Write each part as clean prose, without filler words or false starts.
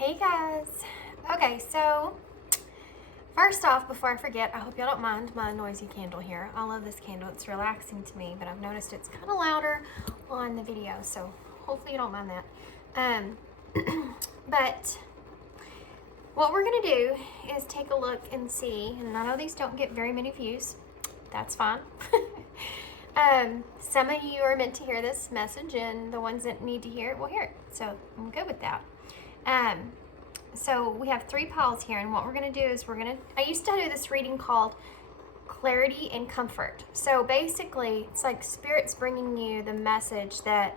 Hey guys. Okay, so first off, before I forget, I hope y'all don't mind my noisy candle here. I love this candle. It's relaxing to me, but I've noticed it's kind of louder on the video, so hopefully you don't mind that. But what we're gonna do is take a look and see, and I know these don't get very many views. That's fine. Some of you are meant to hear this message, and the ones that need to hear it will hear it. So I'm good with that. So we have 3 piles here, and what we're going to do is I used to do this reading called Clarity and Comfort. So basically, it's like Spirit's bringing you the message that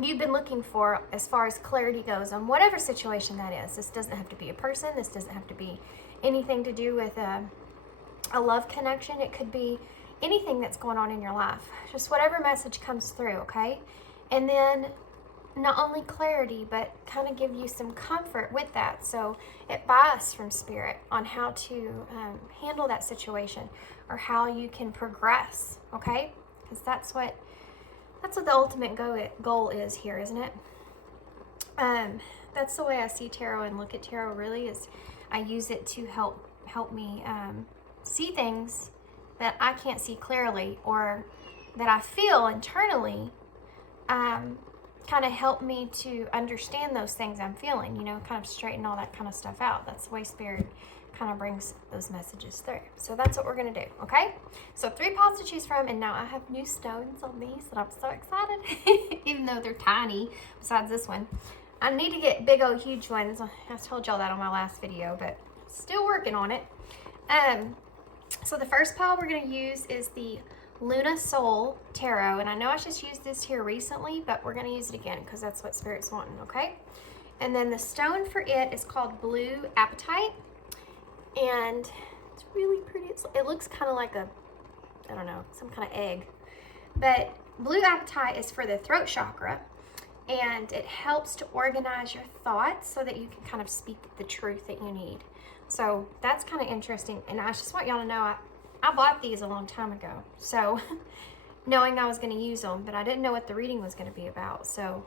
you've been looking for as far as clarity goes on whatever situation that is. This doesn't have to be a person. This doesn't have to be anything to do with a love connection. It could be anything that's going on in your life. Just whatever message comes through, okay? And then not only clarity, but kind of give you some comfort with that. So advice from Spirit on how to handle that situation or how you can progress, okay? Because that's what the ultimate goal is here, isn't it? That's the way I see tarot and look at tarot. Really, is I use it to help me see things that I can't see clearly, or that I feel internally. Kind of help me to understand those things I'm feeling, kind of straighten all that kind of stuff out. That's the way Spirit kind of brings those messages through. So that's what we're going to do, okay? So 3 piles to choose from, and now I have new stones on these, and I'm so excited, even though they're tiny, besides this one. I need to get big old huge ones. I told y'all that on my last video, but still working on it. So the first pile we're going to use is the Lunar Soul Tarot, and I know I just used this here recently, but we're going to use it again because that's what Spirit's wanting, okay? And then the stone for it is called Blue Apatite, and it's really pretty. It looks kind of like I don't know, some kind of egg. But Blue Apatite is for the throat chakra, and it helps to organize your thoughts so that you can kind of speak the truth that you need. So that's kind of interesting, and I just want y'all to know I bought these a long time ago, so knowing I was going to use them, but I didn't know what the reading was going to be about. So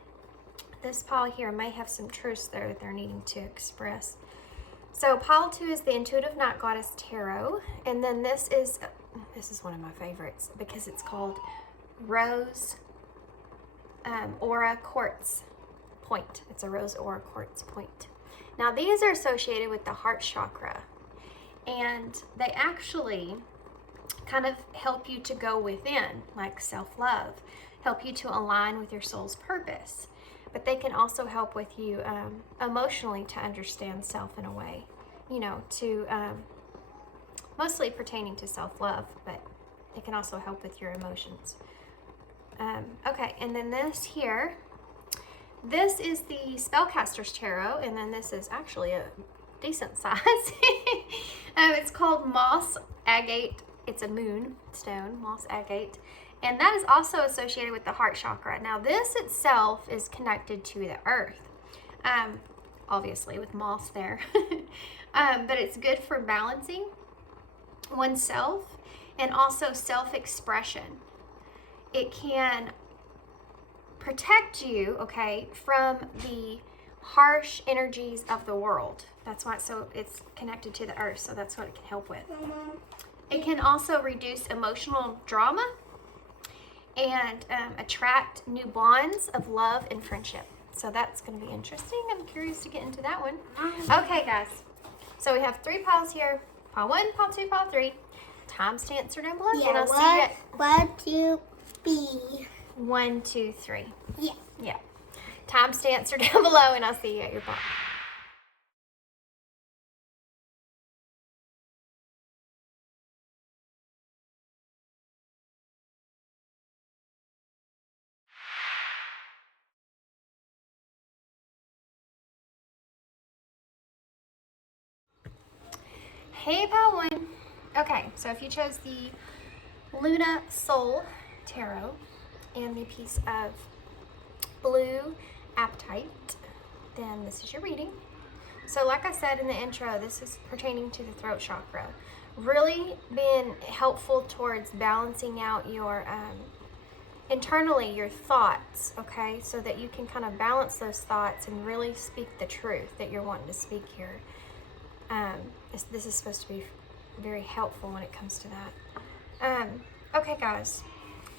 this pile here may have some truths there that they're needing to express. So pile 2 is the Intuitive Night Goddess Tarot, and then this is one of my favorites because it's called Rose Aura Quartz Point. It's a Rose Aura Quartz Point. Now these are associated with the heart chakra, and they actually kind of help you to go within, like self-love, help you to align with your soul's purpose. But they can also help with you emotionally to understand self in a way, to mostly pertaining to self-love, but it can also help with your emotions. Okay, and then this here, this is the Spellcaster's Tarot, and then this is actually a decent size. It's called Moss Agate. It's a moon stone, moss agate, and that is also associated with the heart chakra. Now this itself is connected to the earth, obviously with moss there, but it's good for balancing oneself and also self-expression. It can protect you, okay, from the harsh energies of the world. That's why it's connected to the earth, so that's what it can help with. It can also reduce emotional drama and attract new bonds of love and friendship. So that's going to be interesting. I'm curious to get into that one. Okay, guys. So we have 3 piles here. Pile 1, pile 2, pile 3. Timestamps are down below. Yeah, and I'll see you at 1, 2, 3. 1, 2, 3. Yeah. Yeah. Timestamps are down below, and I'll see you at your pile. Hey, pile 1. Okay, so if you chose the Lunar Soul Tarot and the piece of Blue Apatite, then this is your reading. So like I said in the intro, this is pertaining to the throat chakra. Really been helpful towards balancing out your internally your thoughts, okay? So that you can kind of balance those thoughts and really speak the truth that you're wanting to speak here. This is supposed to be very helpful when it comes to that. Okay, guys,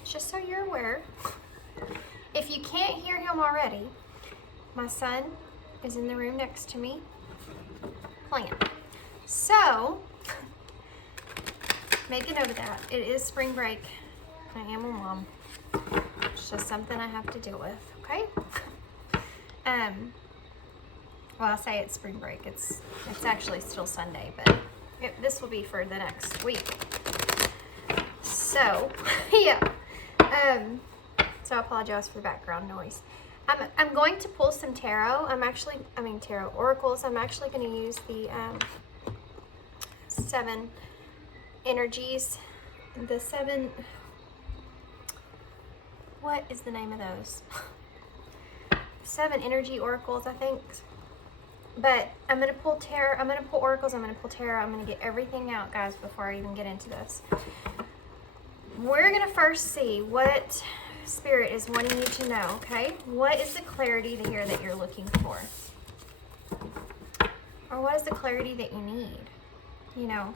just so you're aware, if you can't hear him already, my son is in the room next to me playing. So, make a note of that. It is spring break. I am a mom. It's just something I have to deal with, okay? Well, I say it's spring break. It's actually still Sunday, but this will be for the next week. So, yeah. So I apologize for the background noise. I'm going to pull some tarot. Tarot oracles. I'm actually going to use the 7 energies. The 7, what is the name of those? 7 energy oracles, I think. But I'm going to pull tarot. I'm going to pull oracles. I'm going to pull tarot. I'm going to get everything out, guys, before I even get into this. We're going to first see what Spirit is wanting you to know, okay? What is the clarity here that you're looking for? Or what is the clarity that you need? You know,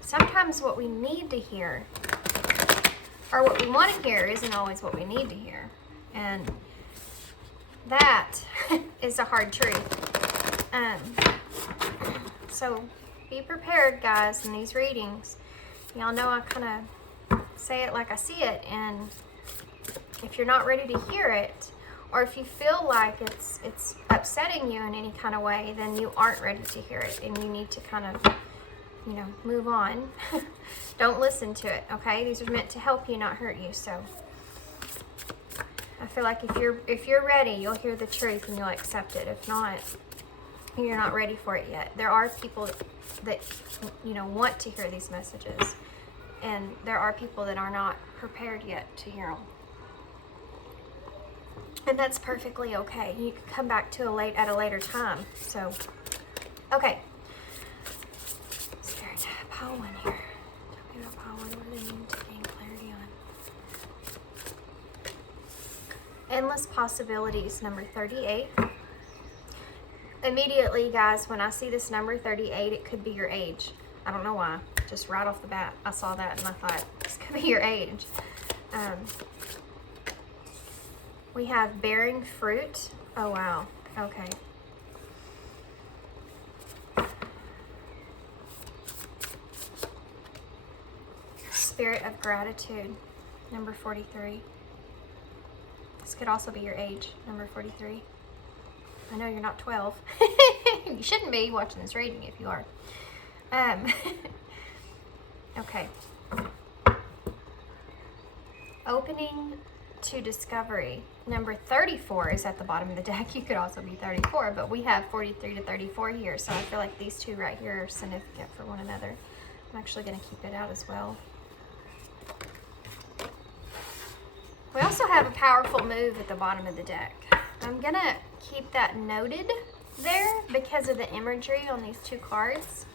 sometimes what we need to hear, or what we want to hear, isn't always what we need to hear. And that is a hard truth. So be prepared, guys, in these readings. Y'all know I kind of say it like I see it, and if you're not ready to hear it, or if you feel like it's upsetting you in any kind of way, then you aren't ready to hear it, and you need to kind of, you know, move on. Don't listen to it, okay? These are meant to help you, not hurt you. So I feel like if you're ready, you'll hear the truth and you'll accept it. If not, you're not ready for it yet. There are people that you know want to hear these messages, and there are people that are not prepared yet to hear them. And that's perfectly okay. You can come back to at a later time. So, okay. Spirit, pile 1 here. Talking about pile 1, what do they mean to gain clarity on? Endless possibilities, number 38. Immediately, guys, when I see this number 38, it could be your age. I don't know why. Just right off the bat, I saw that and I thought, this could be your age. We have bearing fruit. Oh, wow. Okay. Spirit of gratitude, number 43. This could also be your age, number 43. I know you're not 12. You shouldn't be watching this reading if you are. Okay. Opening to discovery. Number 34 is at the bottom of the deck. You could also be 34, but we have 43 to 34 here, so I feel like these two right here are significant for one another. I'm actually going to keep it out as well. We also have a powerful move at the bottom of the deck. I'm going to keep that noted there because of the imagery on these two cards,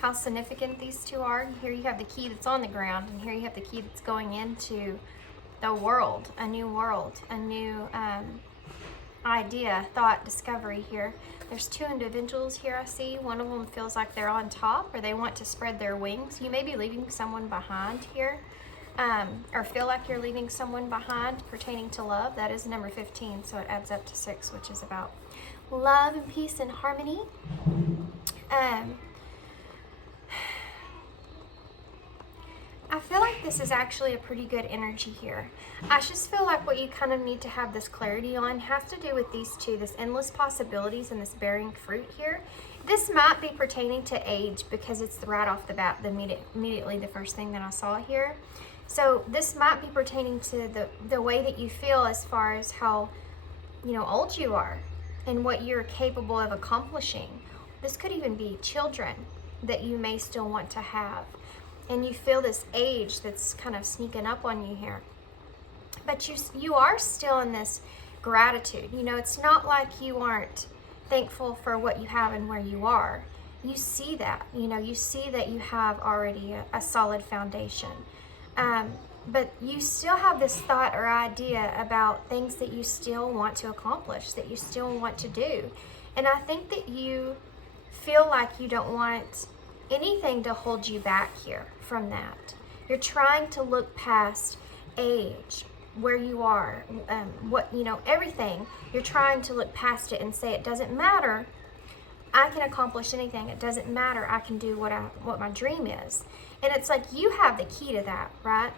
how significant these two are. Here you have the key that's on the ground, and here you have the key that's going into the world, a new idea, thought, discovery here. There's 2 individuals here I see. One of them feels like they're on top, or they want to spread their wings. You may be leaving someone behind here, or feel like you're leaving someone behind pertaining to love. That is number 15, so it adds up to 6, which is about love and peace and harmony. I feel like this is actually a pretty good energy here. I just feel like what you kind of need to have this clarity on has to do with these two, this endless possibilities and this bearing fruit here. This might be pertaining to age because it's right off the bat, immediately the first thing that I saw here. So this might be pertaining to the way that you feel as far as how, you know, old you are and what you're capable of accomplishing. This could even be children that you may still want to have. And you feel this age that's kind of sneaking up on you here. But you are still in this gratitude. You know, it's not like you aren't thankful for what you have and where you are. You see that. You know, you see that you have already a solid foundation. but you still have this thought or idea about things that you still want to accomplish, that you still want to do. And I think that you feel like you don't want anything to hold you back here from that. You're trying to look past age, where you are, everything. You're trying to look past it and say, it doesn't matter. I can accomplish anything. It doesn't matter. I can do what my dream is. And it's like you have the key to that, right?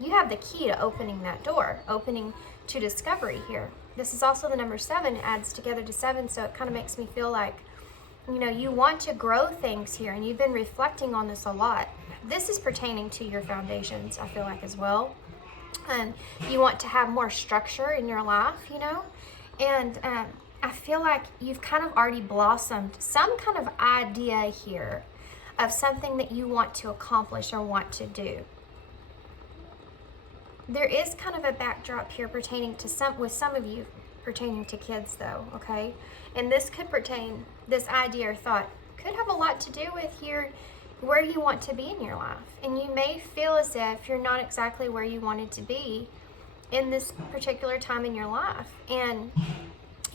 You have the key to opening that door, opening to discovery here. This is also the number 7, adds together to 7, so it kind of makes me feel like, you want to grow things here, and you've been reflecting on this a lot. This is pertaining to your foundations, I feel like, as well. And you want to have more structure in your life, and I feel like you've kind of already blossomed some kind of idea here of something that you want to accomplish or want to do. There is kind of a backdrop here pertaining to with some of you pertaining to kids, though, okay? And this idea or thought could have a lot to do with where you want to be in your life. And you may feel as if you're not exactly where you wanted to be in this particular time in your life. And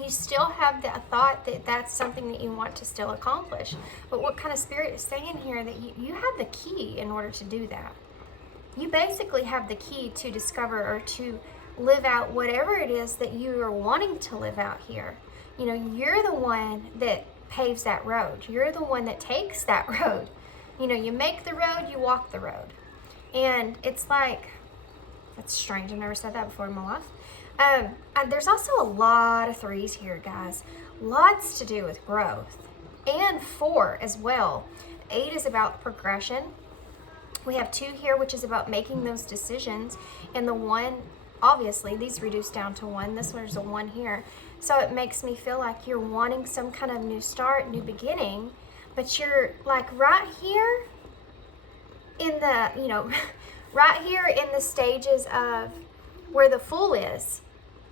you still have the thought that that's something that you want to still accomplish. But what kind of Spirit is saying here that you have the key in order to do that. You basically have the key to discover or to live out whatever it is that you are wanting to live out here. You're the one that paves that road. You're the one that takes that road. You make the road, you walk the road. And it's like, that's strange. I've never said that before in my life. There's also a lot of 3s here, guys. Lots to do with growth. And 4 as well. 8 is about progression. We have 2 here, which is about making those decisions. And the 1, obviously, these reduce down to 1. This one is a 1 here. So it makes me feel like you're wanting some kind of new start, new beginning. But you're like right here in the, right here in the stages of where the Fool is,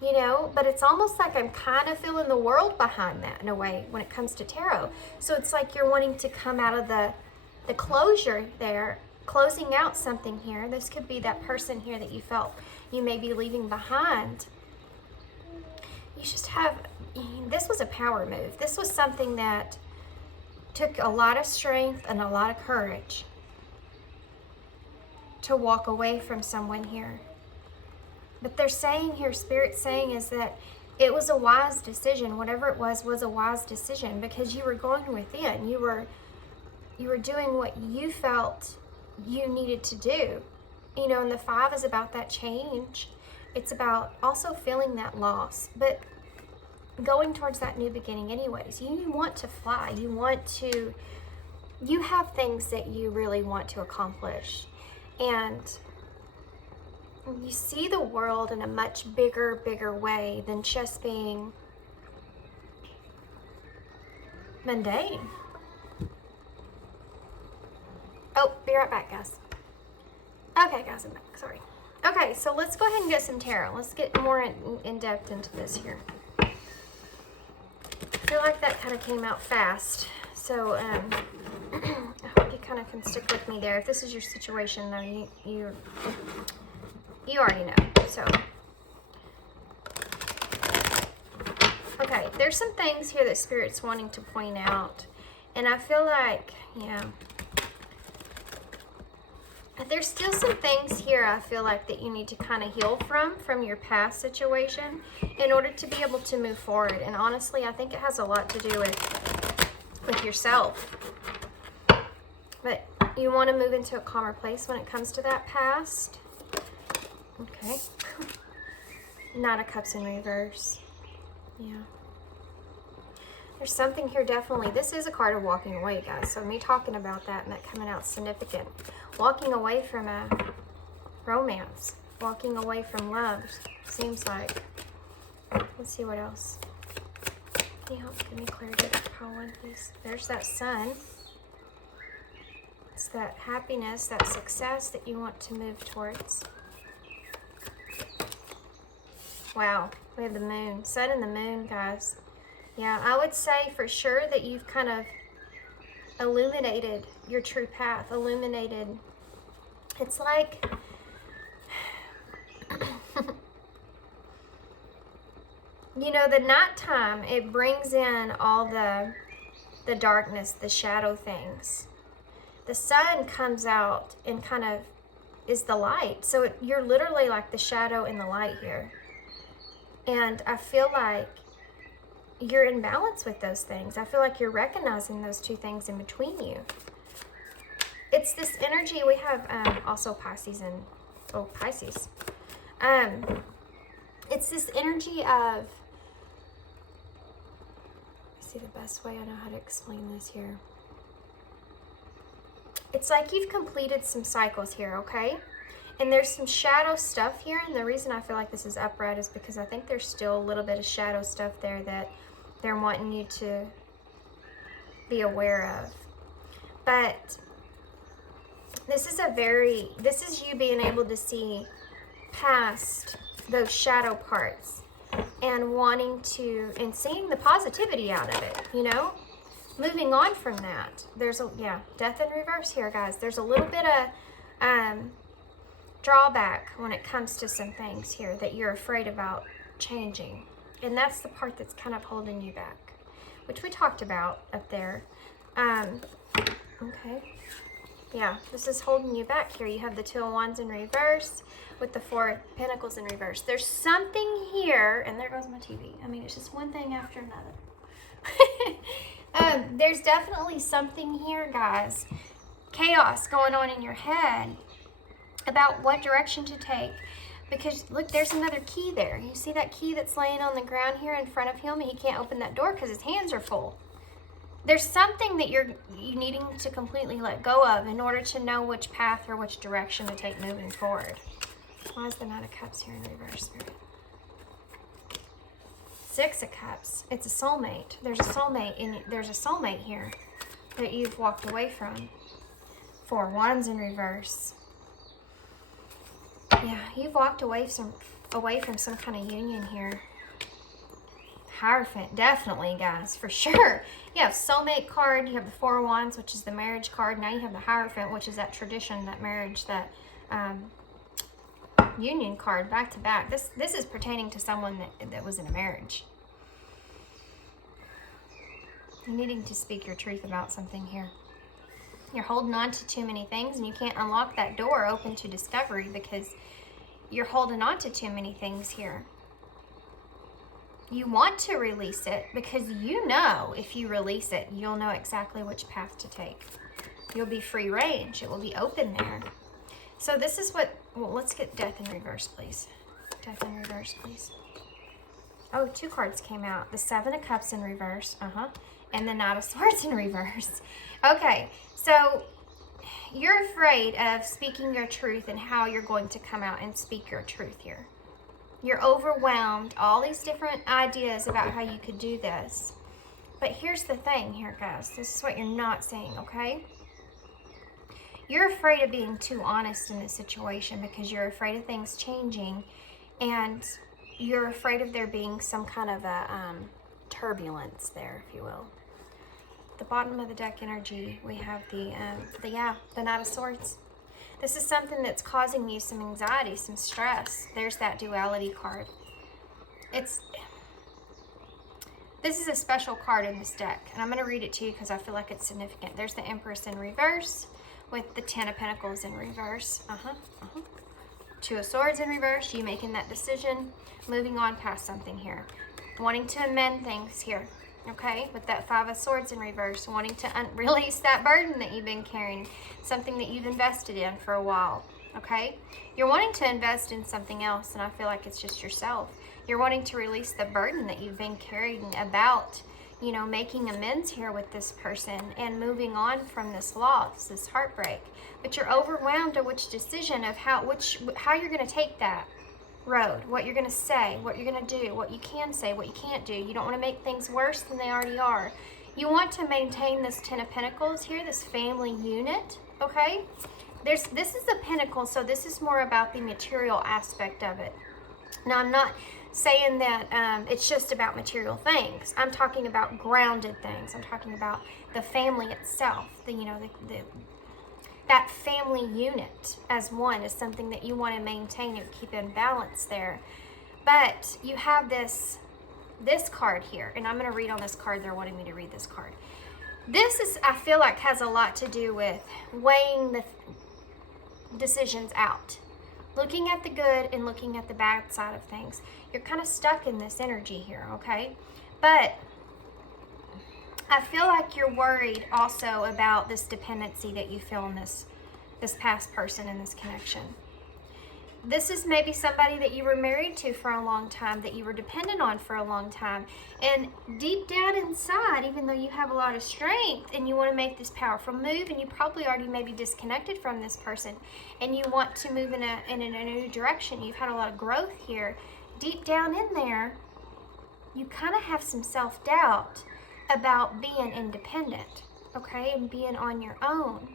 but it's almost like I'm kind of feeling the world behind that in a way when it comes to tarot. So it's like you're wanting to come out of the closure there, closing out something here. This could be that person here that you felt you may be leaving behind. You just this was a power move. This was something that took a lot of strength and a lot of courage to walk away from someone here. But they're saying here, Spirit's saying, is that it was a wise decision. Whatever it was a wise decision, because you were going within. You were doing what you felt you needed to do. And the 5 is about that change. It's about also feeling that loss, but going towards that new beginning anyways. You want to fly. You have things that you really want to accomplish. And you see the world in a much bigger way than just being mundane. Oh, be right back, guys. Okay, guys, I'm back. Sorry. Okay, so let's go ahead and get some tarot. Let's get more in depth into this here. I feel like that kind of came out fast. So, I hope you kind of can stick with me there. If this is your situation, though, you already know. So, okay, there's some things here that Spirit's wanting to point out. And I feel like, there's still some things here I feel like that you need to kind of heal from your past situation in order to be able to move forward. And honestly, I think it has a lot to do with yourself. But you want to move into a calmer place when it comes to that past. Okay. Knight of Cups in reverse. Yeah. There's something here definitely. This is a card of walking away, guys. So me talking about that and that coming out significant. Walking away from a romance. Walking away from love. Seems like. Let's see what else. Can you help give me clarity about pile 1, please? There's that sun. It's that happiness, that success that you want to move towards. Wow. We have the moon. Sun and the moon, guys. Yeah, I would say for sure that you've kind of illuminated your true path. Illuminated. It's like you know, the nighttime, it brings in all the darkness, the shadow things. The sun comes out and kind of is the light. So you're literally like the shadow and the light here. And I feel like you're in balance with those things. I feel like you're recognizing those two things in between you. It's this energy. We have also Pisces and, Pisces. It's this energy of, see the best way I know how to explain this here. It's like you've completed some cycles here, okay? And there's some shadow stuff here, and the reason I feel like this is upright is because I think there's still a little bit of shadow stuff there that they're wanting you to be aware of. But this is you being able to see past those shadow parts and wanting to, and seeing the positivity out of it, you know? Moving on from that, there's death in reverse here, guys. There's a little bit of drawback when it comes to some things here that you're afraid about changing. And that's the part that's kind of holding you back, which we talked about up there. Okay. Yeah, this is holding you back here. You have the Two of Wands in reverse with the Four of Pentacles in reverse. There's something here, and there goes my TV. I mean, it's just one thing after another. There's definitely something here, guys. Chaos going on in your head about what direction to take. Because, look, there's another key there. You see that key that's laying on the ground here in front of him? And he can't open that door because his hands are full. There's something that you're needing to completely let go of in order to know which path or which direction to take moving forward. Why is the Knight of Cups here in reverse, Spirit? Six of Cups. It's a soulmate. There's a soulmate, and there's a soulmate here that you've walked away from. Four of Wands in reverse. Yeah, you've walked away from some kind of union here. Hierophant, definitely, guys, for sure. You have soulmate card. You have the Four of Wands, which is the marriage card. Now you have the Hierophant, which is that tradition, that marriage, that union card, back to back. This is pertaining to someone that was in a marriage. You're needing to speak your truth about something here. You're holding on to too many things, and you can't unlock that door open to discovery because you're holding on to too many things here. You want to release it because you know if you release it, you'll know exactly which path to take. You'll be free range. It will be open there. So this is what, well, let's get Death in reverse, please. Death in reverse, please. Oh, two cards came out. The Seven of Cups in reverse, and the Knight of Swords in reverse. Okay, so you're afraid of speaking your truth and how you're going to come out and speak your truth here. You're overwhelmed, all these different ideas about how you could do this. But here's the thing here, guys. This is what you're not saying, okay? You're afraid of being too honest in this situation because you're afraid of things changing, and you're afraid of there being some kind of a turbulence there, if you will. The bottom of the deck energy, we have the Knight of Swords. This is something that's causing you some anxiety, some stress. There's that duality card. This is a special card in this deck, and I'm going to read it to you because I feel like it's significant. There's the Empress in reverse with the Ten of Pentacles in reverse. Two of Swords in reverse, you making that decision, moving on past something here. Wanting to amend things here, okay? With that Five of Swords in reverse, wanting to release that burden that you've been carrying, something that you've invested in for a while, okay? You're wanting to invest in something else, and I feel like it's just yourself. You're wanting to release the burden that you've been carrying about, you know, making amends here with this person and moving on from this loss, this heartbreak. But you're overwhelmed at which decision of how you're going to take that road, what you're going to say, what you're going to do, what you can say, what you can't do. You don't want to make things worse than they already are. You want to maintain this Ten of Pentacles here, this family unit, okay? This is the Pentacle, so this is more about the material aspect of it. Now, I'm not saying that it's just about material things. I'm talking about grounded things. I'm talking about the family itself. That family unit as one is something that you want to maintain and keep in balance there. But you have this this card here, and I'm going to read on this card. They're wanting me to read this card. This is, I feel like, has a lot to do with weighing the decisions out. Looking at the good and looking at the bad side of things. You're kind of stuck in this energy here, okay? But I feel like you're worried also about this dependency that you feel in this past person in this connection. This is maybe somebody that you were married to for a long time, that you were dependent on for a long time. And deep down inside, even though you have a lot of strength and you want to make this powerful move, and you probably already maybe disconnected from this person, and you want to move in a new direction, you've had a lot of growth here. Deep down in there, you kind of have some self-doubt about being independent, okay, and being on your own.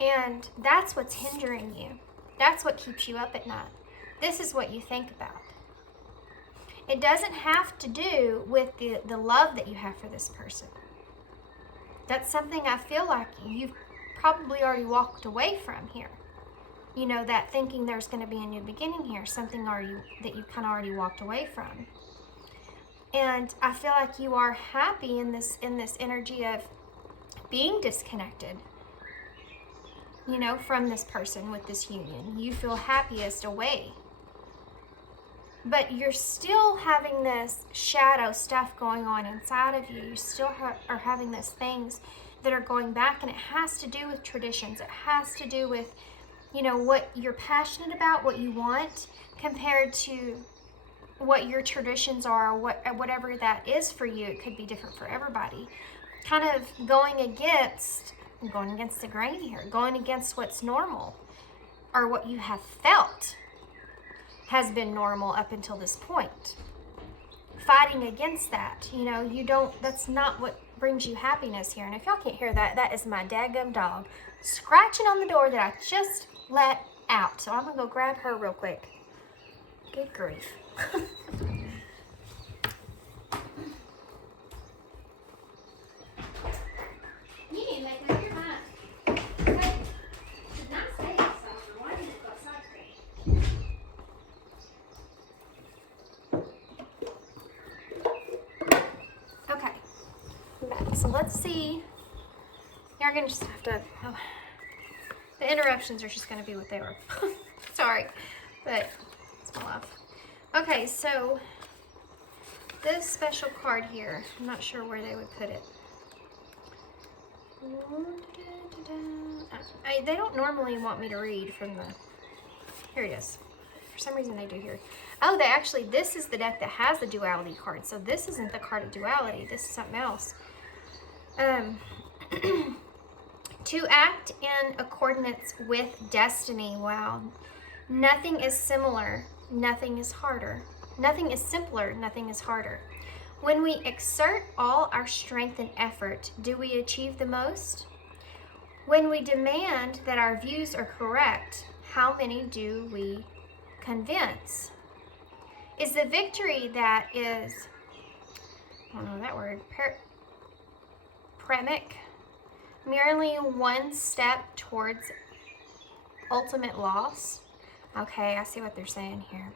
And that's what's hindering you. That's what keeps you up at night. This is what you think about. It doesn't have to do with the love that you have for this person. That's something I feel like you've probably already walked away from here. You know, that thinking there's going to be a new beginning here, something that you kind of already walked away from. And I feel like you are happy in this energy of being disconnected, you know, from this person with this union. You feel happiest away. But you're still having this shadow stuff going on inside of you. You still are having these things that are going back, and it has to do with traditions. It has to do with, you know, what you're passionate about, what you want, compared to what your traditions are, or whatever that is for you. It could be different for everybody. Kind of going against the grain here, going against what's normal, or what you have felt has been normal up until this point. Fighting against that, you know, that's not what brings you happiness here. And if y'all can't hear that, that is my dadgum dog scratching on the door that I just let out. So I'm gonna go grab her real quick. Good grief. You need to make up your mind. Okay. It's a nice day outside. Why didn't it go outside today? Okay. I'm back. So let's see. You're gonna just have to. Oh, the interruptions are just gonna be what they were. Sorry, but it's my life. Okay, so this special card here, I'm not sure where they would put it. They don't normally want me to read from the, here it is. For some reason they do here. Oh, this is the deck that has the duality card. So this isn't the card of duality. This is something else. To act in accordance with destiny. Wow. Nothing is similar. Nothing is harder. Nothing is simpler. Nothing is harder. When we exert all our strength and effort, do we achieve the most? When we demand that our views are correct, how many do we convince? Is the victory that is, I don't know that word, premic, merely one step towards ultimate loss? Okay, I see what they're saying here.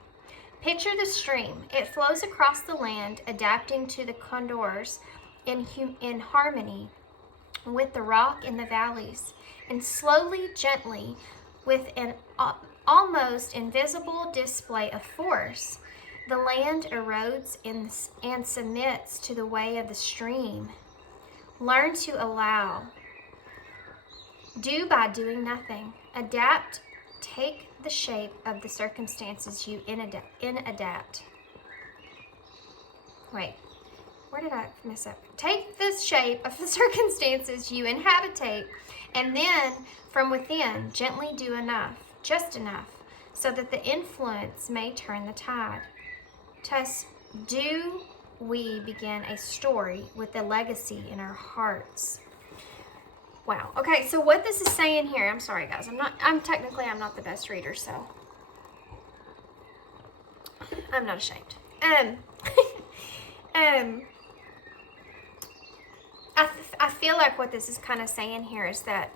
Picture the stream. It flows across the land, adapting to the condors in harmony with the rock in the valleys, and slowly, gently, with an almost invisible display of force, the land erodes and submits to the way of the stream. Learn to allow. Do by doing nothing. Adapt. Take the shape of the circumstances you inadapt. Wait, where did I mess up? Take the shape of the circumstances you inhabitate, and then from within gently do enough, just enough, so that the influence may turn the tide. Thus do we begin a story with a legacy in our hearts. Wow. Okay, so what this is saying here, I'm sorry guys, I'm technically not the best reader, so I'm not ashamed. I feel like what this is kind of saying here is that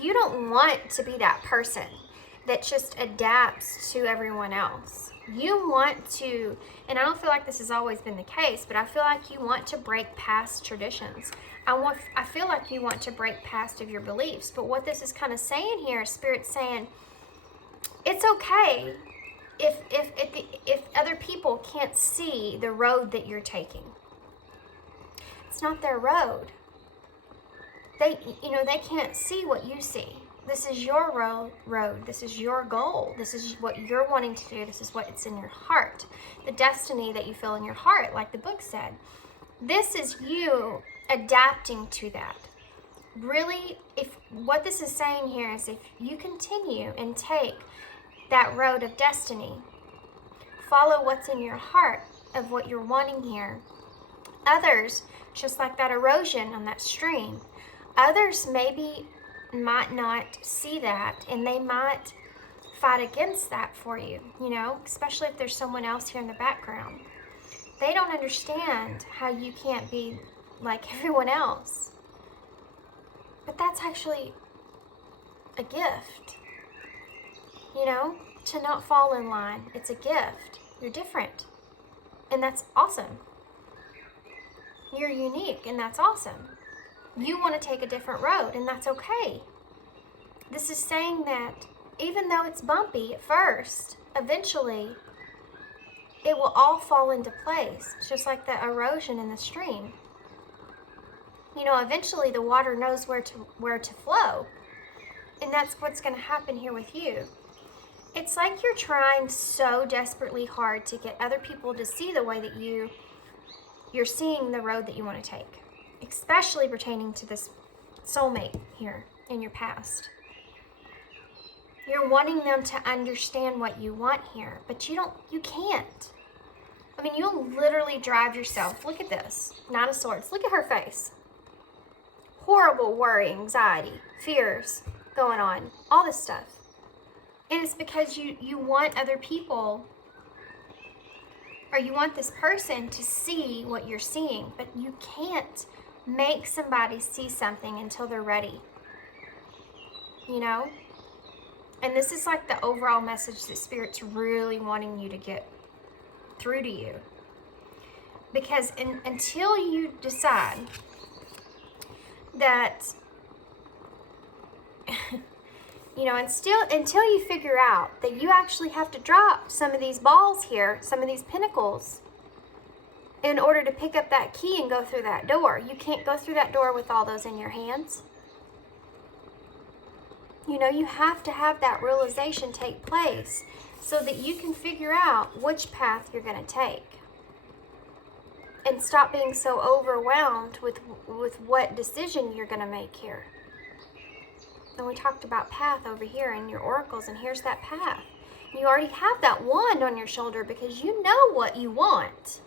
you don't want to be that person. that just adapts to everyone else. You want to, and I don't feel like this has always been the case, but I feel like you want to break past traditions. I feel like you want to break past of your beliefs. But what this is kind of saying here, Spirit's saying, it's okay if other people can't see the road that you're taking. It's not their road. They can't see what you see. This is your road. This is your goal. This is what you're wanting to do. This is what's in your heart. The destiny that you feel in your heart, like the book said. This is you adapting to that. Really, if what this is saying here is if you continue and take that road of destiny, follow what's in your heart of what you're wanting here. Others, just like that erosion on that stream, others maybe might not see that, and they might fight against that for you, especially if there's someone else here in the background. They don't understand how you can't be like everyone else. But that's actually a gift, to not fall in line. It's a gift. You're different, and that's awesome. You're unique, and that's awesome. You want to take a different road, and that's okay. This is saying that even though it's bumpy at first, eventually it will all fall into place. It's just like the erosion in the stream. Eventually the water knows where to flow. And that's what's going to happen here with you. It's like you're trying so desperately hard to get other people to see the way that you're seeing the road that you want to take, especially pertaining to this soulmate here in your past. You're wanting them to understand what you want here, but you can't. I mean, you'll literally drive yourself. Look at this. Nine of Swords. Look at her face. Horrible worry, anxiety, fears going on. All this stuff. And it's because you want other people, or you want this person to see what you're seeing, but you can't make somebody see something until they're ready. And this is like the overall message that Spirit's really wanting you to get through to you. Because until you decide that, until you figure out that you actually have to drop some of these balls here, some of these pinnacles, in order to pick up that key and go through that door. You can't go through that door with all those in your hands. You have to have that realization take place so that you can figure out which path you're going to take. And stop being so overwhelmed with what decision you're going to make here. And we talked about path over here in your oracles, and here's that path. You already have that wand on your shoulder because you know what you want.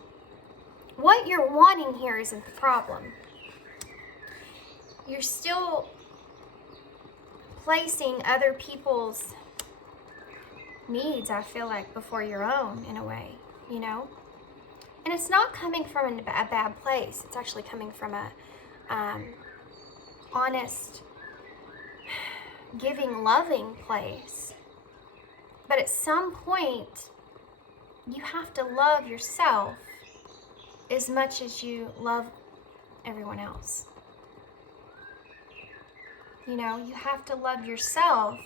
What you're wanting here isn't the problem. You're still placing other people's needs, I feel like, before your own, in a way, And it's not coming from a bad place. It's actually coming from a honest, giving, loving place. But at some point, you have to love yourself as much as you love everyone else. You have to love yourself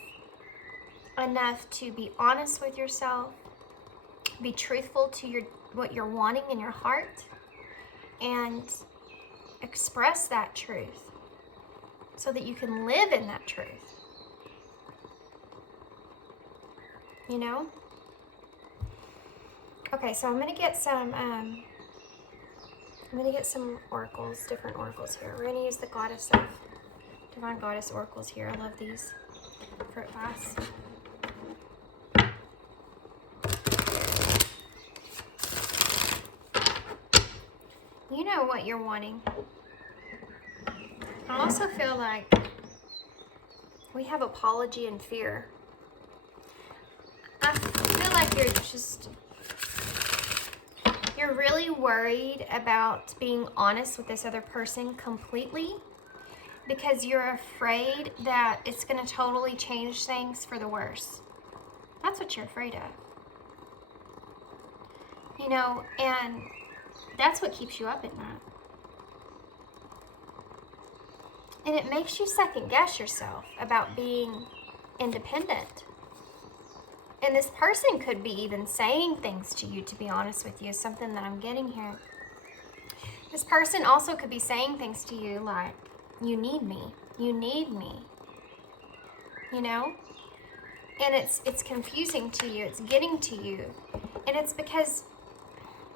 enough to be honest with yourself, be truthful to what you're wanting in your heart, and express that truth so that you can live in that truth. Okay, so I'm gonna get some oracles, different oracles here. We're gonna use the Divine Goddess oracles here. I love these for advice. You know what you're wanting. I also feel like we have apology and fear. I feel like you're really worried about being honest with this other person completely, because you're afraid that it's going to totally change things for the worse. That's what you're afraid of. You know, and that's what keeps you up at night. And it makes you second guess yourself about being independent. And this person could be even saying things to you, to be honest with you, something that I'm getting here. This person also could be saying things to you like, you need me, you need me, you know? And it's confusing to you, it's getting to you. And it's because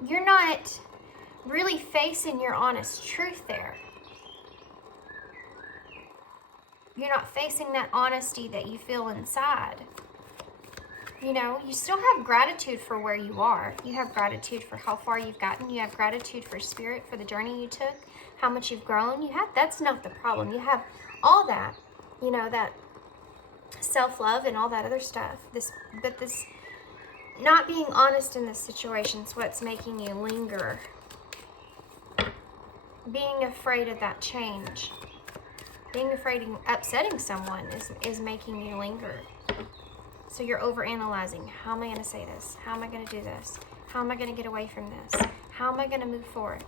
you're not really facing your honest truth there. You're not facing that honesty that you feel inside. You know, you still have gratitude for where you are. You have gratitude for how far you've gotten. You have gratitude for spirit, for the journey you took, how much you've grown. That's not the problem. You have all that, you know, that self-love and all that other stuff. But this not being honest in this situation is what's making you linger. Being afraid of that change. Being afraid of upsetting someone is making you linger. So you're overanalyzing. How am I going to say this? How am I going to do this? How am I going to get away from this? How am I going to move forward?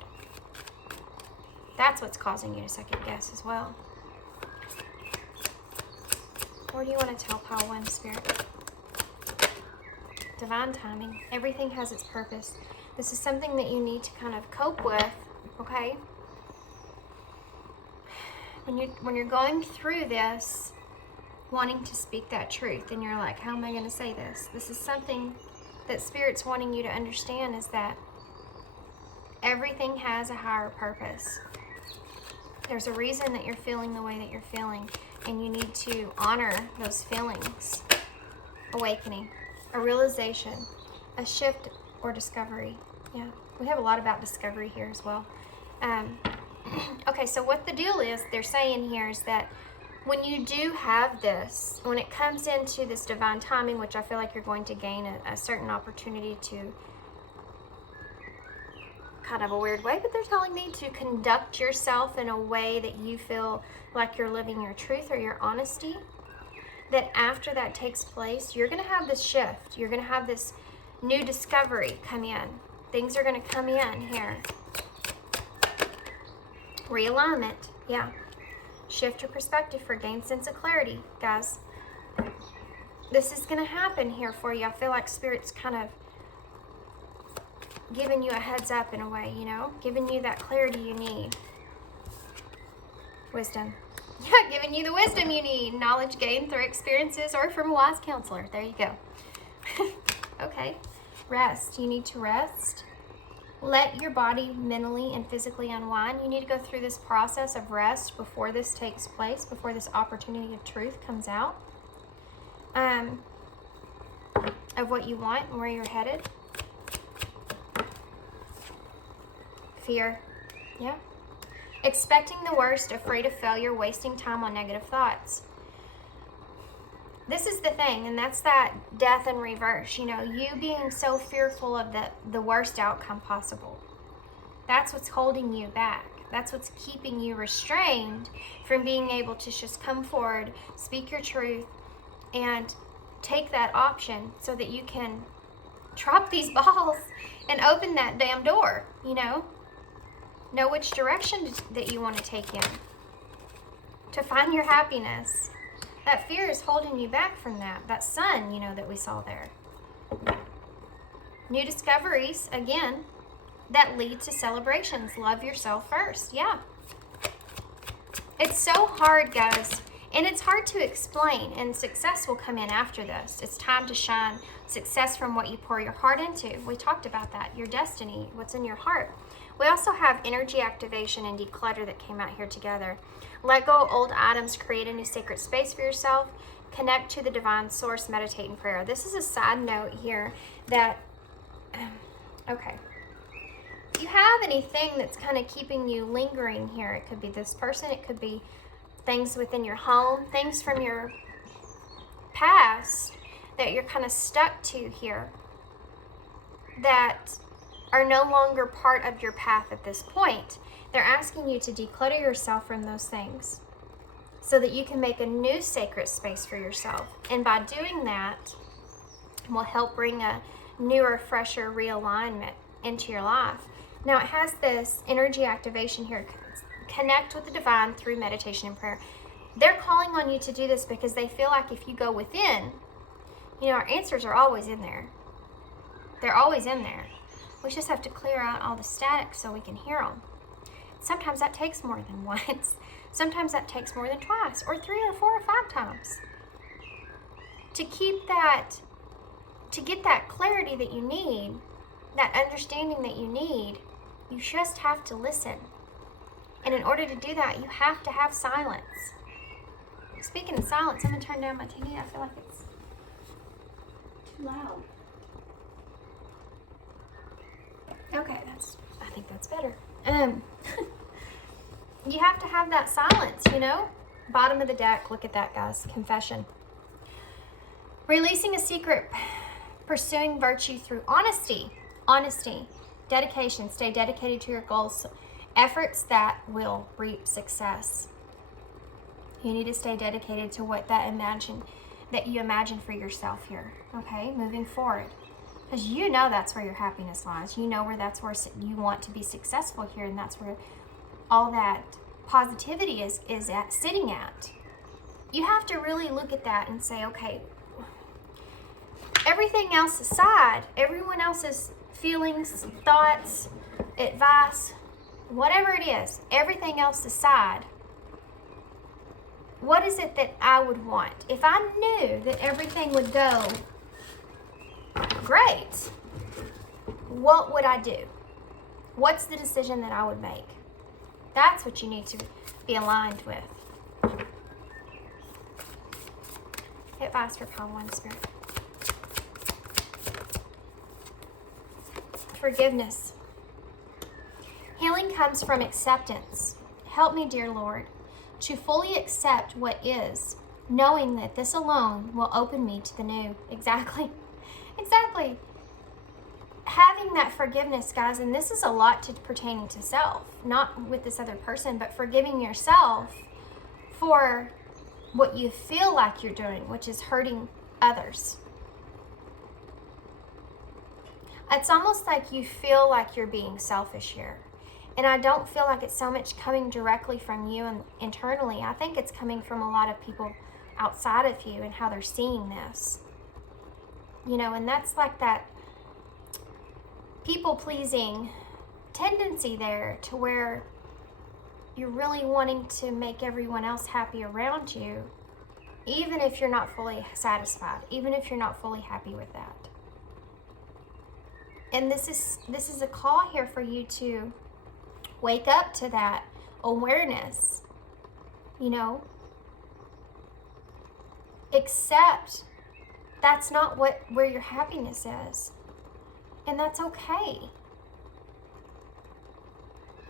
That's what's causing you to second guess as well. Or do you want to tell Pile 1 Spirit? Divine timing. Everything has its purpose. This is something that you need to kind of cope with, okay? When you're going through this, wanting to speak that truth, and you're like, how am I going to say this? This is something that Spirit's wanting you to understand, is that everything has a higher purpose. There's a reason that you're feeling the way that you're feeling, and you need to honor those feelings. Awakening, a realization, a shift or discovery. Yeah, we have a lot about discovery here as well. Okay, so what the deal is, they're saying here is that when you do have this, when it comes into this divine timing, which I feel like you're going to gain a certain opportunity to, kind of a weird way, but they're telling me to conduct yourself in a way that you feel like you're living your truth or your honesty, that after that takes place, you're going to have this shift. You're going to have this new discovery come in. Things are going to come in here. Realignment, yeah. Shift your perspective for gain sense of clarity, guys. This is going to happen here for you. I feel like Spirit's kind of giving you a heads up in a way, you know, giving you that clarity you need. Wisdom. Yeah, giving you the wisdom you need. Knowledge gained through experiences or from a wise counselor. There you go. Okay. Rest. You need to rest. Let your body mentally and physically unwind. You need to go through this process of rest before this takes place, before this opportunity of truth comes out. Of what you want and where you're headed. Fear. Yeah. Expecting the worst, afraid of failure, wasting time on negative thoughts. This is the thing, and that's that death in reverse. You know, you being so fearful of the worst outcome possible. That's what's holding you back. That's what's keeping you restrained from being able to just come forward, speak your truth, and take that option so that you can drop these balls and open that damn door, you know which direction that you want to take in to find your happiness. That fear is holding you back from that sun, you know, that we saw there. New discoveries, again, that lead to celebrations. Love yourself first. Yeah. It's so hard, guys. And it's hard to explain. And success will come in after this. It's time to shine. Success from what you pour your heart into. We talked about that. Your destiny, what's in your heart. We also have energy activation and declutter that came out here together. Let go of old items, create a new sacred space for yourself, connect to the divine source, meditate in prayer. This is a side note here that, okay. If you have anything that's kind of keeping you lingering here, it could be this person, it could be things within your home, things from your past that you're kind of stuck to here that are no longer part of your path at this point. They're asking you to declutter yourself from those things so that you can make a new sacred space for yourself. And by doing that, will help bring a newer, fresher realignment into your life. Now, it has this energy activation here. Connect with the divine through meditation and prayer. They're calling on you to do this because they feel like if you go within, our answers are always in there. They're always in there. We just have to clear out all the static so we can hear them. Sometimes that takes more than once. Sometimes that takes more than twice, or 3 or 4 or 5 times. To get that clarity that you need, that understanding that you need, you just have to listen. And in order to do that, you have to have silence. Speaking of silence, I'm going to turn down my TV. I feel like it's too loud. Okay, I think that's better. You have to have that silence, Bottom of the deck, look at that, guys. Confession. Releasing a secret, pursuing virtue through honesty, dedication, stay dedicated to your goals, efforts that will reap success. You need to stay dedicated to what that you imagine for yourself here, okay, moving forward. Because that's where your happiness lies. Where that's where you want to be successful here, and that's where all that positivity is sitting at. You have to really look at that and say, okay, everything else aside, everyone else's feelings, thoughts, advice, whatever it is, everything else aside, what is it that I would want? If I knew that everything would go great, what would I do? What's the decision that I would make? That's what you need to be aligned with. Advice for Palm One Spirit. Forgiveness. Healing comes from acceptance. Help me, dear Lord, to fully accept what is, knowing that this alone will open me to the new. Exactly. Having that forgiveness, guys, and this is a lot pertaining to self, not with this other person, but forgiving yourself for what you feel like you're doing, which is hurting others. It's almost like you feel like you're being selfish here. And I don't feel like it's so much coming directly from you and internally. I think it's coming from a lot of people outside of you and how they're seeing this. And that's like that people-pleasing tendency there, to where you're really wanting to make everyone else happy around you, even if you're not fully satisfied, even if you're not fully happy with that. And this is a call here for you to wake up to that awareness, accept that's not where your happiness is. And that's okay.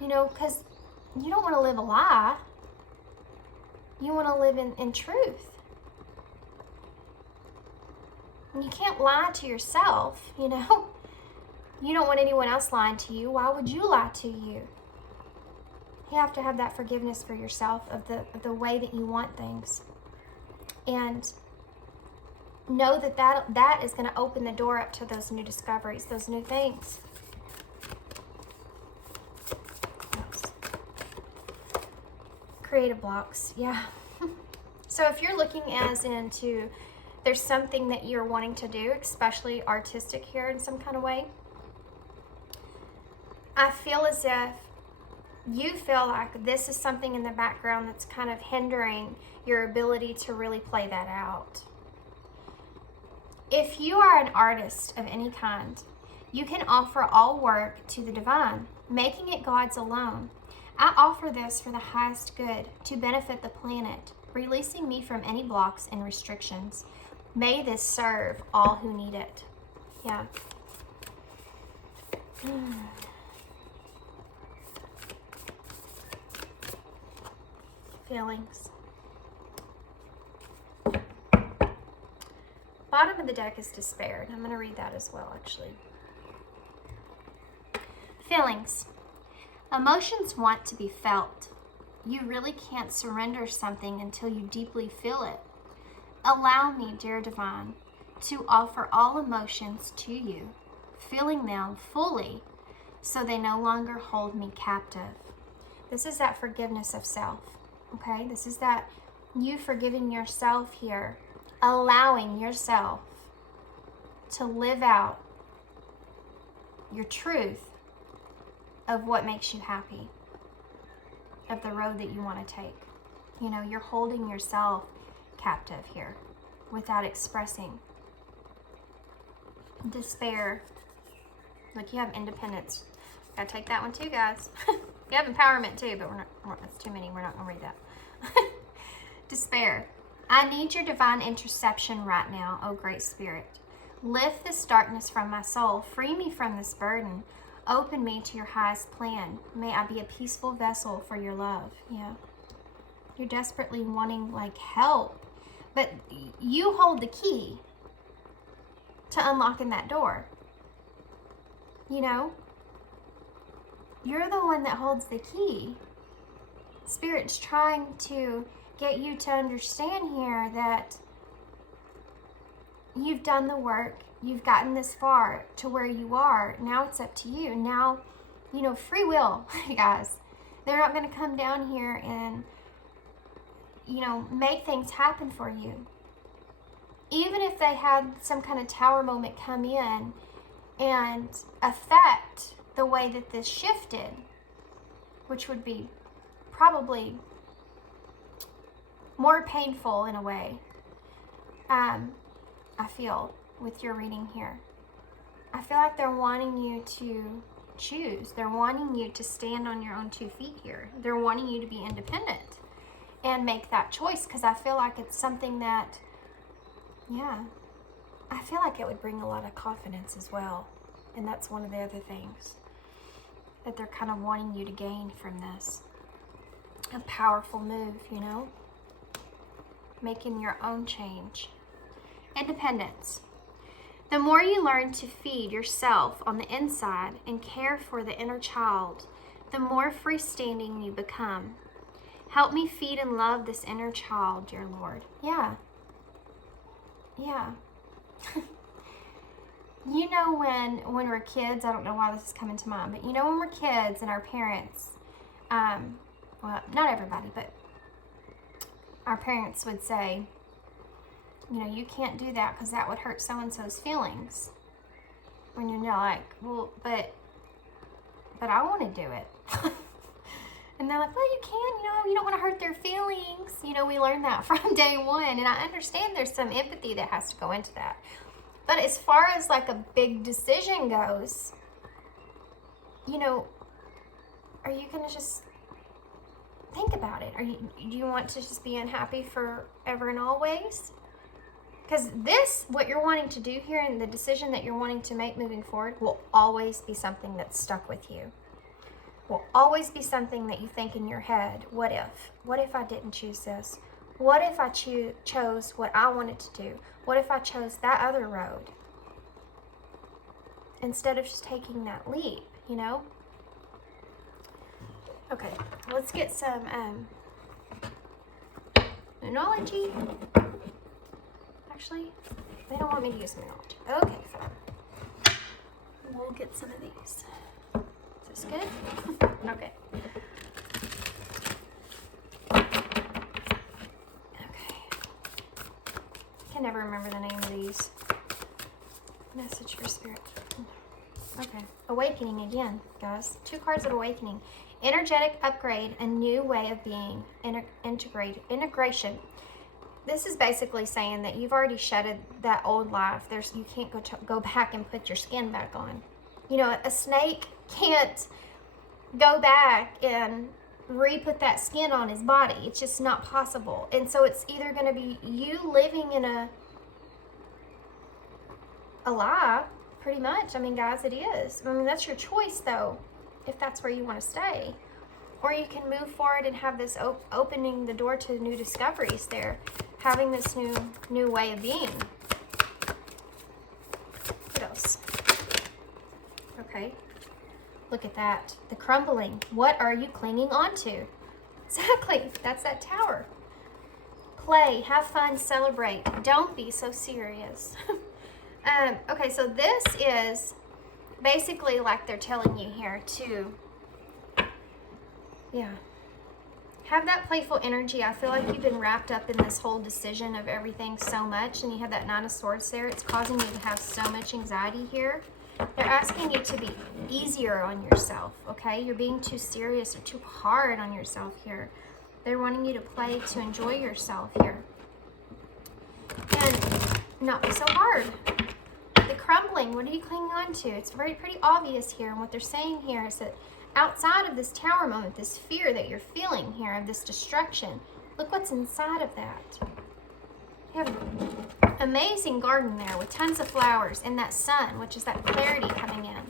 Because you don't want to live a lie. You want to live in truth. And you can't lie to yourself, You don't want anyone else lying to you. Why would you lie to you? You have to have that forgiveness for yourself of the way that you want things. And know that is going to open the door up to those new discoveries, those new things. Creative blocks, yeah. So if you're looking as into, there's something that you're wanting to do, especially artistic here in some kind of way, I feel as if you feel like this is something in the background that's kind of hindering your ability to really play that out. If you are an artist of any kind, you can offer all work to the divine, making it God's alone. I offer this for the highest good, to benefit the planet, releasing me from any blocks and restrictions. May this serve all who need it. Yeah. Feelings. Bottom of the deck is despair, and I'm going to read that as well, actually. Feelings. Emotions want to be felt. You really can't surrender something until you deeply feel it. Allow me, dear divine, to offer all emotions to you, feeling them fully so they no longer hold me captive. This is that forgiveness of self, okay? This is that you forgiving yourself here, allowing yourself to live out your truth of what makes you happy, of the road that you want to take. You know, you're holding yourself captive here without expressing despair. Look, you have independence. Gotta take that one too, guys. You have empowerment too, but that's too many. We're not gonna read that. Despair. I need your divine interception right now, oh great spirit. Lift this darkness from my soul. Free me from this burden. Open me to your highest plan. May I be a peaceful vessel for your love. Yeah. You're desperately wanting like help, but you hold the key to unlocking that door. You know, you're the one that holds the key. Spirit's trying to get you to understand here that you've done the work. You've gotten this far to where you are. Now it's up to you. Now, you know, free will, guys. They're not going to come down here and, you know, make things happen for you. Even if they had some kind of tower moment come in and affect the way that this shifted, which would be probably more painful in a way, I feel, with your reading here. I feel like they're wanting you to choose. They're wanting you to stand on your own 2 feet here. They're wanting you to be independent and make that choice, because I feel like it's something that, yeah, I feel like it would bring a lot of confidence as well. And that's one of the other things that they're kind of wanting you to gain from this. A powerful move, you know? Making your own change. Independence. The more you learn to feed yourself on the inside and care for the inner child, the more freestanding you become. Help me feed and love this inner child, dear Lord. Yeah. Yeah. You know, when we're kids, I don't know why this is coming to mind, but you know when we're kids and our parents, well, not everybody, but our parents would say, you know, you can't do that because that would hurt so-and-so's feelings. When you're like, well, but I want to do it. And they're like, well, you can, you know, you don't want to hurt their feelings. You know, we learned that from day one. And I understand there's some empathy that has to go into that. But as far as like a big decision goes, you know, are you going to just think about it? Do you want to just be unhappy forever and always? Because what you're wanting to do here and the decision that you're wanting to make moving forward will always be something that's stuck with you. Will always be something that you think in your head, what if? What if I didn't choose this? What if I chose what I wanted to do? What if I chose that other road? Instead of just taking that leap, you know? Okay, let's get some numerology. Actually, they don't want me to use numerology. Okay, fine. We'll get some of these. Is this good? Okay. I can never remember the name of these. Message for spirit. Okay. Awakening again, guys. 2 cards of awakening. Energetic upgrade, a new way of being. Integration. This is basically saying that you've already shedded that old life. You can't go back and put your skin back on. You know, a snake can't go back and re-put that skin on his body. It's just not possible. And so it's either going to be you living in a lie, pretty much. I mean, guys, it is. I mean, that's your choice, though, if that's where you want to stay. Or you can move forward and have this opening the door to new discoveries there. Having this new way of being. What else? Okay. Look at that. The crumbling. What are you clinging on to? Exactly. That's that tower. play, have fun, celebrate. Don't be so serious. Okay, so this is basically like they're telling you here to, yeah, have that playful energy. I feel like you've been wrapped up in this whole decision of everything so much, and you have that Nine of Swords there. It's causing you to have so much anxiety here. They're asking you to be easier on yourself, okay? You're being too serious or too hard on yourself here. They're wanting you to play, to enjoy yourself here. And not be so hard. The crumbling, what are you clinging on to? It's pretty obvious here. And what they're saying here is that outside of this Tower moment, this fear that you're feeling here of this destruction, look what's inside of that. You have an amazing garden there with tons of flowers and that sun, which is that clarity coming in.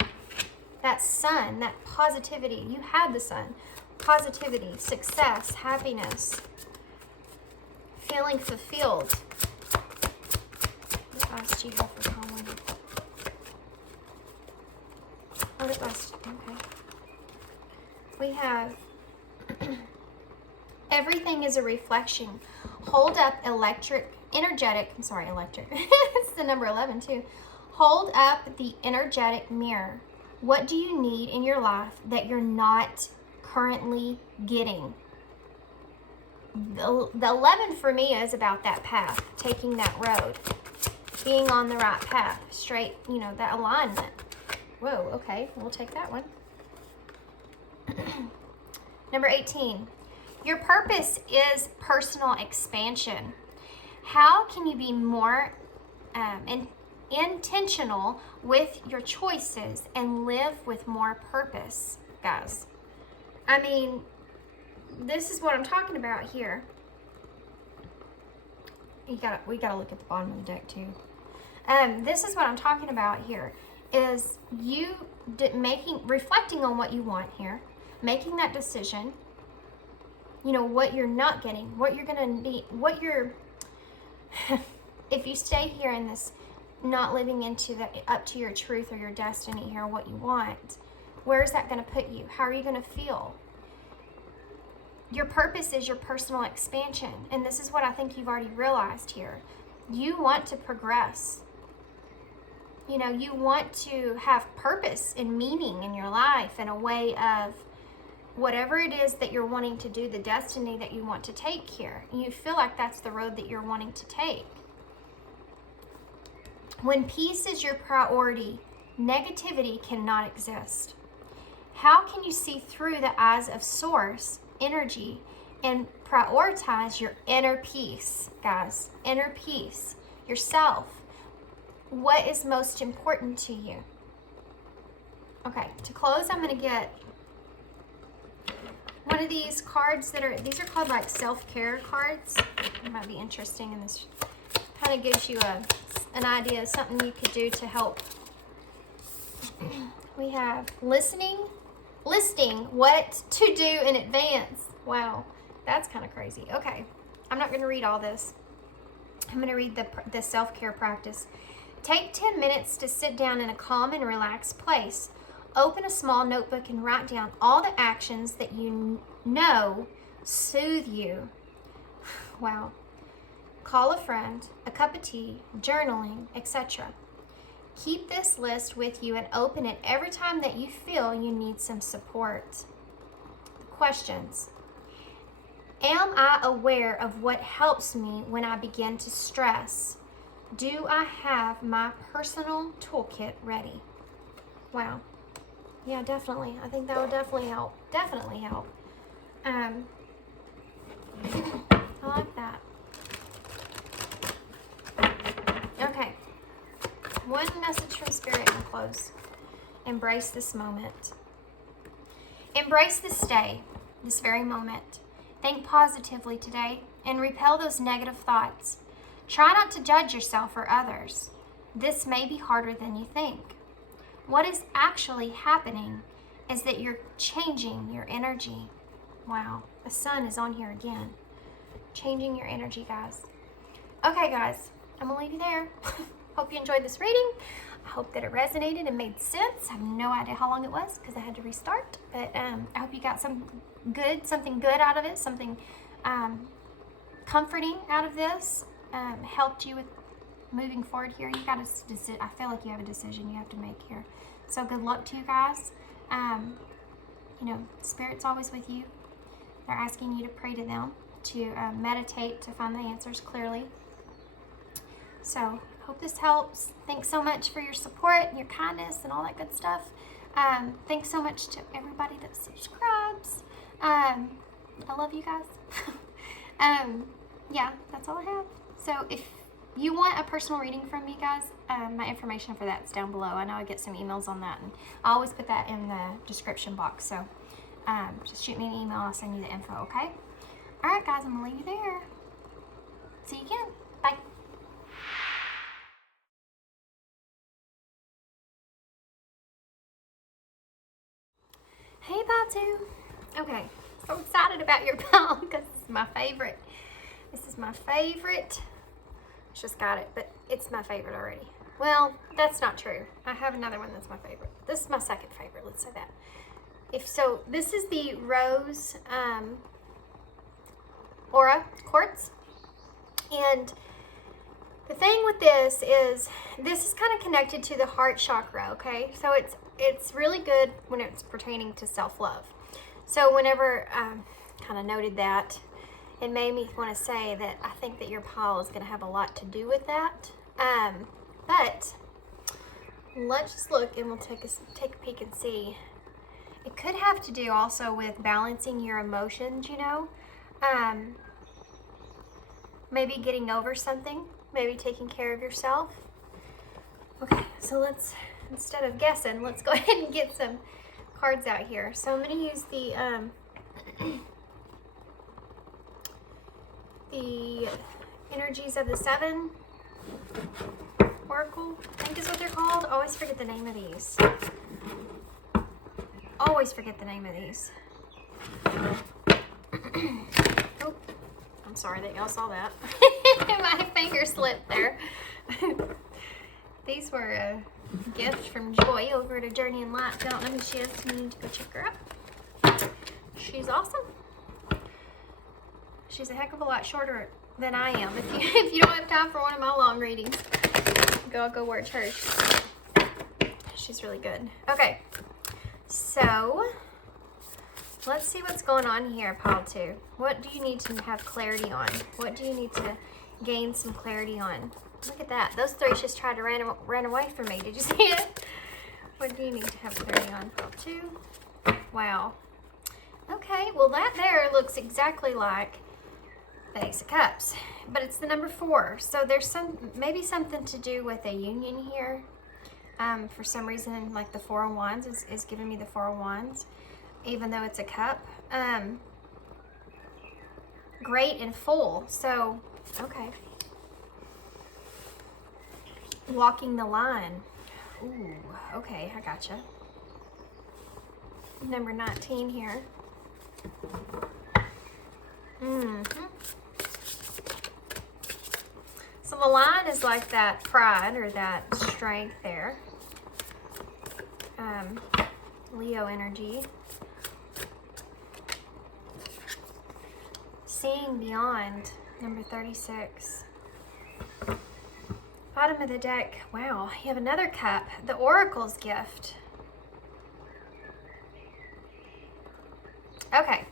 That sun, that positivity. You had the sun. Positivity, success, happiness, feeling fulfilled. What else do you have for common? Oh, what else? Okay. We have everything is a reflection. Hold up energetic, it's the number 11 too. Hold up the energetic mirror. What do you need in your life that you're not currently getting? The 11 for me is about that path, taking that road, being on the right path, straight, you know, that alignment. Whoa, okay, we'll take that one. Number 18, your purpose is personal expansion. How can you be more intentional with your choices and live with more purpose, guys? I mean, this is what I'm talking about here. We gotta look at the bottom of the deck too. This is what I'm talking about here. Is you reflecting on what you want here, making that decision. You know what you're not getting, what you're gonna be, what you're. If you stay here in this, not living into up to your truth or your destiny here, what you want, where is that going to put you? How are you going to feel? Your purpose is your personal expansion, and this is what I think you've already realized here. You want to progress. You know, you want to have purpose and meaning in your life and a way of whatever it is that you're wanting to do, the destiny that you want to take here. You feel like that's the road that you're wanting to take. When peace is your priority, negativity cannot exist. How can you see through the eyes of source energy and prioritize your inner peace, guys? Inner peace, yourself. What is most important to you? Okay, to close, I'm going to get one of these cards these are called like self-care cards. It might be interesting, and this kind of gives you an idea of something you could do to help. We have listing what to do in advance. Wow, that's kind of crazy. Okay, I'm not going to read all this. I'm going to read the self-care practice. Take 10 minutes to sit down in a calm and relaxed place. Open a small notebook and write down all the actions that you know soothe you. Wow. Call a friend, a cup of tea, journaling, etc. Keep this list with you and open it every time that you feel you need some support. Questions. Am I aware of what helps me when I begin to stress? Do I have my personal toolkit ready? Wow. Yeah, definitely. I think that would definitely help. Definitely help. I like that. Okay. One message from Spirit and close. Embrace this moment. Embrace this day, this very moment. Think positively today and repel those negative thoughts. Try not to judge yourself or others. This may be harder than you think. What is actually happening is that you're changing your energy. Wow, the sun is on here again. Changing your energy, guys. Okay, guys, I'm gonna leave you there. Hope you enjoyed this reading. I hope that it resonated and made sense. I have no idea how long it was because I had to restart, but I hope you got something good out of it, something comforting out of this, helped you with moving forward here. You got to, I feel like you have a decision you have to make here. So good luck to you guys. You know, Spirit's always with you. They're asking you to pray to them, to meditate, to find the answers clearly. So hope this helps. Thanks so much for your support and your kindness and all that good stuff. Thanks so much to everybody that subscribes. I love you guys. Yeah, that's all I have. So if you want a personal reading from me, guys, my information for that's down below. I know I get some emails on that, and I always put that in the description box. So just shoot me an email. I'll send you the info, okay? All right, guys, I'm going to leave you there. See you again. Bye. Hey, Batu. Okay, so excited about your palm because this is my favorite. This is my favorite. I just got it, but it's my favorite already. Well, that's not true. I have another one that's my favorite. This is my second favorite, let's say that. This is the Rose Aura Quartz. And the thing with this is kind of connected to the heart chakra, okay? So it's really good when it's pertaining to self-love. So whenever I kind of noted that, it made me want to say that I think that your pile is going to have a lot to do with that. But let's just look and we'll take a peek and see. It could have to do also with balancing your emotions, you know. Maybe getting over something, maybe taking care of yourself. Okay, so let's, instead of guessing, let's go ahead and get some cards out here. So I'm going to use the energies of the seven oracle, I think is what they're called. Always forget the name of these. Always forget the name of these. Oh, I'm sorry that y'all saw that. My finger slipped there. These were a gift from Joy over at A Journey in Light. Don't know who she is. You need to go check her out. She's awesome. She's a heck of a lot shorter than I am. If you don't have time for one of my long readings, go watch hers. She's really good. Okay, so let's see what's going on here, pile 2. What do you need to have clarity on? What do you need to gain some clarity on? Look at that. Those three just tried to run away from me. Did you see it? What do you need to have clarity on, pile 2? Wow. Okay, well that there looks exactly like the Ace of Cups, but it's the number 4. So there's maybe something to do with a union here. For some reason, like the 4 of Wands is giving me the 4 of Wands, even though it's a cup. Great and full. So, okay. Walking the line. Ooh, okay, I gotcha. Number 19 here. So the line is like that pride or that strength there. Leo energy. Seeing beyond, number 36. Bottom of the deck, wow, you have another cup. The Oracle's gift. Okay.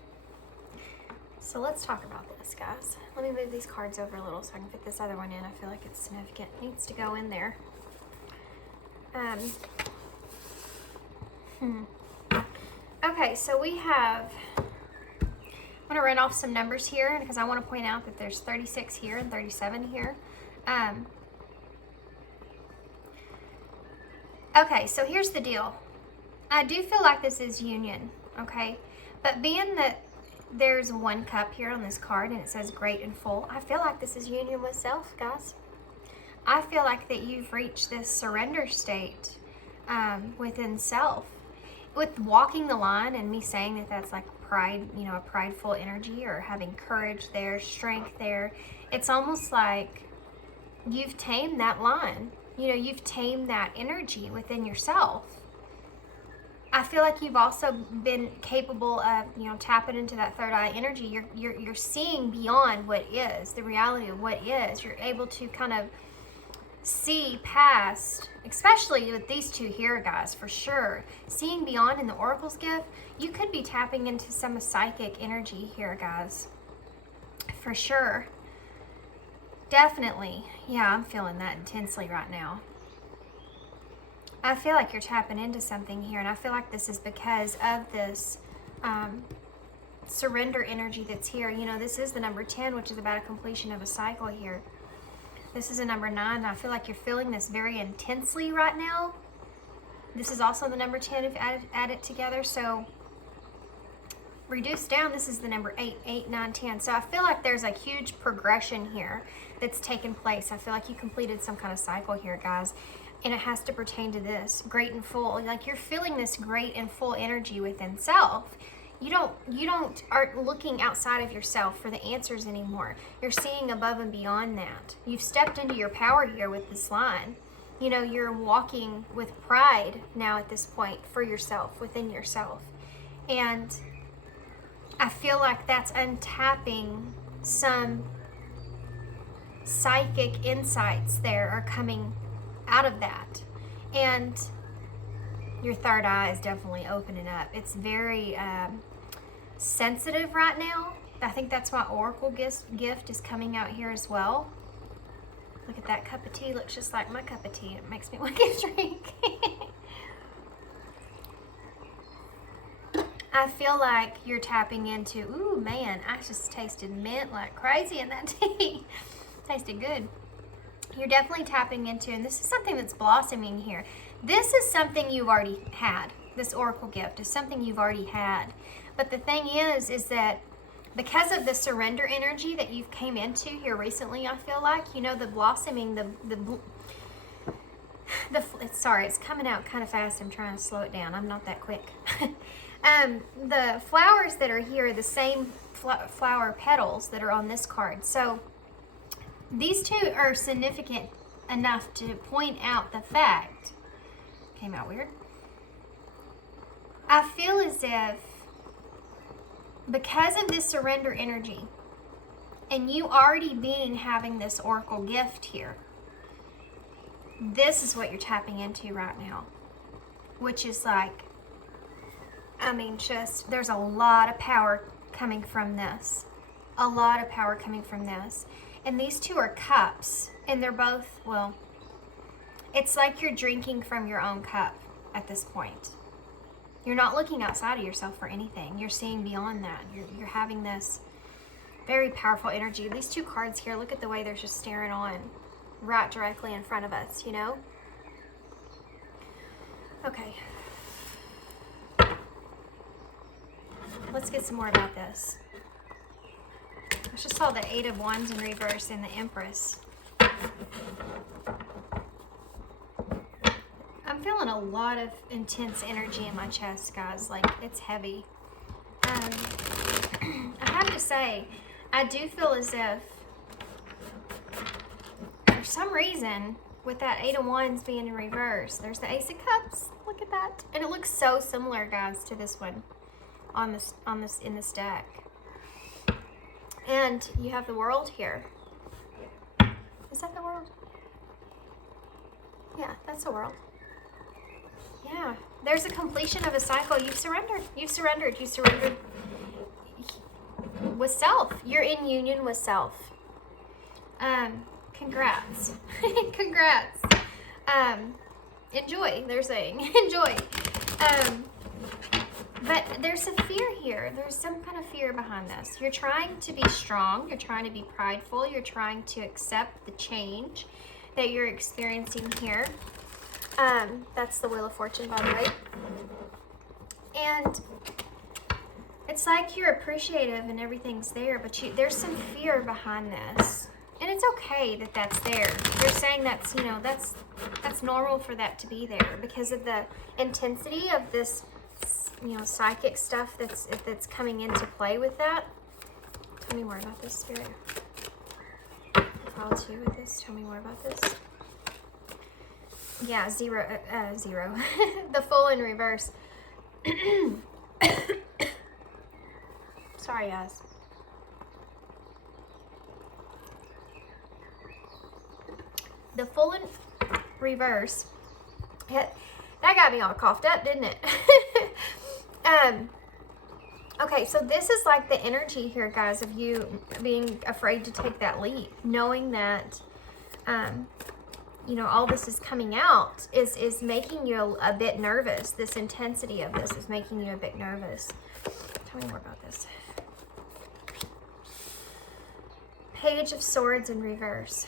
So let's talk about this, guys. Let me move these cards over a little so I can fit this other one in. I feel like it's significant. It needs to go in there. Okay, so we have, I'm going to run off some numbers here because I want to point out that there's 36 here and 37 here. Okay, so here's the deal. I do feel like this is union, okay? But being that there's one cup here on this card and it says great and full, I feel like this is union with self, guys. I feel like that you've reached this surrender state within self. With walking the line and me saying that that's like pride, you know, a prideful energy or having courage there, strength there, it's almost like you've tamed that line. You know, you've tamed that energy within yourself. I feel like you've also been capable of, you know, tapping into that third eye energy. You're seeing beyond what is, the reality of what is. You're able to kind of see past, especially with these two here, guys, for sure. Seeing beyond in the Oracle's gift, you could be tapping into some psychic energy here, guys. For sure. Definitely. Yeah, I'm feeling that intensely right now. I feel like you're tapping into something here, and I feel like this is because of this surrender energy that's here. You know, this is the number 10, which is about a completion of a cycle here. This is a number 9, and I feel like you're feeling this very intensely right now. This is also the number 10 if add it together. So reduced down, this is the number 8, 8, 9, 10. So I feel like there's a huge progression here that's taken place. I feel like you completed some kind of cycle here, guys. And it has to pertain to this, great and full. Like you're feeling this great and full energy within self. You aren't looking outside of yourself for the answers anymore. You're seeing above and beyond that. You've stepped into your power here with this line. You know, you're walking with pride now at this point for yourself, within yourself. And I feel like that's untapping some psychic insights there are coming out of that. And your third eye is definitely opening up. It's very sensitive right now. I think that's why Oracle gift is coming out here as well. Look at that cup of tea. Looks just like my cup of tea. It makes me want to drink. I feel like you're tapping into, ooh man, I just tasted mint like crazy in that tea. Tasted good. You're definitely tapping into, and this is something that's blossoming here. This is something you've already had. This Oracle gift is something you've already had. But the thing is that because of the surrender energy that you've came into here recently, I feel like, you know, the blossoming, sorry, it's coming out kind of fast. I'm trying to slow it down. I'm not that quick. The flowers that are here are the same flower petals that are on this card. So these two are significant enough to point out the fact, came out weird. I feel as if because of this surrender energy and you already having this Oracle gift here, this is what you're tapping into right now, which is like, I mean, just there's a lot of power coming from this, a lot of power coming from this. And these two are cups, and they're both, well, it's like you're drinking from your own cup at this point. You're not looking outside of yourself for anything. You're seeing beyond that. You're having this very powerful energy. These two cards here, look at the way they're just staring on right directly in front of us, you know? Okay. Let's get some more about this. I just saw the 8 of Wands in reverse and the Empress. I'm feeling a lot of intense energy in my chest, guys. Like, it's heavy. I have to say, I do feel as if, for some reason, with that 8 of Wands being in reverse, there's the Ace of Cups. Look at that. And it looks so similar, guys, to this one in this deck. And you have the World here. Is that the World? Yeah, that's the World. Yeah, there's a completion of a cycle. You've surrendered. You've surrendered. You surrendered with self. You're in union with self. Congrats. Congrats. Enjoy, they're saying. Enjoy. But there's a fear here. There's some kind of fear behind this. You're trying to be strong. You're trying to be prideful. You're trying to accept the change that you're experiencing here. That's the Wheel of Fortune, by the way. And it's like you're appreciative and everything's there, but there's some fear behind this. And it's okay that that's there. They're saying that's, you know, that's normal for that to be there because of the intensity of this, you know, psychic stuff that's coming into play with that. Tell me more about this, Spirit. Follow two with this. Tell me more about this. Yeah, zero. The Fool in reverse. Sorry, guys. The full in reverse. That got me all coughed up, didn't it? Okay, so this is like the energy here, guys, of you being afraid to take that leap, knowing that, you know, all this is coming out is making you a bit nervous. This intensity of this is making you a bit nervous. Tell me more about this. Page of Swords in reverse.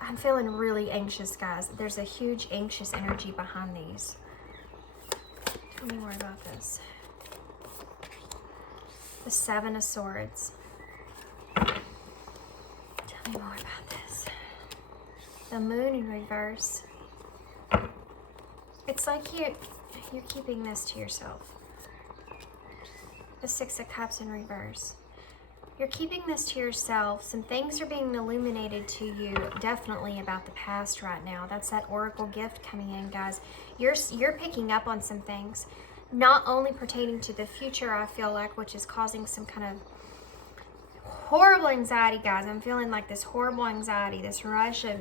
I'm feeling really anxious, guys. There's a huge anxious energy behind these. Tell me more about this. The Seven of Swords. Tell me more about this. The Moon in reverse. It's like you're keeping this to yourself. The Six of Cups in reverse. You're keeping this to yourself. Some things are being illuminated to you, definitely about the past right now. That's that oracle gift coming in, guys. You're picking up on some things, not only pertaining to the future, I feel like, which is causing some kind of horrible anxiety, guys. I'm feeling like this horrible anxiety, this rush of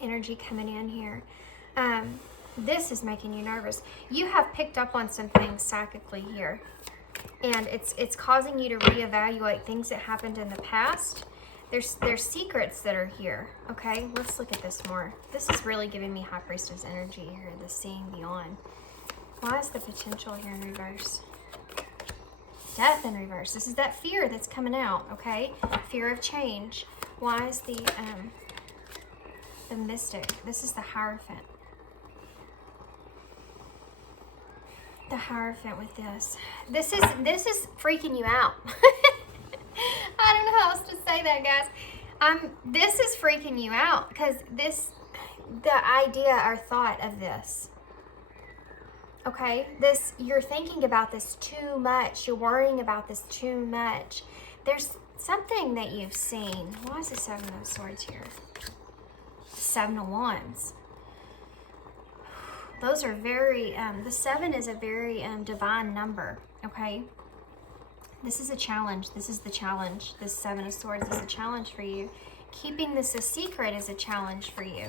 energy coming in here. This is making you nervous. You have picked up on some things psychically here. And it's causing you to reevaluate things that happened in the past. There's secrets that are here. Okay, let's look at this more. This is really giving me High Priestess energy here, the seeing beyond. Why is the potential here in reverse? Death in reverse. This is that fear that's coming out, okay? Fear of change. Why is the Mystic? This is the Hierophant. The Hierophant with this. This is freaking you out. I don't know how else to say that, guys. This is freaking you out because the idea or thought of this. Okay, you're thinking about this too much. You're worrying about this too much. There's something that you've seen. Why is the Seven of Swords here? Seven of Wands. Those are very, the 7 is a very divine number, okay? This is a challenge. This is the challenge. This 7 of Swords is a challenge for you. Keeping this a secret is a challenge for you.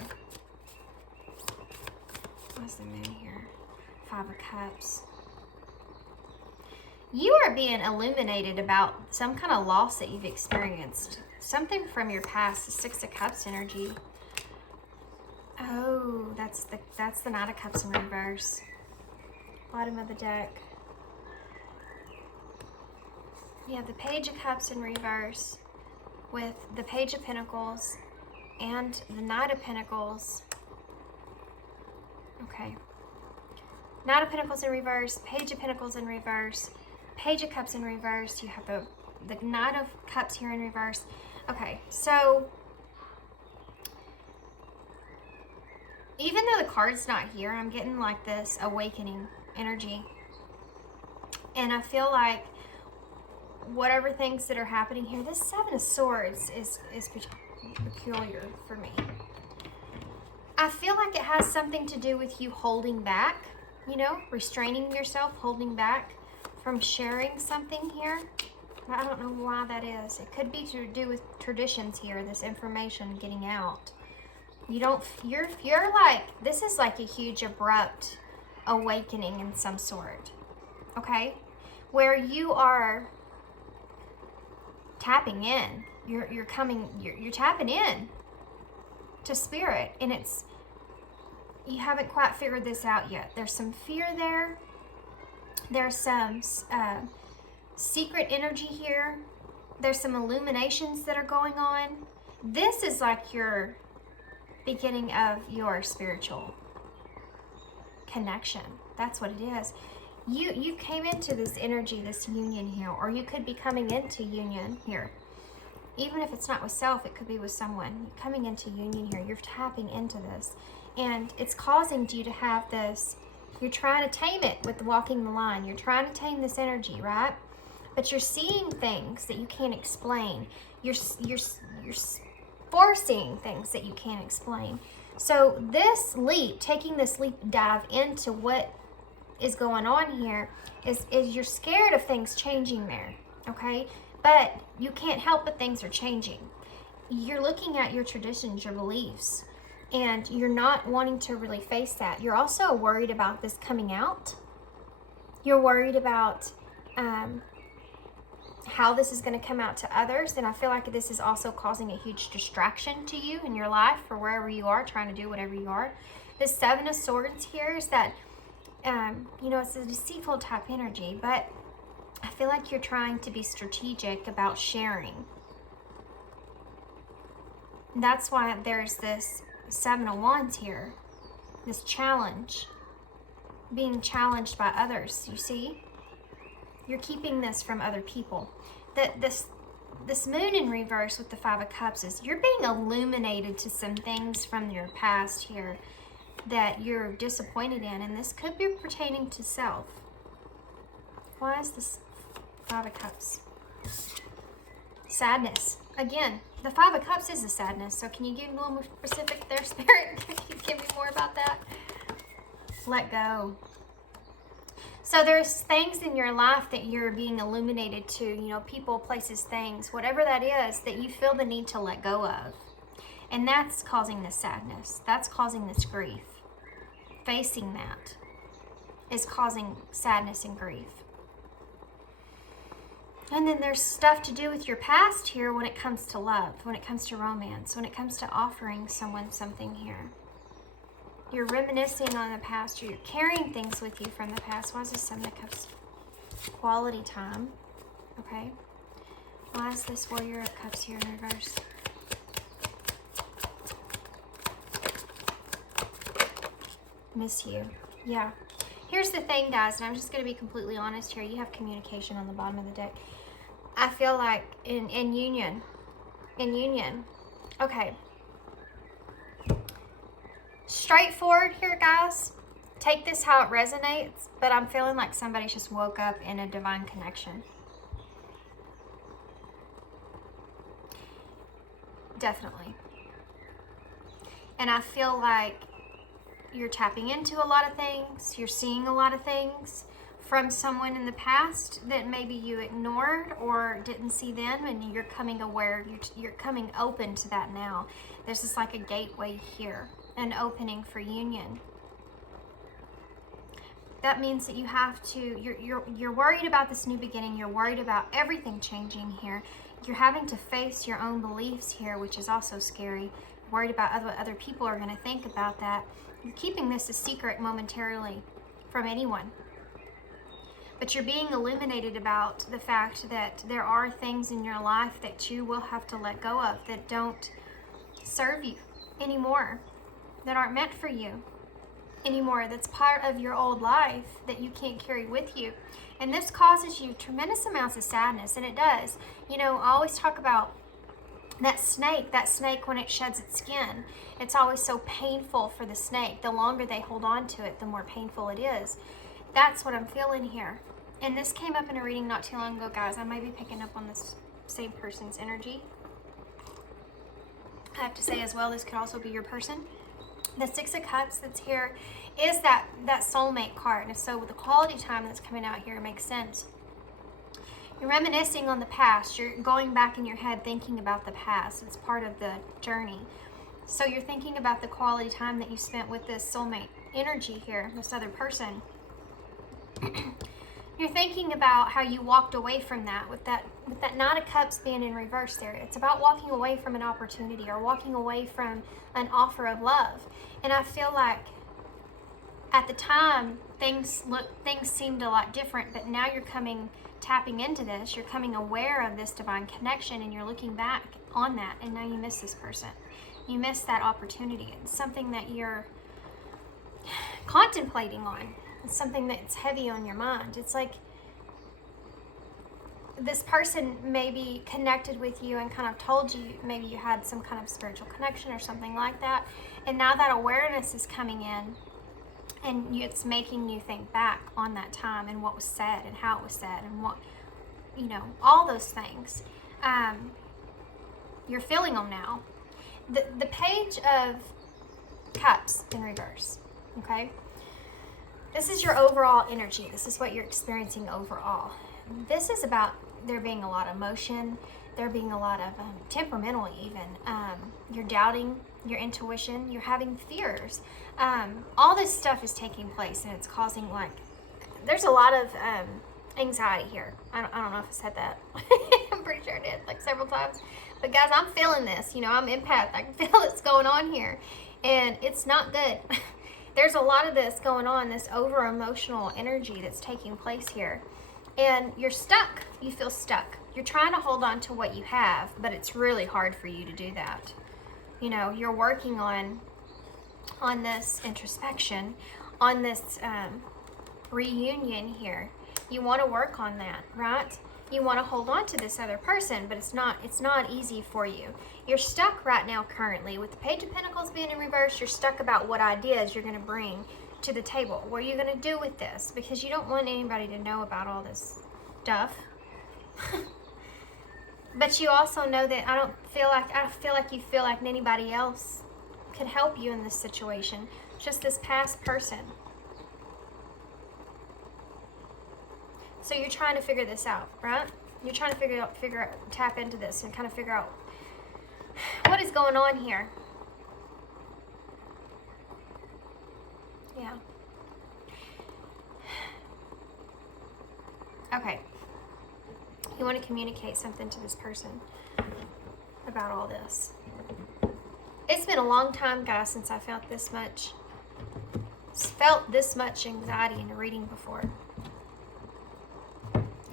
What's the Moon here? 5 of Cups. You are being illuminated about some kind of loss that you've experienced. Something from your past, the 6 of Cups energy. Oh, that's the Knight of Cups in reverse. Bottom of the deck. You have the Page of Cups in reverse with the Page of Pentacles and the Knight of Pentacles. Okay. Knight of Pentacles in reverse, Page of Pentacles in reverse, Page of Cups in reverse. You have the Knight of Cups here in reverse. Okay, so even though the card's not here, I'm getting like this awakening energy. And I feel like whatever things that are happening here, this 7 of Swords is peculiar for me. I feel like it has something to do with you holding back, you know, restraining yourself, holding back from sharing something here. I don't know why that is. It could be to do with traditions here, this information getting out. You're like, this is like a huge abrupt awakening in some sort, okay? Where you are tapping in, you're tapping in to spirit, and you haven't quite figured this out yet. There's some fear there. There's some secret energy here. There's some illuminations that are going on. This is like your beginning of your spiritual connection. That's what it is. You came into this energy, this union here, or you could be coming into union here. Even if it's not with self, it could be with someone. You're coming into union here. You're tapping into this. And it's causing you to have this, you're trying to tame it with walking the line. You're trying to tame this energy, right? But you're seeing things that you can't explain. You're foreseeing things that you can't explain. So this leap, taking this leap dive into what is going on here is you're scared of things changing there, okay? But you can't help but things are changing. You're looking at your traditions, your beliefs, and you're not wanting to really face that. You're also worried about this coming out. You're worried about how this is going to come out to others, and I feel like this is also causing a huge distraction to you in your life or wherever you are trying to do whatever you are. The Seven of Swords here is that, you know, it's a deceitful type energy, but I feel like you're trying to be strategic about sharing. That's why there's this Seven of Wands here, this challenge, being challenged by others, you see? You're keeping this from other people. This moon in reverse with the Five of Cups is you're being illuminated to some things from your past here that you're disappointed in, and this could be pertaining to self. Why is this Five of Cups? Sadness. Again, the Five of Cups is a sadness, so can you give me a little more specific there, Spirit? Can you give me more about that? Let go. So there's things in your life that you're being illuminated to, you know, people, places, things, whatever that is, that you feel the need to let go of. And that's causing this sadness. That's causing this grief. Facing that is causing sadness and grief. And then there's stuff to do with your past here when it comes to love, when it comes to romance, when it comes to offering someone something here. You're reminiscing on the past. You're carrying things with you from the past. Why is this Seven of Cups? Quality time. Okay. Why is this Warrior of Cups here in reverse? Miss you. Yeah. Here's the thing, guys, and I'm just going to be completely honest here. You have communication on the bottom of the deck. I feel like in union. In union. Okay. Straightforward here, guys. Take this how it resonates, but I'm feeling like somebody just woke up in a divine connection. Definitely. And I feel like you're tapping into a lot of things. You're seeing a lot of things from someone in the past that maybe you ignored or didn't see then, and you're coming aware, you're coming open to that now. There's just like a gateway here, an opening for union. That means that you have to, you're worried about this new beginning. You're worried about everything changing here. You're having to face your own beliefs here, which is also scary. You're worried about what other people are going to think about that. You're keeping this a secret momentarily from anyone. But you're being illuminated about the fact that there are things in your life that you will have to let go of that don't serve you anymore, that aren't meant for you anymore, that's part of your old life that you can't carry with you. And this causes you tremendous amounts of sadness, and it does. You know, I always talk about that snake when it sheds its skin. It's always so painful for the snake. The longer they hold on to it, the more painful it is. That's what I'm feeling here. And this came up in a reading not too long ago, guys. I may be picking up on this same person's energy. I have to say as well, this could also be your person. The Six of Cups that's here is that soulmate card. And so with the quality time that's coming out here, it makes sense. You're reminiscing on the past. You're going back in your head thinking about the past. It's part of the journey. So you're thinking about the quality time that you spent with this soulmate energy here, this other person. You're thinking about how you walked away from that with that Nine of Cups being in reverse there. It's about walking away from an opportunity or walking away from an offer of love. And I feel like at the time things seemed a lot different, but now you're tapping into this. You're coming aware of this divine connection, and you're looking back on that, and now you miss this person. You miss that opportunity. It's something that you're contemplating on. It's something that's heavy on your mind. It's like this person maybe connected with you and kind of told you maybe you had some kind of spiritual connection or something like that. And now that awareness is coming in, and it's making you think back on that time and what was said and how it was said and what, you know, all those things. You're feeling them now. The Page of Cups in reverse, okay? This is your overall energy. This is what you're experiencing overall. This is about there being a lot of emotion, there being a lot of temperamental even. You're doubting your intuition, you're having fears. All this stuff is taking place, and it's causing, like, there's a lot of anxiety here. I don't know if I said that. I'm pretty sure I did, like, several times. But guys, I'm feeling this. You know, I'm empath. I can feel what's going on here. And it's not good. There's a lot of this going on, this over-emotional energy that's taking place here. And you're stuck. You feel stuck. You're trying to hold on to what you have, but it's really hard for you to do that. You know, you're working on this introspection, on this reunion here. You want to work on that, right? You want to hold on to this other person, but it's not easy for you. You're stuck right now currently with the Page of Pentacles being in reverse. You're stuck about what ideas you're going to bring to the table. What are you going to do with this? Because you don't want anybody to know about all this stuff. But you also know that I feel like you feel like anybody else could help you in this situation. Just this past person. So you're trying to figure this out, right? You're trying to figure out, tap into this and kind of figure out what is going on here. Yeah. Okay. You want to communicate something to this person about all this. It's been a long time, guys, since I felt this much anxiety in a reading before.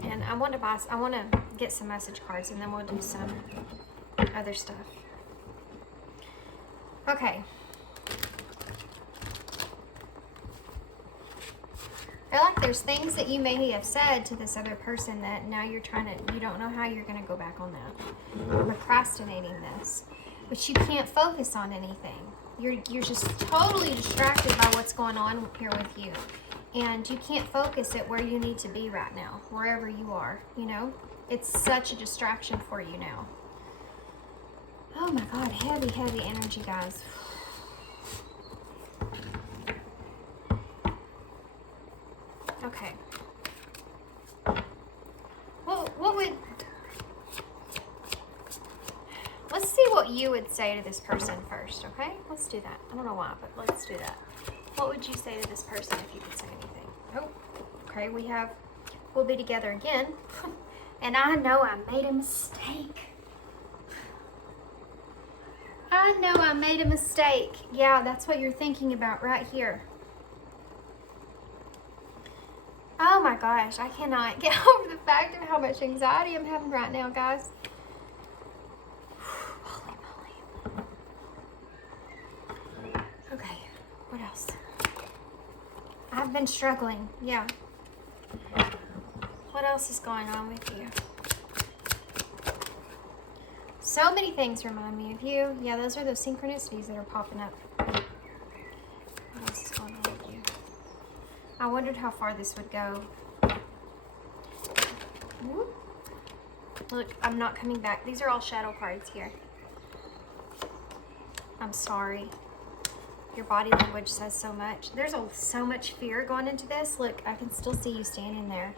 And I want to get some message cards, and then we'll do some other stuff. Okay. I feel like there's things that you may have said to this other person that now you don't know how you're going to go back on that. You're procrastinating this. But you can't focus on anything. You're just totally distracted by what's going on here with you. And you can't focus at where you need to be right now, wherever you are, you know? It's such a distraction for you now. Oh my God, heavy, heavy energy, guys. Okay. What would... Let's see what you would say to this person first, okay? Let's do that. I don't know why, but let's do that. What would you say to this person if you could say anything? Oh, okay, we'll be together again. And I know I made a mistake. I know I made a mistake. Yeah, that's what you're thinking about right here. Oh my gosh, I cannot get over the fact of how much anxiety I'm having right now, guys. Holy moly. Okay, what else? I've been struggling, yeah. What else is going on with you? So many things remind me of you. Yeah, those are those synchronicities that are popping up. What else is going on with you? I wondered how far this would go. Whoop. Look, I'm not coming back. These are all shadow cards here. I'm sorry. Your body language says so much. There's so much fear going into this. Look, I can still see you standing there.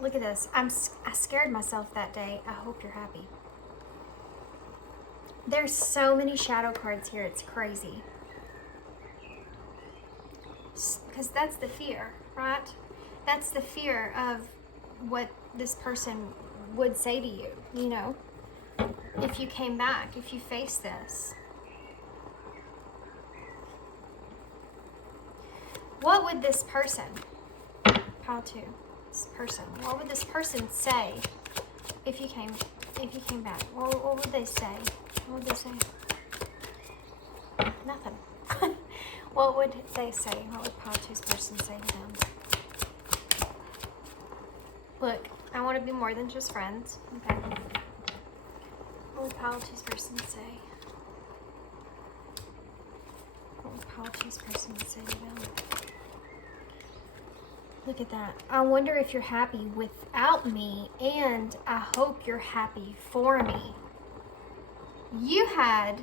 Look at this. I scared myself that day. I hope you're happy. There's so many shadow cards here. It's crazy. Because that's the fear, right? That's the fear of what this person would say to you, you know? If you came back, if you faced this. What would this person, pile two, this person, what would this person say if you came back? What would they say? What would they say? Nothing. What would they say? What would pile two's person say to them? Look, I want to be more than just friends. Okay. What would pile two's person say? What would pile two's person say to them? Look at that. I wonder if you're happy without me, and I hope you're happy for me. You had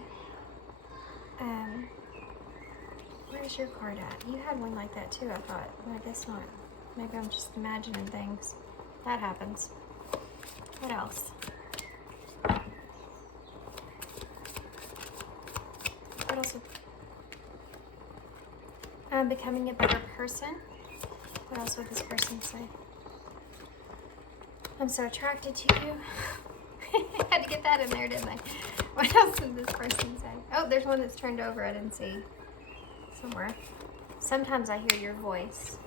Where's your card at? You had one like that too, I thought. But I guess not. Maybe I'm just imagining things. That happens. What else? What else? Becoming a better person. What else would this person say? I'm so attracted to you. I had to get that in there, didn't I? What else would this person say? Oh, there's one that's turned over I didn't see. Somewhere. Sometimes I hear your voice.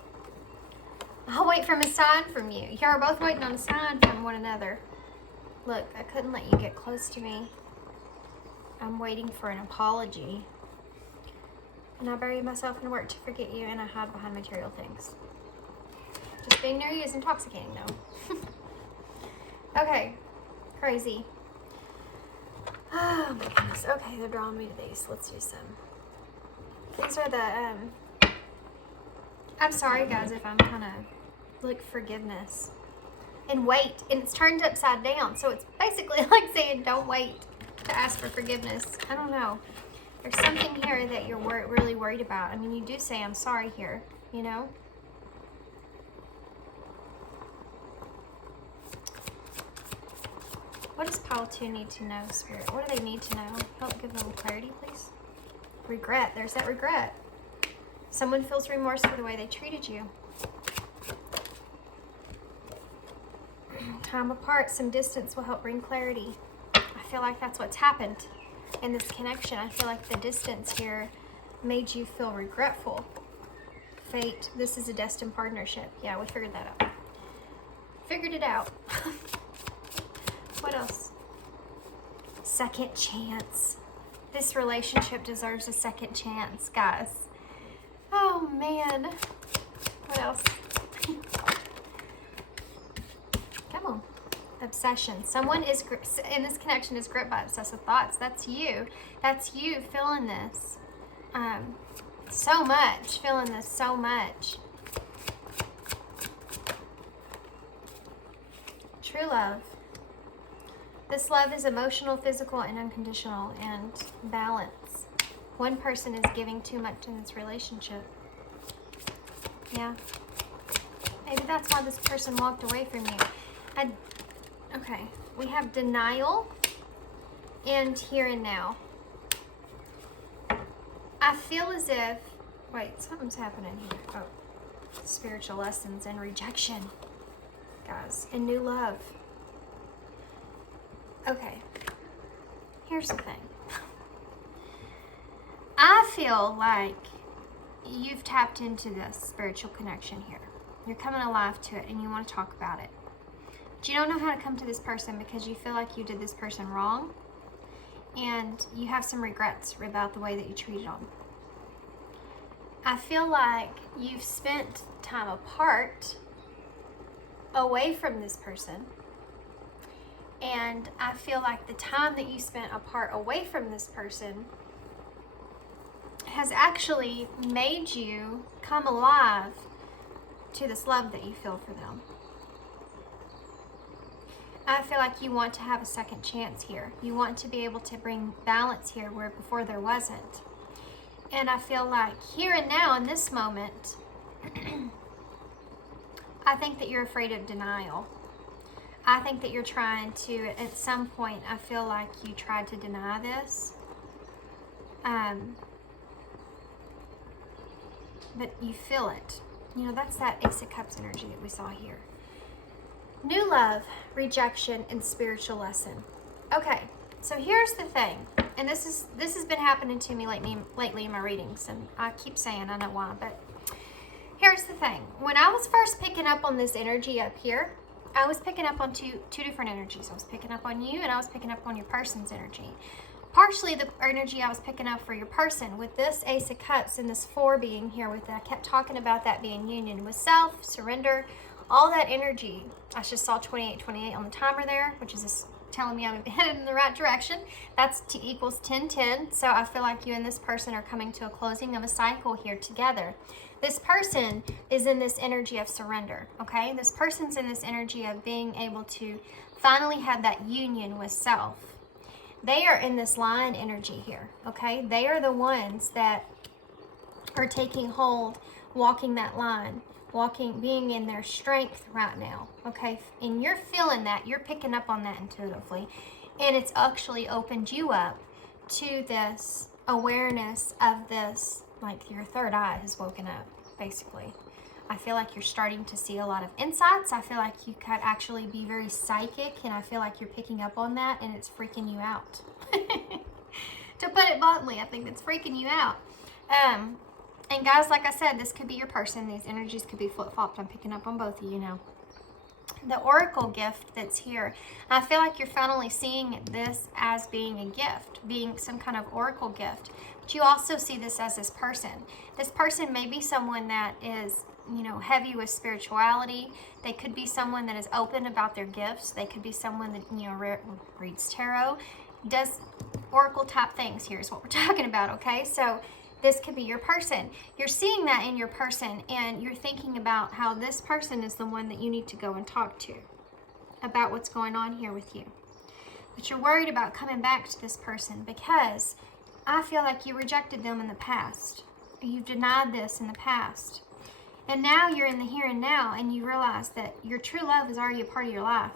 I'll wait for a sign from you. You are both waiting on a sign from one another. Look, I couldn't let you get close to me. I'm waiting for an apology. And I bury myself in work to forget you, and I hide behind material things. Just being near you is intoxicating, though. Okay. Crazy. Oh, my goodness. Okay, they're drawing me to these. Let's do some. These are the, I'm sorry, guys, if I'm kind of, like, forgiveness. And wait. And it's turned upside down. So it's basically like saying don't wait to ask for forgiveness. I don't know. There's something here that you're really worried about. I mean, you do say I'm sorry here, you know? What does Pile 2 need to know, Spirit? What do they need to know? Help give them clarity, please. Regret. There's that regret. Someone feels remorse for the way they treated you. Time apart, some distance will help bring clarity. I feel like that's what's happened in this connection. I feel like the distance here made you feel regretful. Fate, this is a destined partnership. Yeah, we figured that out. Figured it out. What else? Second chance. This relationship deserves a second chance, guys. Oh, man. What else? Come on. Obsession. Someone is in this connection is gripped by obsessive thoughts. That's you. That's you feeling this. So much. Feeling this so much. True love. This love is emotional, physical, and unconditional, and balance. One person is giving too much in this relationship. Yeah. Maybe that's why this person walked away from you. Okay. We have denial and here and now. I feel as if... Wait, something's happening here. Oh. Spiritual lessons and rejection. Guys. And new love. Okay, here's the thing. I feel like you've tapped into this spiritual connection here. You're coming alive to it and you want to talk about it. But you don't know how to come to this person because you feel like you did this person wrong and you have some regrets about the way that you treated them. I feel like you've spent time apart away from this person. And I feel like the time that you spent apart away from this person has actually made you come alive to this love that you feel for them. I feel like you want to have a second chance here. You want to be able to bring balance here where before there wasn't. And I feel like here and now in this moment, I think that you're afraid of denial. I think that you're trying to, at some point, I feel like you tried to deny this. But you feel it. You know, that's that Ace of Cups energy that we saw here. New love, rejection, and spiritual lesson. Okay, so here's the thing. And this has been happening to me lately in my readings. And I keep saying, I know why, but here's the thing. When I was first picking up on this energy up here, I was picking up on two different energies. I was picking up on you and I was picking up on your person's energy. Partially the energy I was picking up for your person with this Ace of Cups and this 4 being here with it. I kept talking about that being union with self, surrender, all that energy. I just saw 2828 on the timer there, which is just telling me I'm headed in the right direction. That's T equals 1010. So I feel like you and this person are coming to a closing of a cycle here together. This person is in this energy of surrender, okay? This person's in this energy of being able to finally have that union with self. They are in this lion energy here, okay? They are the ones that are taking hold, walking that line, being in their strength right now, okay? And you're feeling that, you're picking up on that intuitively, and it's actually opened you up to this awareness of this, like your third eye has woken up, basically. I feel like you're starting to see a lot of insights. I feel like you could actually be very psychic, and I feel like you're picking up on that, and it's freaking you out. To put it bluntly, I think it's freaking you out. And guys, like I said, this could be your person. These energies could be flip-flopped. I'm picking up on both of you now. The oracle gift that's here, I feel like you're finally seeing this as being a gift, being some kind of oracle gift. But you also see this as this person. This person may be someone that is, you know, heavy with spirituality. They could be someone that is open about their gifts. They could be someone that, you know, reads tarot, does oracle type things. Here's what we're talking about, okay? So this could be your person. You're seeing that in your person, and you're thinking about how this person is the one that you need to go and talk to about what's going on here with you. But you're worried about coming back to this person because I feel like you rejected them in the past. You've denied this in the past. And now you're in the here and now, and you realize that your true love is already a part of your life.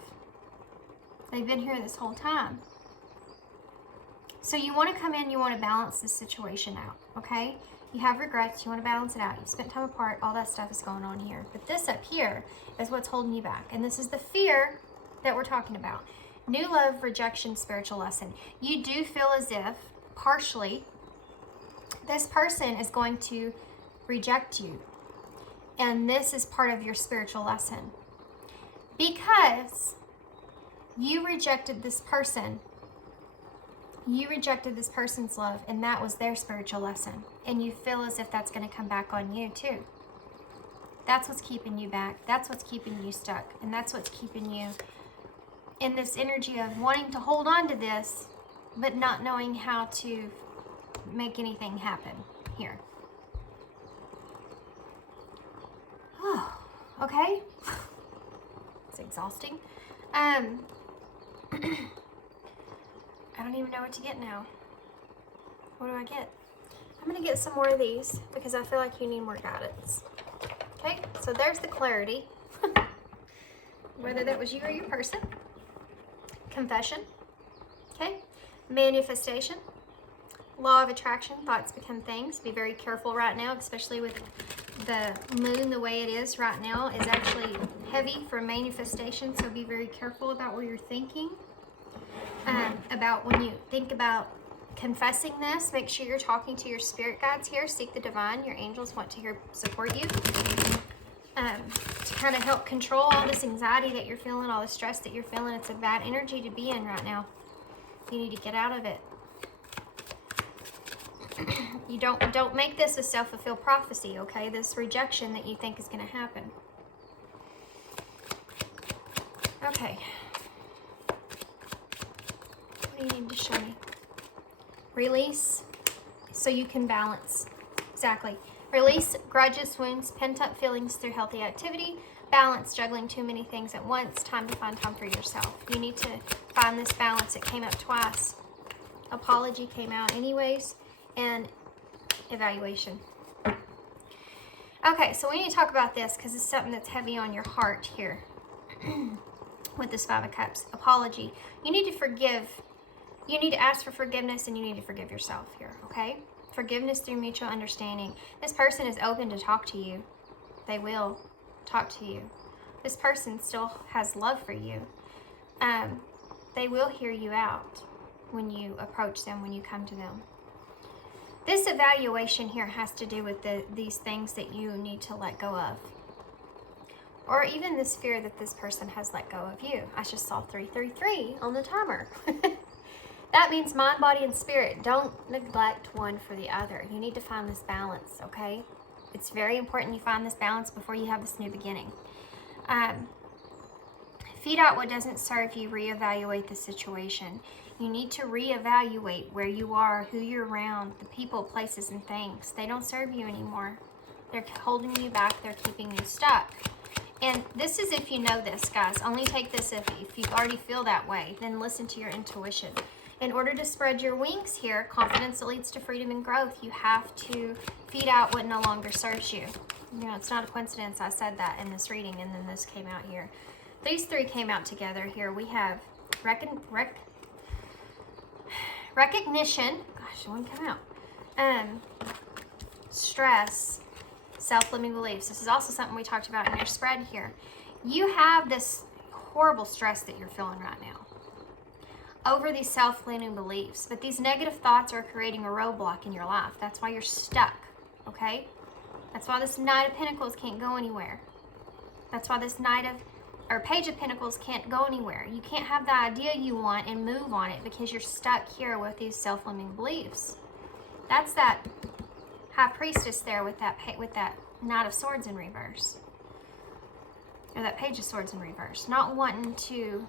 They've been here this whole time. So you want to come in, you want to balance this situation out, okay? You have regrets, you want to balance it out. You've spent time apart, all that stuff is going on here. But this up here is what's holding you back. And this is the fear that we're talking about. New love, rejection, spiritual lesson. You do feel as if, partially, this person is going to reject you. And this is part of your spiritual lesson. Because you rejected this person. You rejected this person's love, and that was their spiritual lesson. And you feel as if that's going to come back on you too. That's what's keeping you back. That's what's keeping you stuck. And that's what's keeping you in this energy of wanting to hold on to this, but not knowing how to make anything happen here. Oh, okay. It's exhausting. I don't even know what to get now. What do I get? I'm going to get some more of these because I feel like you need more guidance. Okay, so there's the clarity. Whether that was you or your person. Confession. Okay, manifestation. Law of attraction. Thoughts become things. Be very careful right now, especially with the moon the way it is right now is actually heavy for manifestation. So be very careful about what you're thinking. About when you think about confessing this, make sure you're talking to your spirit guides here. Seek the divine. Your angels want to support you to kind of help control all this anxiety that you're feeling, all the stress that you're feeling. It's a bad energy to be in right now. You need to get out of it. You don't make this a self-fulfilled prophecy, okay? This rejection that you think is going to happen. Okay. What do you need to show me? Release so you can balance. Exactly. Release grudges, wounds, pent-up feelings through healthy activity. Balance juggling too many things at once. Time to find time for yourself. You need to find this balance. It came up twice. Apology came out anyways. And evaluation. Okay, so we need to talk about this because it's something that's heavy on your heart here. With this Five of Cups. Apology. You need to forgive. You need to ask for forgiveness, and you need to forgive yourself here, okay? Forgiveness through mutual understanding. This person is open to talk to you. They will talk to you. This person still has love for you. They will hear you out when you approach them, when you come to them. This evaluation here has to do with these things that you need to let go of. Or even this fear that this person has let go of you. I just saw 333 on the timer. That means mind, body, and spirit. Don't neglect one for the other. You need to find this balance, okay? It's very important you find this balance before you have this new beginning. Feed out what doesn't serve you. Reevaluate the situation. You need to reevaluate where you are, who you're around, the people, places, and things. They don't serve you anymore. They're holding you back. They're keeping you stuck. And this is if you know this, guys. Only take this if you already feel that way. Then listen to your intuition. In order to spread your wings here, confidence that leads to freedom and growth, you have to feed out what no longer serves you. You know, it's not a coincidence I said that in this reading, and then this came out here. These three came out together here. We have recognition. Gosh, it wouldn't come out. Stress, self-limiting beliefs. This is also something we talked about in your spread here. You have this horrible stress that you're feeling right now over these self-limiting beliefs, but these negative thoughts are creating a roadblock in your life. That's why you're stuck, okay? That's why this Knight of Pentacles can't go anywhere. That's why this Page of Pentacles can't go anywhere. You can't have the idea you want and move on it because you're stuck here with these self-limiting beliefs. That's that High Priestess there with that Knight of Swords in reverse. Or that Page of Swords in reverse. Not wanting to...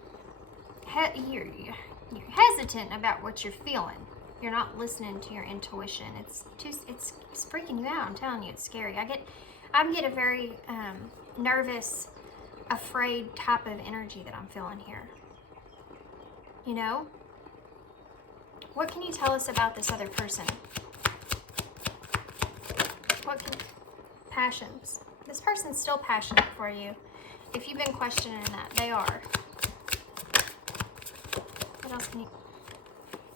You're hesitant about what you're feeling. You're not listening to your intuition. It's freaking you out. I'm telling you, it's scary. I get a very nervous, afraid type of energy that I'm feeling here. You know? What can you tell us about this other person? Passions. This person's still passionate for you. If you've been questioning that, they are. What else can you...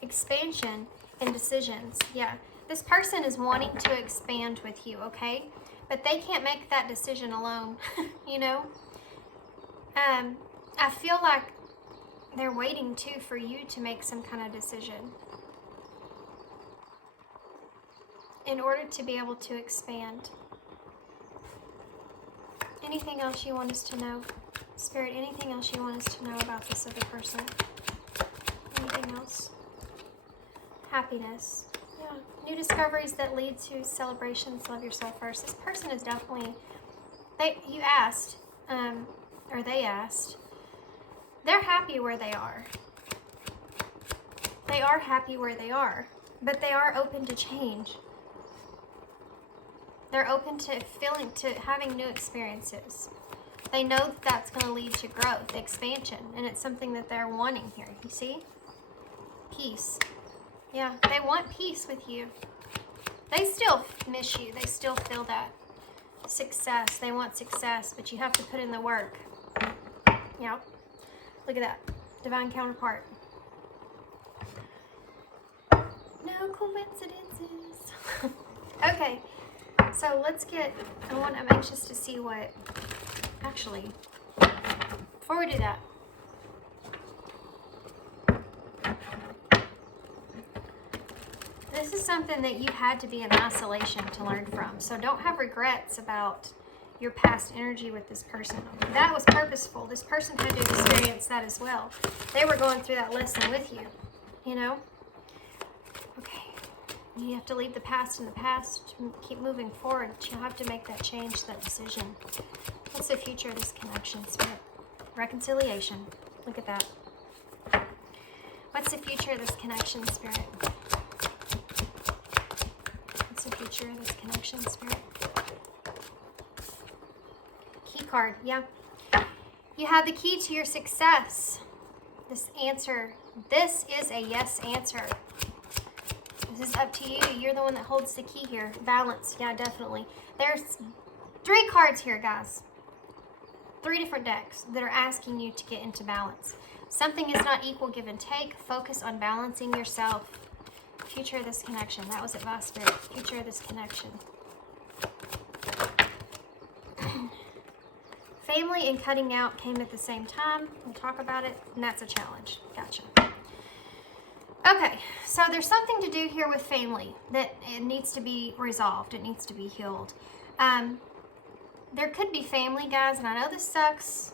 Expansion and decisions. Yeah. This person is wanting to expand with you, okay? But they can't make that decision alone, you know? I feel like they're waiting, too, for you to make some kind of decision in order to be able to expand. Anything else you want us to know? Spirit, anything else you want us to know about this other person? Anything else? Happiness. Yeah. New discoveries that lead to celebrations. Love yourself first. This person is definitely... You asked, or they asked. They're happy where they are. They are happy where they are. But they are open to change. They're open to having new experiences. They know that that's going to lead to growth, expansion, and it's something that they're wanting here. You see? Peace. Yeah, they want peace with you. They still miss you. They still feel that success. They want success, but you have to put in the work. Yeah. Look at that. Divine counterpart. No coincidences. Okay. So let's get, I'm anxious to see what, actually, before we do that, this is something that you had to be in isolation to learn from. So don't have regrets about your past energy with this person. That was purposeful. This person had to experience that as well. They were going through that lesson with you, you know? Okay. You have to leave the past in the past and keep moving forward. You'll have to make that change, that decision. What's the future of this connection, Spirit? Reconciliation. Look at that. What's the future of this connection, Spirit? What's the future of this connection, Spirit? Key card, yeah. You have the key to your success. This answer, this is a yes answer. This is up to you. You're the one that holds the key here. Balance. Yeah, definitely. There's 3 cards here, guys. 3 different decks that are asking you to get into balance. Something is not equal give and take. Focus on balancing yourself. Future of this connection. That was advice, Spirit. Future of this connection. Family and cutting out came at the same time. We'll talk about it, and that's a challenge. Gotcha. Okay, so there's something to do here with family that it needs to be resolved. It needs to be healed. There could be family, guys, and I know this sucks.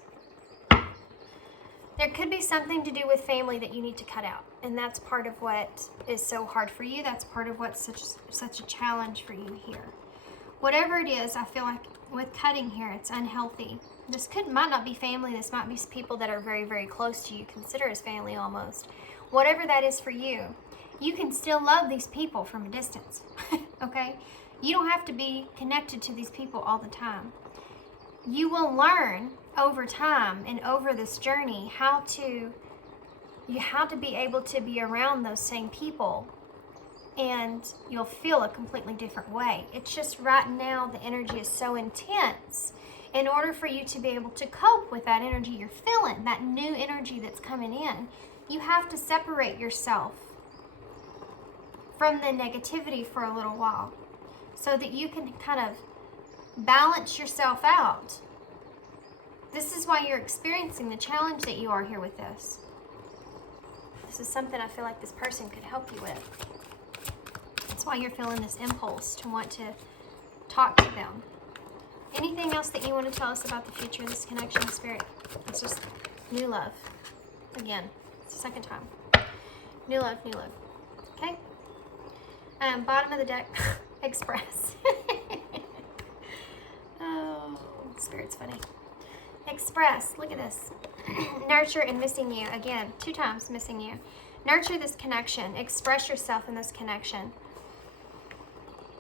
There could be something to do with family that you need to cut out, and that's part of what is so hard for you. That's part of what's such a challenge for you here. Whatever it is, I feel like with cutting here, it's unhealthy. This might not be family. This might be people that are very, very close to you, consider as family almost. Whatever that is for you, you can still love these people from a distance, okay? You don't have to be connected to these people all the time. You will learn over time and over this journey how to You have to be able to be around those same people, and you'll feel a completely different way. It's just right now the energy is so intense. In order for you to be able to cope with that energy you're feeling, that new energy that's coming in, you have to separate yourself from the negativity for a little while so that you can kind of balance yourself out. This is why you're experiencing the challenge that you are here with this. This is something I feel like this person could help you with. That's why you're feeling this impulse to want to talk to them. Anything else that you want to tell us about the future of this connection, Spirit? It's just new love. Again, it's the second time. New love, new love. Okay? Bottom of the deck, Express. Oh, Spirit's funny. Express, look at this. Nurture and missing you. Again, 2 times missing you. Nurture this connection. Express yourself in this connection.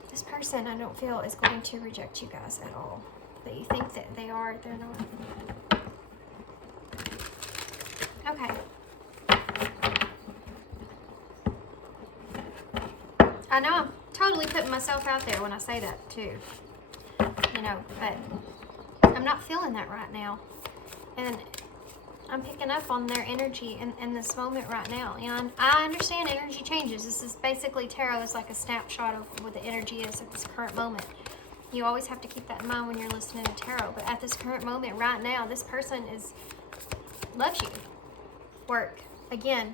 This person, I don't feel, is going to reject you guys at all. But you think that they are, they're not. Okay. I know I'm totally putting myself out there when I say that, too. You know, but I'm not feeling that right now. And I'm picking up on their energy in this moment right now. And I understand energy changes. This is basically, tarot is like a snapshot of what the energy is at this current moment. You always have to keep that in mind when you're listening to tarot. But at this current moment right now, this person loves you. Work. Again,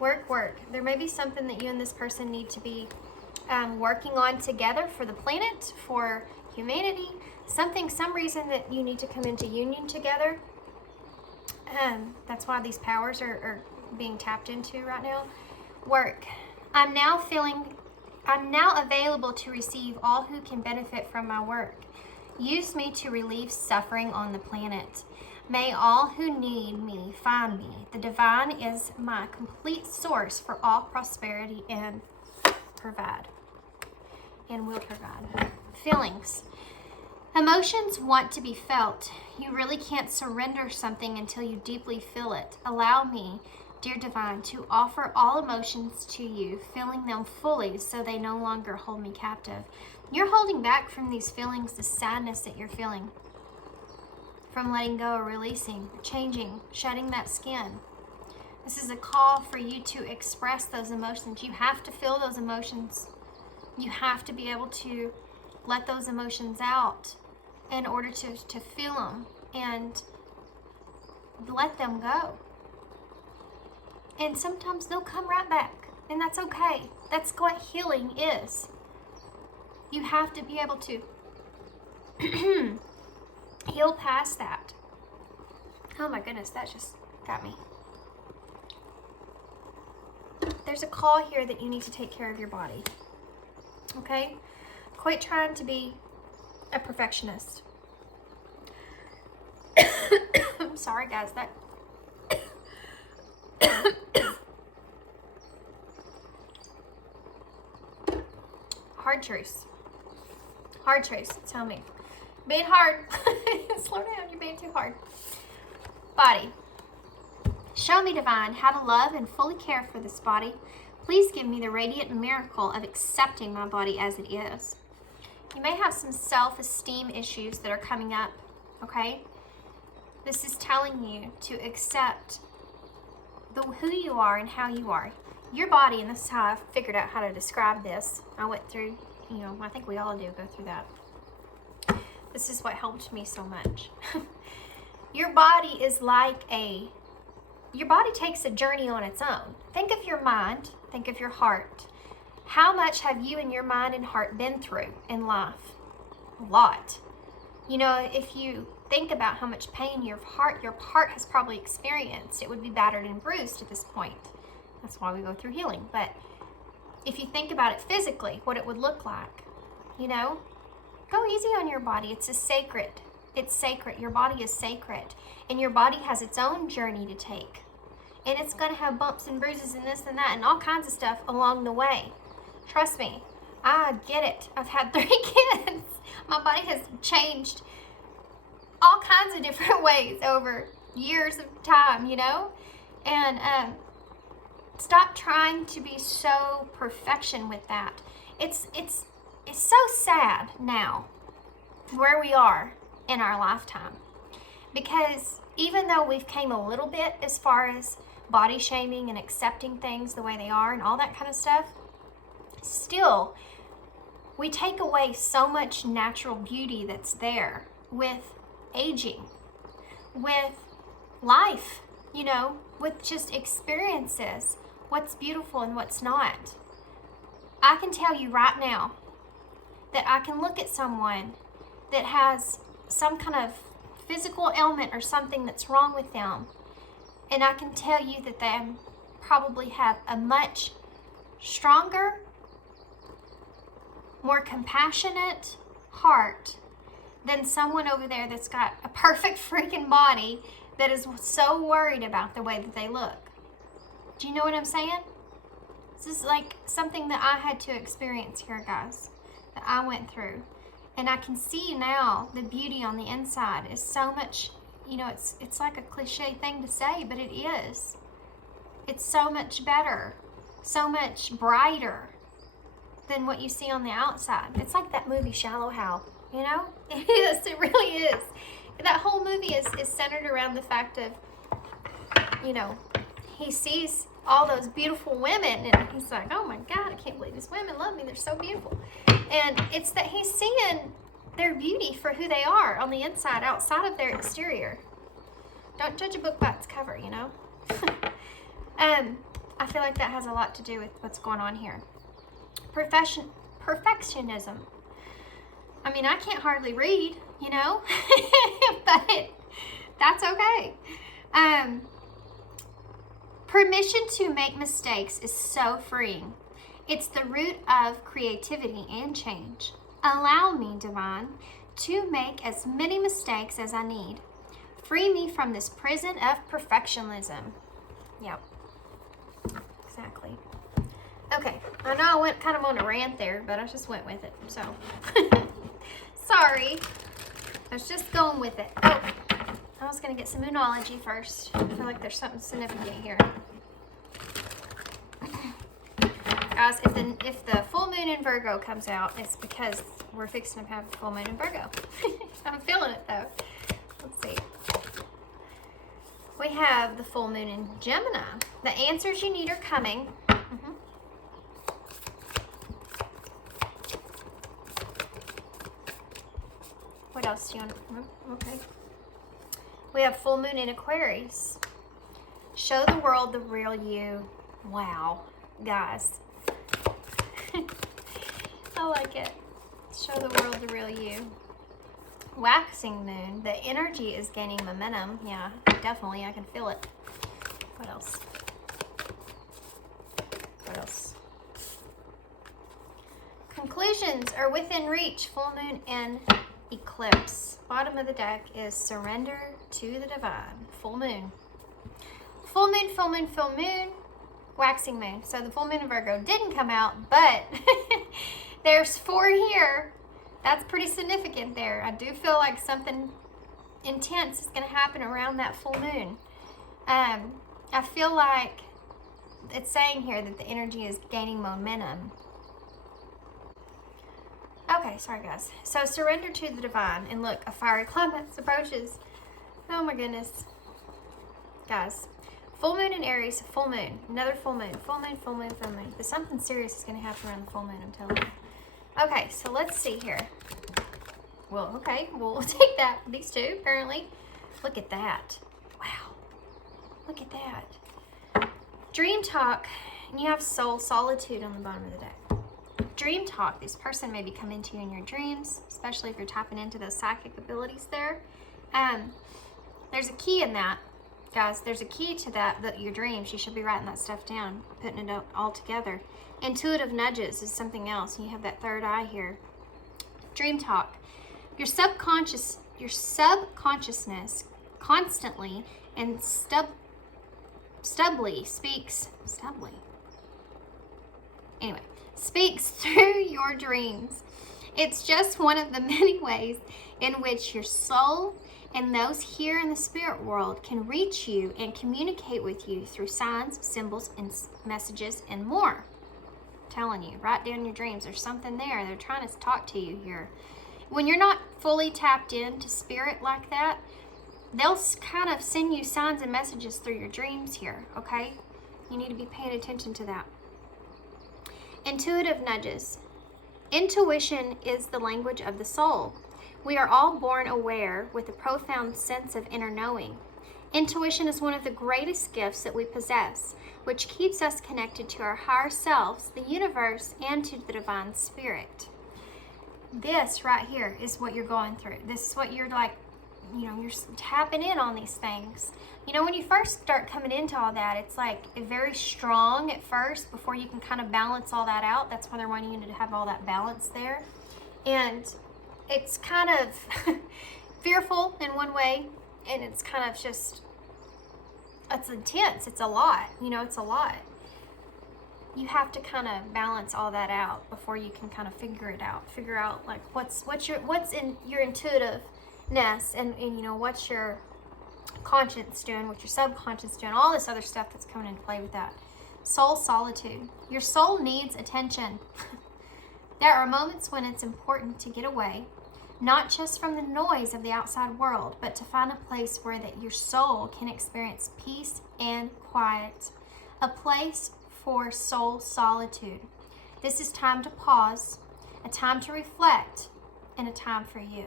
work. There may be something that you and this person need to be working on together for the planet, for humanity. Some reason that you need to come into union together. That's why these powers are being tapped into right now. Work. I'm now available to receive all who can benefit from my work. Use me to relieve suffering on the planet. May all who need me find me. The divine is my complete source for all prosperity and provide. And will provide. Feelings. Emotions want to be felt. You really can't surrender something until you deeply feel it. Allow me, dear divine, to offer all emotions to you, feeling them fully so they no longer hold me captive. You're holding back from these feelings, the sadness that you're feeling, from letting go or releasing, changing, shedding that skin. This is a call for you to express those emotions. You have to feel those emotions. You have to be able to let those emotions out in order to feel them and let them go. And sometimes they'll come right back, and that's okay. That's what healing is. You have to be able to heal past that. Oh my goodness, that just got me. There's a call here that you need to take care of your body. Okay? Quit trying to be a perfectionist. I'm sorry, guys. That hard truths. Hard truths. Tell me. Being hard. Slow down. You're being too hard. Body. Show me, divine, how to love and fully care for this body. Please give me the radiant miracle of accepting my body as it is. You may have some self-esteem issues that are coming up, okay? This is telling you to accept who you are and how you are. Your body, and this is how I figured out how to describe this. I went through, I think we all do go through that. This is what helped me so much. Your body is your body takes a journey on its own. Think of your mind, think of your heart. How much have you and your mind and heart been through in life? A lot. If you think about how much pain your heart has probably experienced, it would be battered and bruised at this point. That's why we go through healing. But if you think about it physically, what it would look like, go easy on your body. It's sacred. It's sacred. Your body is sacred. And your body has its own journey to take. And it's going to have bumps and bruises and this and that and all kinds of stuff along the way. Trust me, I get it. I've had 3 kids. My body has changed all kinds of different ways over years of time, And Stop trying to be so perfection with that. It's so sad now where we are in our lifetime, because even though we've came a little bit as far as body shaming and accepting things the way they are and all that kind of stuff, still we take away so much natural beauty that's there with aging, with life, you know, with just experiences, what's beautiful and what's not. I can tell you right now that I can look at someone that has some kind of physical ailment or something that's wrong with them, and I can tell you that they probably have a much stronger, more compassionate heart than someone over there that's got a perfect freaking body that is so worried about the way that they look. Do you know what I'm saying? This is like something that I had to experience here, guys, that I went through. And I can see now the beauty on the inside is so much, you know, it's like a cliche thing to say, but it is. It's so much better, so much brighter than what you see on the outside. It's like that movie Shallow Hal, you know? It is, it really is. That whole movie is centered around the fact of, you know, he sees all those beautiful women and he's like, oh my God, I can't believe these women love me. They're so beautiful. And it's that he's seeing their beauty for who they are on the inside, outside of their exterior. Don't judge a book by its cover, you know? I feel like that has a lot to do with what's going on here. Perfectionism. I mean, I can't hardly read, you know, but that's okay. Permission to make mistakes is so freeing. It's the root of creativity and change. Allow me, Divine, to make as many mistakes as I need. Free me from this prison of perfectionism. Yep, exactly. Okay, I know I went kind of on a rant there, but I just went with it, so. Sorry. I was just going with it. Oh, I was going to get some Moonology first. I feel like there's something significant here. Guys, if the full moon in Virgo comes out, it's because we're fixing to have a full moon in Virgo. I'm feeling it, though. Let's see. We have the full moon in Gemini. The answers you need are coming. What else do you want? Okay. We have full moon in Aquarius. Show the world the real you. Wow, guys. I like it. Show the world the real you. Waxing moon. The energy is gaining momentum. Yeah, definitely. I can feel it. What else? What else? Conclusions are within reach. Full moon in Eclipse. Bottom of the deck is surrender to the divine. Full moon. Full moon, full moon, full moon. Waxing moon. So the full moon in Virgo didn't come out, but there's 4 here. That's pretty significant there. I do feel like something intense is going to happen around that full moon. I feel like it's saying here that the energy is gaining momentum. Okay, sorry guys. So surrender to the divine, and look, a fiery climax approaches. Oh my goodness. Guys, full moon in Aries, full moon, another full moon, full moon, full moon, full moon. But something serious is going to happen around the full moon, I'm telling you. Okay, so let's see here. Well, okay, we'll take that. These two, apparently. Look at that. Wow. Look at that. Dream talk. And you have soul solitude on the bottom of the deck. Dream talk. This person may be coming to you in your dreams, especially if you're tapping into those psychic abilities there. There's a key in that, guys. There's a key to that your dreams. You should be writing that stuff down, putting it all together. Intuitive nudges is something else. You have that third eye here. Dream talk. Your subconsciousness constantly and speaks through your dreams. It's just one of the many ways in which your soul and those here in the spirit world can reach you and communicate with you through signs, symbols, and messages, and more. I'm telling you, write down your dreams. There's something there. They're trying to talk to you here. When you're not fully tapped into spirit like that, they'll kind of send you signs and messages through your dreams here, okay? You need to be paying attention to that. Intuitive nudges. Intuition is the language of the soul. We are all born aware with a profound sense of inner knowing. Intuition is one of the greatest gifts that we possess, which keeps us connected to our higher selves, the universe, and to the divine spirit. This right here is what you're going through. This is what you're like, you know, you're tapping in on these things. You know, when you first start coming into all that, it's like very strong at first before you can kind of balance all that out. That's why they're wanting you to have all that balance there. And it's kind of fearful in one way, and it's kind of just, it's intense. It's a lot, you know, it's a lot. You have to kind of balance all that out before you can kind of figure out like what's in your intuitiveness, and you know, what's your conscience doing, what your subconscious doing, all this other stuff that's coming into play with that. Soul solitude. Your soul needs attention. There are moments when it's important to get away, not just from the noise of the outside world, but to find a place where that your soul can experience peace and quiet. A place for soul solitude. This is time to pause, a time to reflect, and a time for you.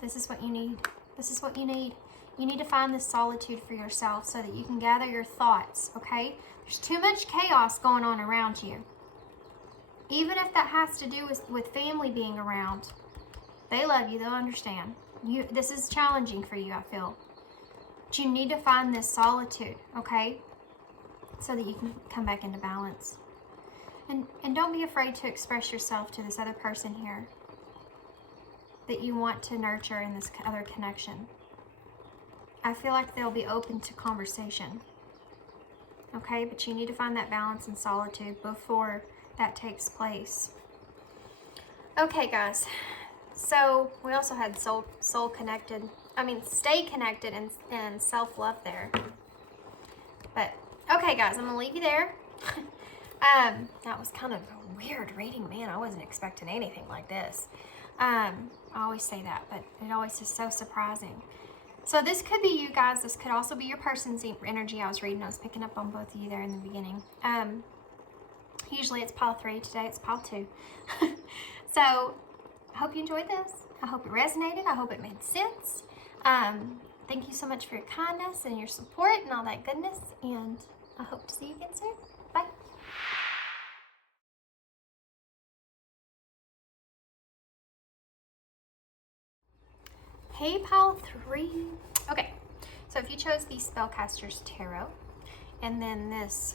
This is what you need. This is what you need. You need to find this solitude for yourself so that you can gather your thoughts, okay? There's too much chaos going on around you. Even if that has to do with family being around, they love you, they'll understand. This is challenging for you, I feel. But you need to find this solitude, okay? So that you can come back into balance. And don't be afraid to express yourself to this other person here that you want to nurture in this other connection. I feel like they'll be open to conversation. Okay, but you need to find that balance and solitude before that takes place. Okay, guys. So we also had soul connected. I mean, stay connected and self-love there. But okay, guys, I'm gonna leave you there. That was kind of a weird reading, man. I wasn't expecting anything like this. I always say that, but it always is so surprising. So this could be you guys. This could also be your person's energy I was reading. I was picking up on both of you there in the beginning. Usually it's pile 3. Today it's pile 2. So I hope you enjoyed this. I hope it resonated. I hope it made sense. Thank you so much for your kindness and your support and all that goodness. And I hope to see you again soon. Bye. Hey, pile 3. Okay, so if you chose the Spellcaster's Tarot, and then this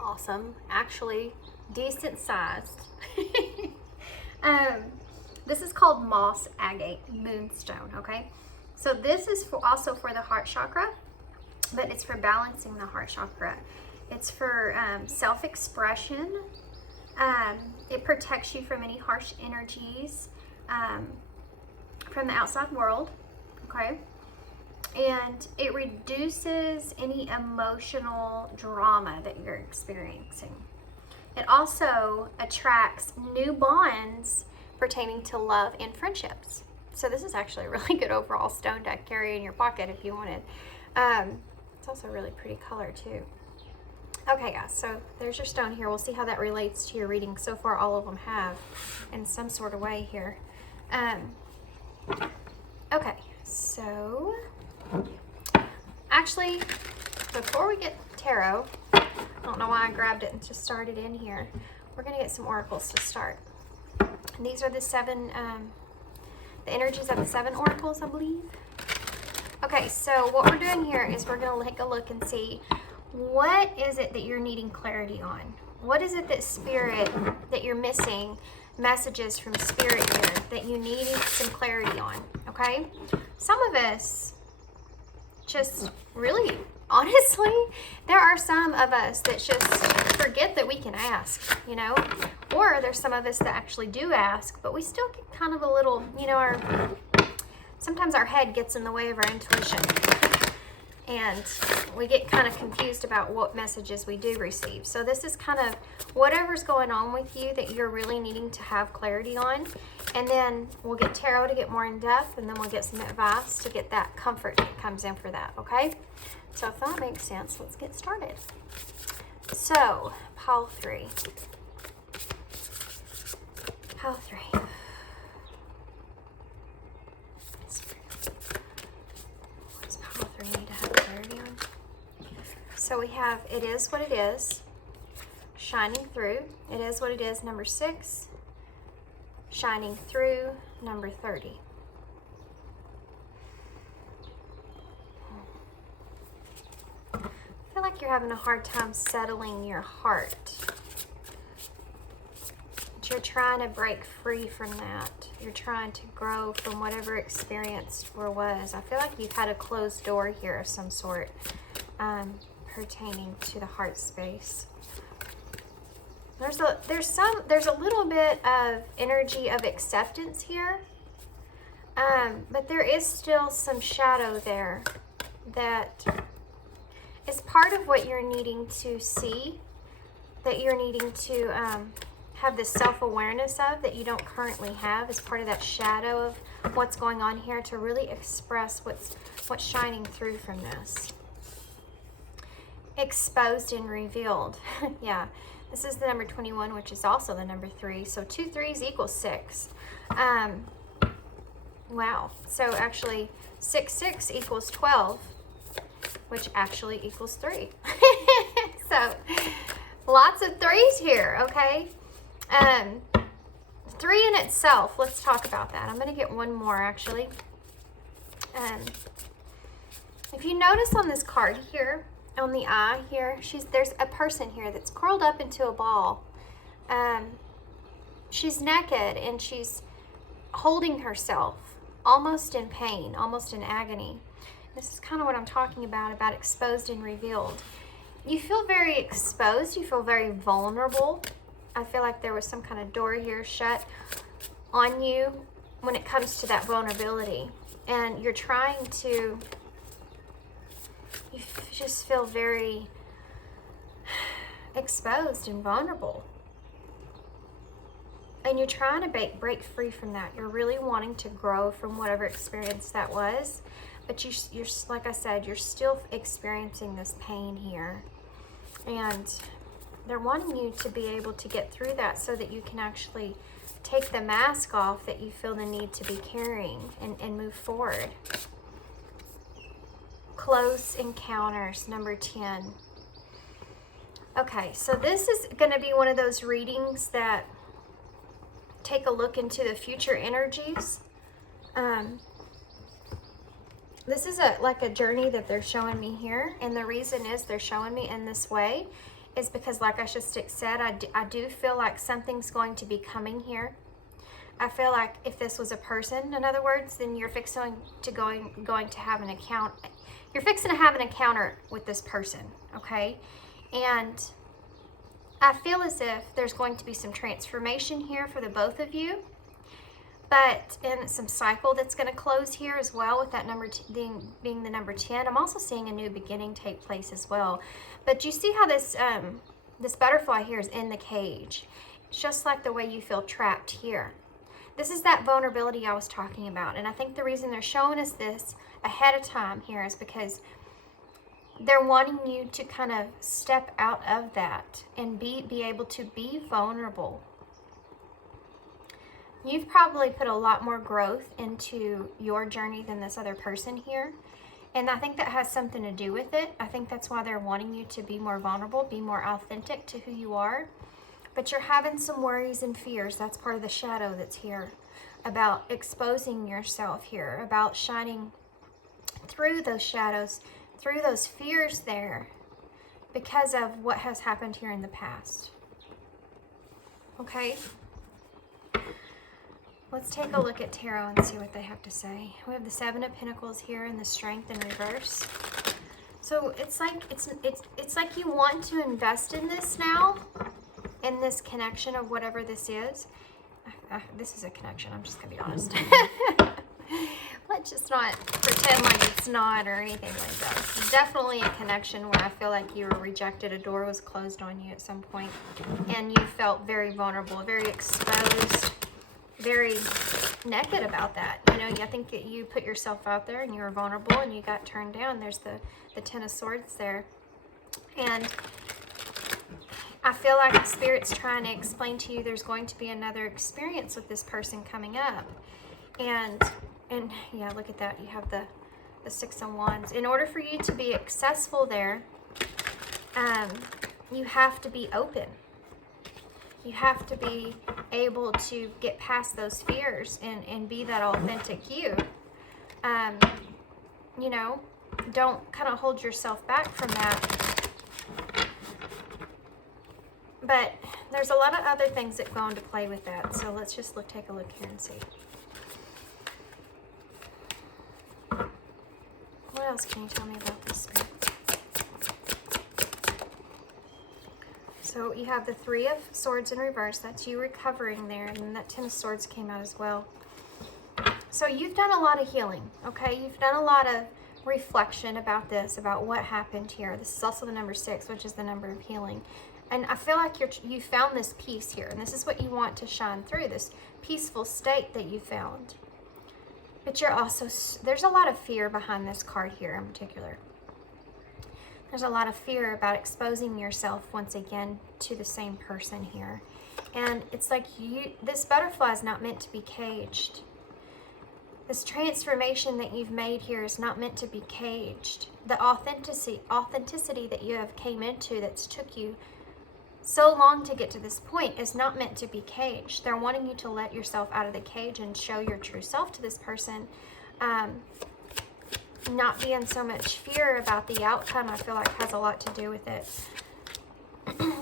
awesome, actually decent sized, this is called Moss Agate Moonstone, okay? So this is also for the heart chakra, but it's for balancing the heart chakra. It's for self-expression. It protects you from any harsh energies from the outside world, okay? And it reduces any emotional drama that you're experiencing. It also attracts new bonds pertaining to love and friendships. So this is actually a really good overall stone to carry in your pocket if you wanted. It's also a really pretty color too. Okay, guys, so there's your stone here. We'll see how that relates to your reading. So far, all of them have in some sort of way here. Okay, so actually, before we get tarot, I don't know why I grabbed it and just started in here. We're gonna get some oracles to start. And these are the 7, the energies of the 7 oracles, I believe. Okay, so what we're doing here is we're gonna take a look and see what is it that you're needing clarity on. What is it that spirit, that you're missing messages from spirit here that you need some clarity on, okay? Some of us just really honestly, there are some of us that just forget that we can ask, you know, or there's some of us that actually do ask, but we still get kind of a little, you know, sometimes our head gets in the way of our intuition, and we get kind of confused about what messages we do receive. So this is kind of whatever's going on with you that you're really needing to have clarity on, and then we'll get tarot to get more in depth, and then we'll get some advice to get that comfort that comes in for that, okay? So if that makes sense, let's get started. So, pile 3. Pile 3. What does pile 3 need to have clarity on? So we have, it is what it is, shining through. It is what it is, number 6. Shining through, number 30. I feel like you're having a hard time settling your heart. But you're trying to break free from that. You're trying to grow from whatever experience or was. I feel like you've had a closed door here of some sort pertaining to the heart space. There's a little bit of energy of acceptance here, but there is still some shadow there that is part of what you're needing to see, that you're needing to have this self-awareness of that you don't currently have, as part of that shadow of what's going on here, to really express what's shining through from this. Exposed and revealed. Yeah. This is the number 21, which is also the number 3. So 2 3s equals 6. Wow. So actually 6 6 equals 12, which actually equals 3. So lots of 3s here, okay? 3 in itself, let's talk about that. I'm going to get one more actually. If you notice on this card here, on the eye here, there's a person here that's curled up into a ball. She's naked and she's holding herself, almost in pain, almost in agony. This is kind of what I'm talking about exposed and revealed. You feel very exposed, you feel very vulnerable. I feel like there was some kind of door here shut on you when it comes to that vulnerability. And you're trying to, you just feel very exposed and vulnerable. And you're trying to break free from that. You're really wanting to grow from whatever experience that was. But you're, like I said, you're still experiencing this pain here. And they're wanting you to be able to get through that so that you can actually take the mask off that you feel the need to be carrying and move forward. Close encounters, number 10. Okay, so this is going to be one of those readings that take a look into the future energies. This is like a journey that they're showing me here, and the reason is they're showing me in this way is because, like I just said, I do feel like something's going to be coming here. I feel like if this was a person, in other words, then you're fixing to going to have an account. You're fixing to have an encounter with this person, okay? And I feel as if there's going to be some transformation here for the both of you, and some cycle that's going to close here as well, with that number being the number 10. I'm also seeing a new beginning take place as well. But you see how this this butterfly here is in the cage. It's just like the way you feel trapped here. This is that vulnerability I was talking about. And I think the reason they're showing us this ahead of time here is because they're wanting you to kind of step out of that and be able to be vulnerable. You've probably put a lot more growth into your journey than this other person here. And I think that has something to do with it. I think that's why they're wanting you to be more vulnerable, be more authentic to who you are. But you're having some worries and fears. That's part of the shadow that's here, about exposing yourself here, about shining through those shadows, through those fears there, because of what has happened here in the past. Okay? Let's take a look at tarot and see what they have to say. We have the 7 of Pentacles here and the Strength in reverse. So it's like you want to invest in this now, in this connection of whatever this is. This is a connection. I'm just gonna be honest. Let's just not pretend like it's not or anything like that. It's definitely a connection where I feel like you were rejected. A door was closed on you at some point, and you felt very vulnerable, very exposed, very naked about that. You know, I think that you put yourself out there and you were vulnerable and you got turned down. There's the Ten of Swords there. And I feel like the Spirit's trying to explain to you there's going to be another experience with this person coming up. And yeah, look at that. You have the Six of Wands. In order for you to be successful there, you have to be open. You have to be able to get past those fears and be that authentic you. You know, don't kind of hold yourself back from that. But there's a lot of other things that go into play with that. So let's just take a look here and see. What else can you tell me about this Spirit? So you have the Three of Swords in reverse. That's you recovering there. And then that Ten of Swords came out as well. So you've done a lot of healing, okay? You've done a lot of reflection about this, about what happened here. This is also the number 6, which is the number of healing. And I feel like you found this peace here. And this is what you want to shine through, this peaceful state that you found. But you're also, there's a lot of fear behind this card here in particular. There's a lot of fear about exposing yourself once again to the same person here. And it's like this butterfly is not meant to be caged. This transformation that you've made here is not meant to be caged. The authenticity that you have came into that's took you so long to get to this point is not meant to be caged. They're wanting you to let yourself out of the cage and show your true self to this person. Not be in so much fear about the outcome, I feel like has a lot to do with it.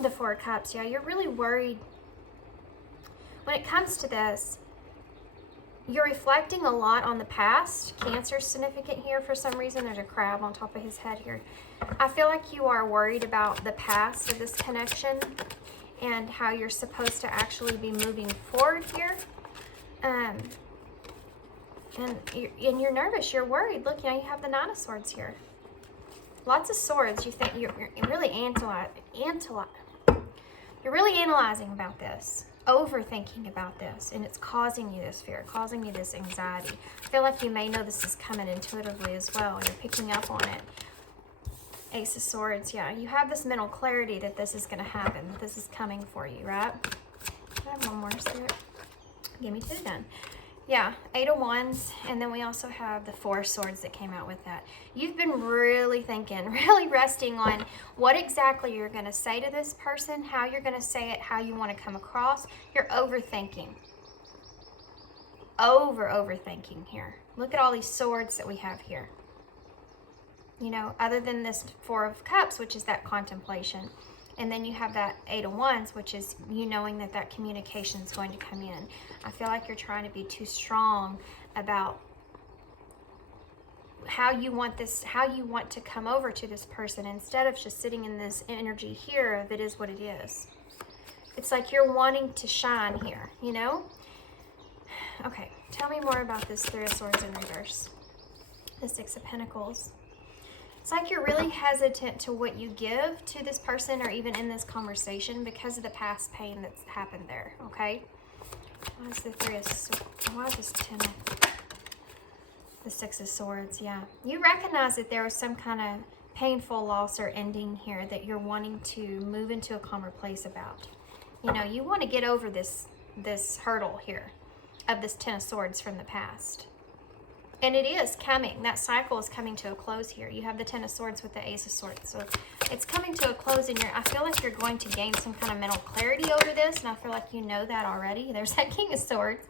The Four of Cups, yeah, you're really worried. When it comes to this, you're reflecting a lot on the past. Cancer's significant here for some reason. There's a crab on top of his head here. I feel like you are worried about the past of this connection and how you're supposed to actually be moving forward here. And you're nervous. You're worried. Look, you know, you have the Nine of Swords here. Lots of swords. You think you're really you're really analyzing about this, overthinking about this, and it's causing you this fear, causing you this anxiety. I feel like you may know this is coming intuitively as well, and you're picking up on it. Ace of Swords, yeah. You have this mental clarity that this is going to happen, that this is coming for you, right? I have one more, Spirit. Give me 2 then. Yeah, 8 of Wands, and then we also have the 4 of Swords that came out with that. You've been really thinking, really resting on what exactly you're going to say to this person, how you're going to say it, how you want to come across. You're overthinking. Overthinking here. Look at all these swords that we have here. You know, other than this 4 of Cups, which is that contemplation. And then you have that 8 of Wands, which is you knowing that that communication is going to come in. I feel like you're trying to be too strong about how you want this, how you want to come over to this person instead of just sitting in this energy here of it is what it is. It's like you're wanting to shine here, you know? Okay, tell me more about this 3 of Swords in reverse. The 6 of Pentacles. It's like you're really hesitant to what you give to this person or even in this conversation because of the past pain that's happened there, okay? Why is the 3 of Swords? Why is this 10 of... The 6 of Swords, yeah. You recognize that there was some kind of painful loss or ending here that you're wanting to move into a calmer place about. You know, you want to get over this hurdle here of this 10 of Swords from the past. And it is coming. That cycle is coming to a close here. You have the 10 of Swords with the Ace of Swords. So it's coming to a close, and I feel like you're going to gain some kind of mental clarity over this, and I feel like you know that already. There's that King of Swords.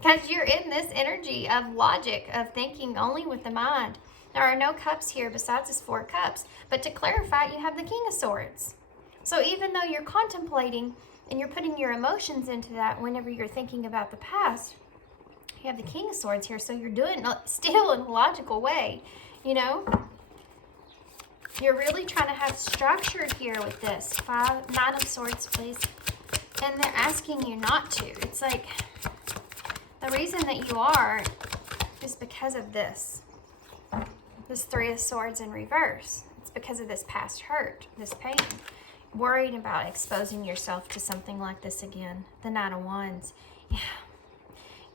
Because you're in this energy of logic, of thinking only with the mind. There are no cups here besides this 4 cups. But to clarify, you have the King of Swords. So even though you're contemplating and you're putting your emotions into that whenever you're thinking about the past, you have the King of Swords here, so you're doing it still in a logical way, you know? You're really trying to have structure here with this. Nine of Swords, please. And they're asking you not to. It's like the reason that you are is because of this. This Three of Swords in reverse. It's because of this past hurt, this pain. Worried about exposing yourself to something like this again. The Knight of Wands. Yeah.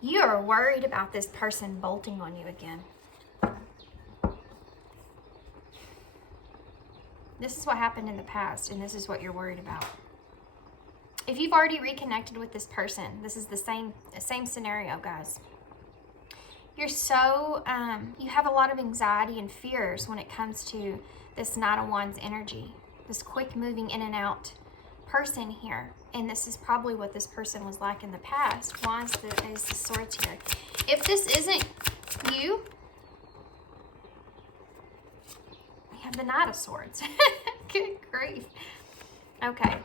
You are worried about this person bolting on you again. This is what happened in the past, and this is what you're worried about. If you've already reconnected with this person, this is the same scenario, guys. You're so, you have a lot of anxiety and fears when it comes to this Knight of Wands energy, this quick moving in and out person here. And this is probably what this person was like in the past. Why is the Ace of Swords here? If this isn't you, we have the Knight of Swords. Good grief. Okay.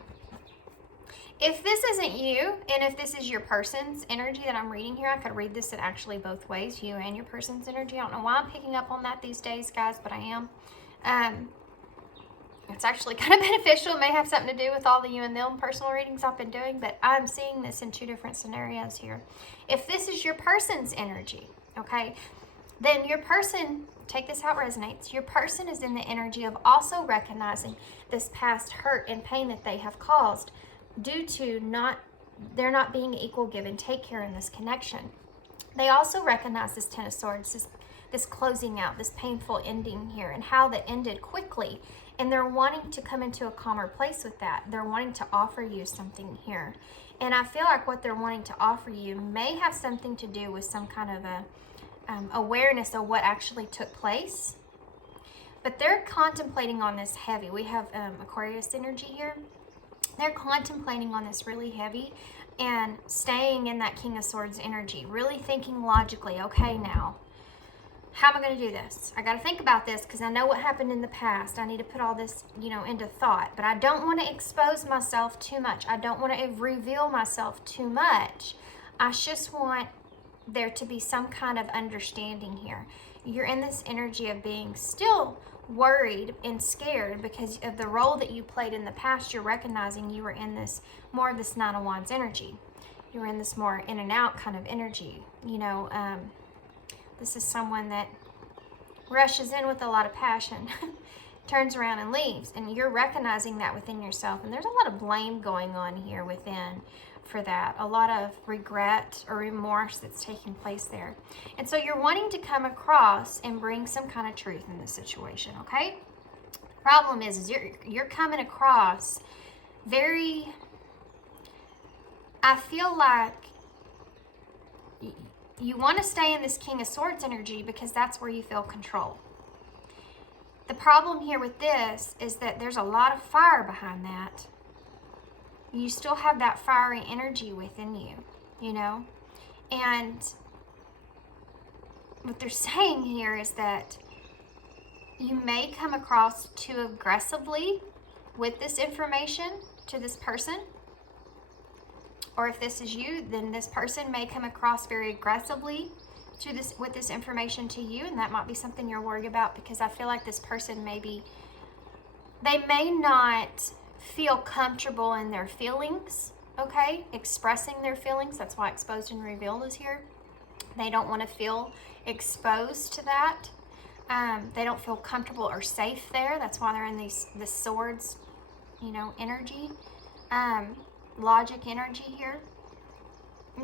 If this isn't you, and if this is your person's energy that I'm reading here, I could read this in actually both ways, you and your person's energy. I don't know why I'm picking up on that these days, guys, but I am. It's actually kind of beneficial. It may have something to do with all the you and them personal readings I've been doing, but I'm seeing this in two different scenarios here. If this is your person's energy, okay, then your person, take this how it resonates, your person is in the energy of also recognizing this past hurt and pain that they have caused due to they're not being equal give and take here in this connection. They also recognize this Ten of Swords, this closing out, this painful ending here, and how that ended quickly. And they're wanting to come into a calmer place with that. They're wanting to offer you something here. And I feel like what they're wanting to offer you may have something to do with some kind of a awareness of what actually took place. But they're contemplating on this heavy. We have Aquarius energy here. They're contemplating on this really heavy and staying in that King of Swords energy. Really thinking logically, okay, now, how am I going to do this? I got to think about this because I know what happened in the past. I need to put all this, into thought. But I don't want to expose myself too much. I don't want to reveal myself too much. I just want there to be some kind of understanding here. You're in this energy of being still worried and scared because of the role that you played in the past. You're recognizing you were in this more of this Nine of Wands energy. You were in this more in and out kind of energy. This is someone that rushes in with a lot of passion, turns around and leaves, and you're recognizing that within yourself. And there's a lot of blame going on here within for that, a lot of regret or remorse that's taking place there. And so you're wanting to come across and bring some kind of truth in this situation, okay? Problem is you're coming across very, I feel like you want to stay in this King of Swords energy because that's where you feel control. The problem here with this is that there's a lot of fire behind that. You still have that fiery energy within you, And what they're saying here is that you may come across too aggressively with this information to this person. Or if this is you, then this person may come across very aggressively with this information to you, and that might be something you're worried about because I feel like this person they may not feel comfortable in their feelings, okay? Expressing their feelings. That's why exposed and revealed is here. They don't want to feel exposed to that. They don't feel comfortable or safe there. That's why they're in this swords, energy. Logic energy here.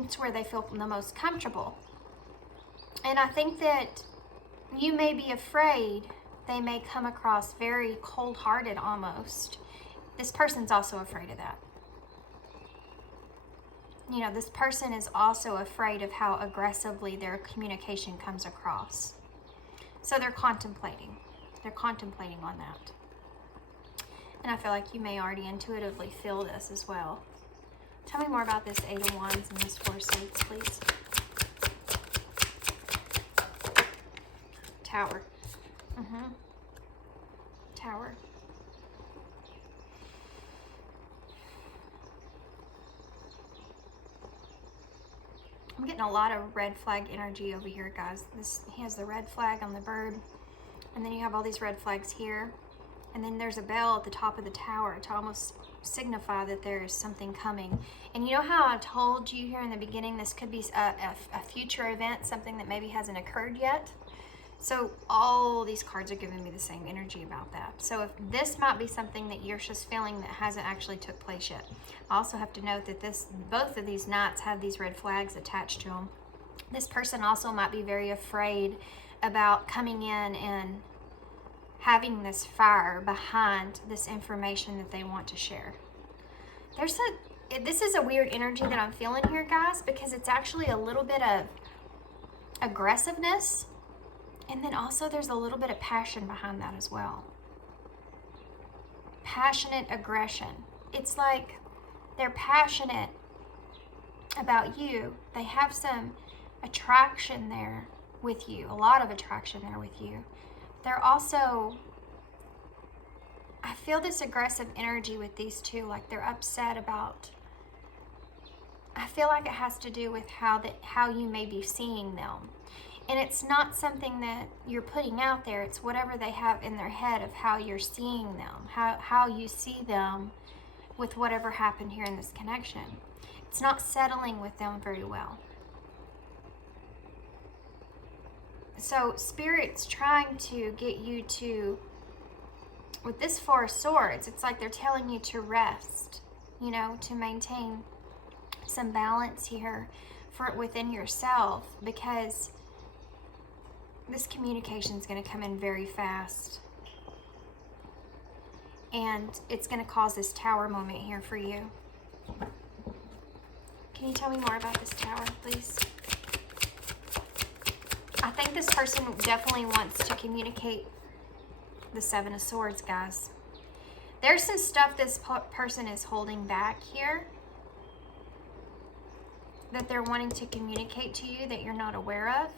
It's where they feel the most comfortable. And I think that you may be afraid they may come across very cold-hearted almost. This person's also afraid of that. This person is also afraid of how aggressively their communication comes across. So they're contemplating. They're contemplating on that. And I feel like you may already intuitively feel this as well. Tell me more about this Eight of Wands and this Four of Swords, please. Tower. Tower. I'm getting a lot of red flag energy over here, guys. He has the red flag on the bird, and then you have all these red flags here. And then there's a bell at the top of the tower to almost signify that there is something coming. And you know how I told you here in the beginning, this could be a future event, something that maybe hasn't occurred yet? So all these cards are giving me the same energy about that. So if this might be something that you're just feeling that hasn't actually took place yet. I also have to note that both of these knights have these red flags attached to them. This person also might be very afraid about coming in and having this fire behind this information that they want to share. This is a weird energy that I'm feeling here, guys, because it's actually a little bit of aggressiveness, and then also there's a little bit of passion behind that as well. Passionate aggression. It's like they're passionate about you. They have some attraction there with you, a lot of attraction there with you. They're also, I feel this aggressive energy with these two, like they're upset about, I feel like it has to do with how you may be seeing them. And it's not something that you're putting out there, it's whatever they have in their head of how you're seeing them, how you see them with whatever happened here in this connection. It's not settling with them very well. So Spirit's trying to get you to, with this Four of Swords, it's like they're telling you to rest, you know, to maintain some balance here within yourself, because this communication is going to come in very fast. And it's going to cause this tower moment here for you. Can you tell me more about this tower, please? I think this person definitely wants to communicate the Seven of Swords, guys. There's some stuff this person is holding back here that they're wanting to communicate to you that you're not aware of.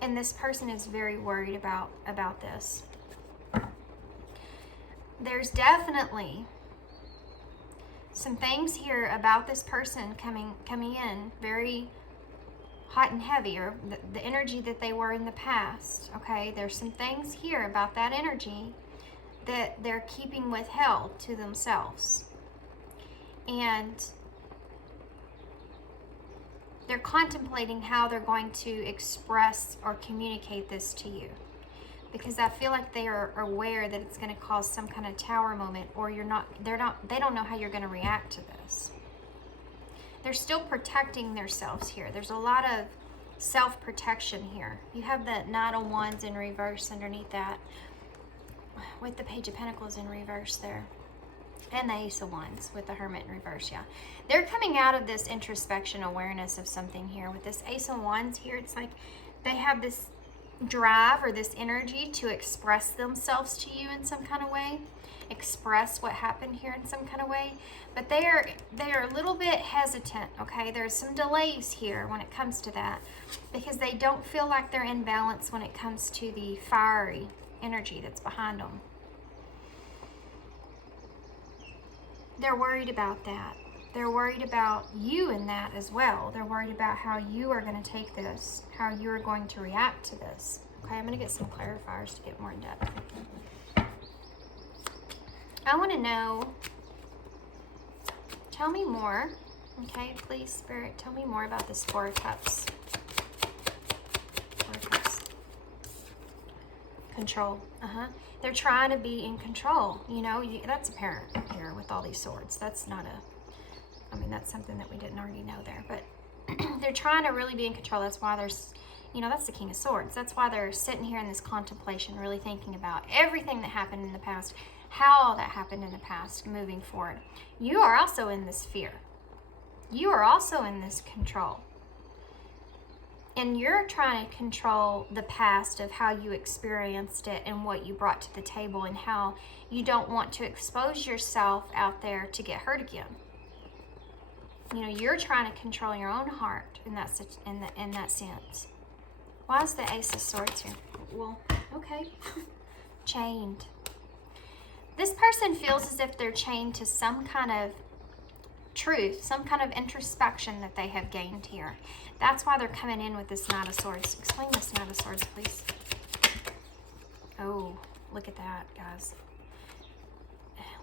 And this person is very worried about this. There's definitely some things here about this person coming in very hot and heavy, or the energy that they were in the past. Okay, there's some things here about that energy that they're keeping withheld to themselves, and they're contemplating how they're going to express or communicate this to you, because I feel like they are aware that it's going to cause some kind of tower moment, or they don't know how you're going to react to this. They're still protecting themselves here. There's a lot of self-protection here. You have the Knight of Wands in reverse underneath that, with the Page of Pentacles in reverse there, and the Ace of Wands with the Hermit in reverse. Yeah, they're coming out of this introspection awareness of something here. With this Ace of Wands here, it's like they have this drive or this energy to express themselves to you in some kind of way, express what happened here in some kind of way, but they are a little bit hesitant. Okay, there's some delays here when it comes to that, because they don't feel like they're in balance when it comes to the fiery energy that's behind them. They're worried about that. They're worried about you in that as well. They're worried about how you are going to take this, how you're going to react to this. Okay, I'm going to get some clarifiers to get more in depth. I want to know, tell me more. Okay, please, Spirit, tell me more about this Four of Cups. Four of Cups. Control. They're trying to be in control. You know, that's apparent here with all these swords. That's not a, I mean, that's something that we didn't already know there. But they're trying to really be in control. That's why there's, you know, that's the King of Swords. That's why they're sitting here in this contemplation, really thinking about everything that happened in the past, how that happened in the past, moving forward. You are also in this fear. You are also in this control. And you're trying to control the past of how you experienced it and what you brought to the table, and how you don't want to expose yourself out there to get hurt again. You know, you're trying to control your own heart in that sense. Why is the Ace of Swords here? Well, okay. Chained. This person feels as if they're chained to some kind of truth, some kind of introspection that they have gained here. That's why they're coming in with this Knight of Swords. Explain this Knight of Swords, please. Oh, Look at that, guys.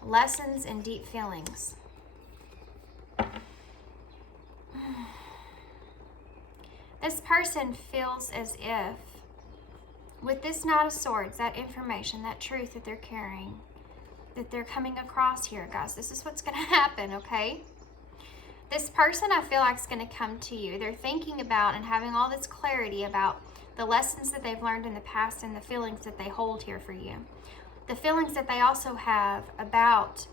Lessons and deep feelings. This person feels as if, with this Knight of Swords, that information, that truth that they're carrying, that they're coming across here, guys, this is what's going to happen, okay? This person, I feel like, is going to come to you. They're thinking about and having all this clarity about the lessons that they've learned in the past and the feelings that they hold here for you. The feelings that they also have about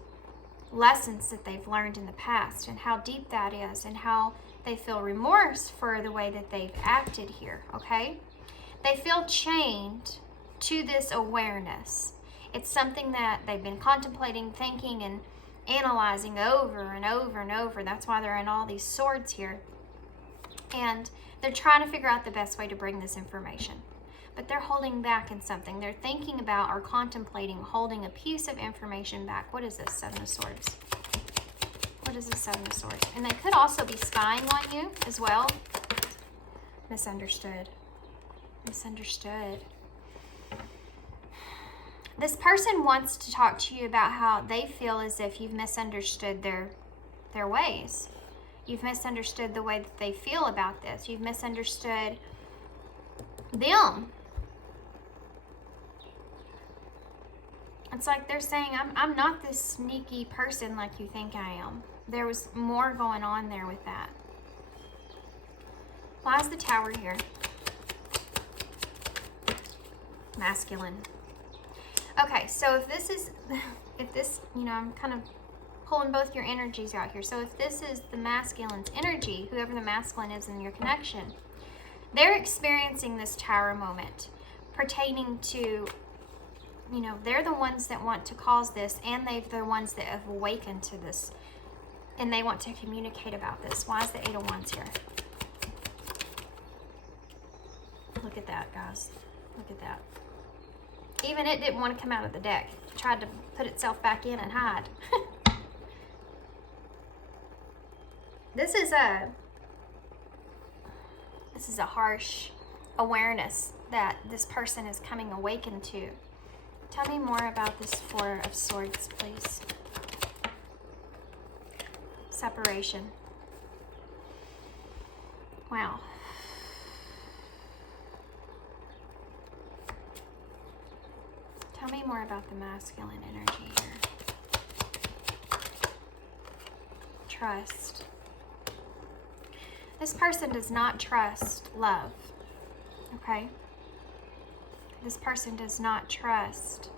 lessons that they've learned in the past and how deep that is and how they feel remorse for the way that they've acted here, okay? They feel chained to this awareness. It's something that they've been contemplating, thinking, and analyzing over and over and over. That's why they're in all these swords here. And they're trying to figure out the best way to bring this information. But they're holding back in something. They're thinking about or contemplating holding a piece of information back. What is this? Seven of Swords. What is this Seven of Swords? And they could also be spying on you as well. Misunderstood. Misunderstood. This person wants to talk to you about how they feel as if you've misunderstood their ways. You've misunderstood the way that they feel about this. You've misunderstood them. It's like they're saying, I'm not this sneaky person like you think I am. There was more going on there with that. Why is the Tower here? Masculine. Okay, so if this, you know, I'm kind of pulling both your energies out here. So if this is the masculine's energy, whoever the masculine is in your connection, they're experiencing this Tower moment pertaining to, you know, they're the ones that want to cause this, and they're the ones that have awakened to this, and they want to communicate about this. Why is the Eight of Wands here? Look at that, guys. Look at that. Even it didn't want to come out of the deck. It tried to put itself back in and hide. This is a harsh awareness that this person is coming awakened to. Tell me more about this Four of Swords, please. Separation. Wow. Tell me more about the masculine energy here. Trust. This person does not trust love, okay? This person does not trust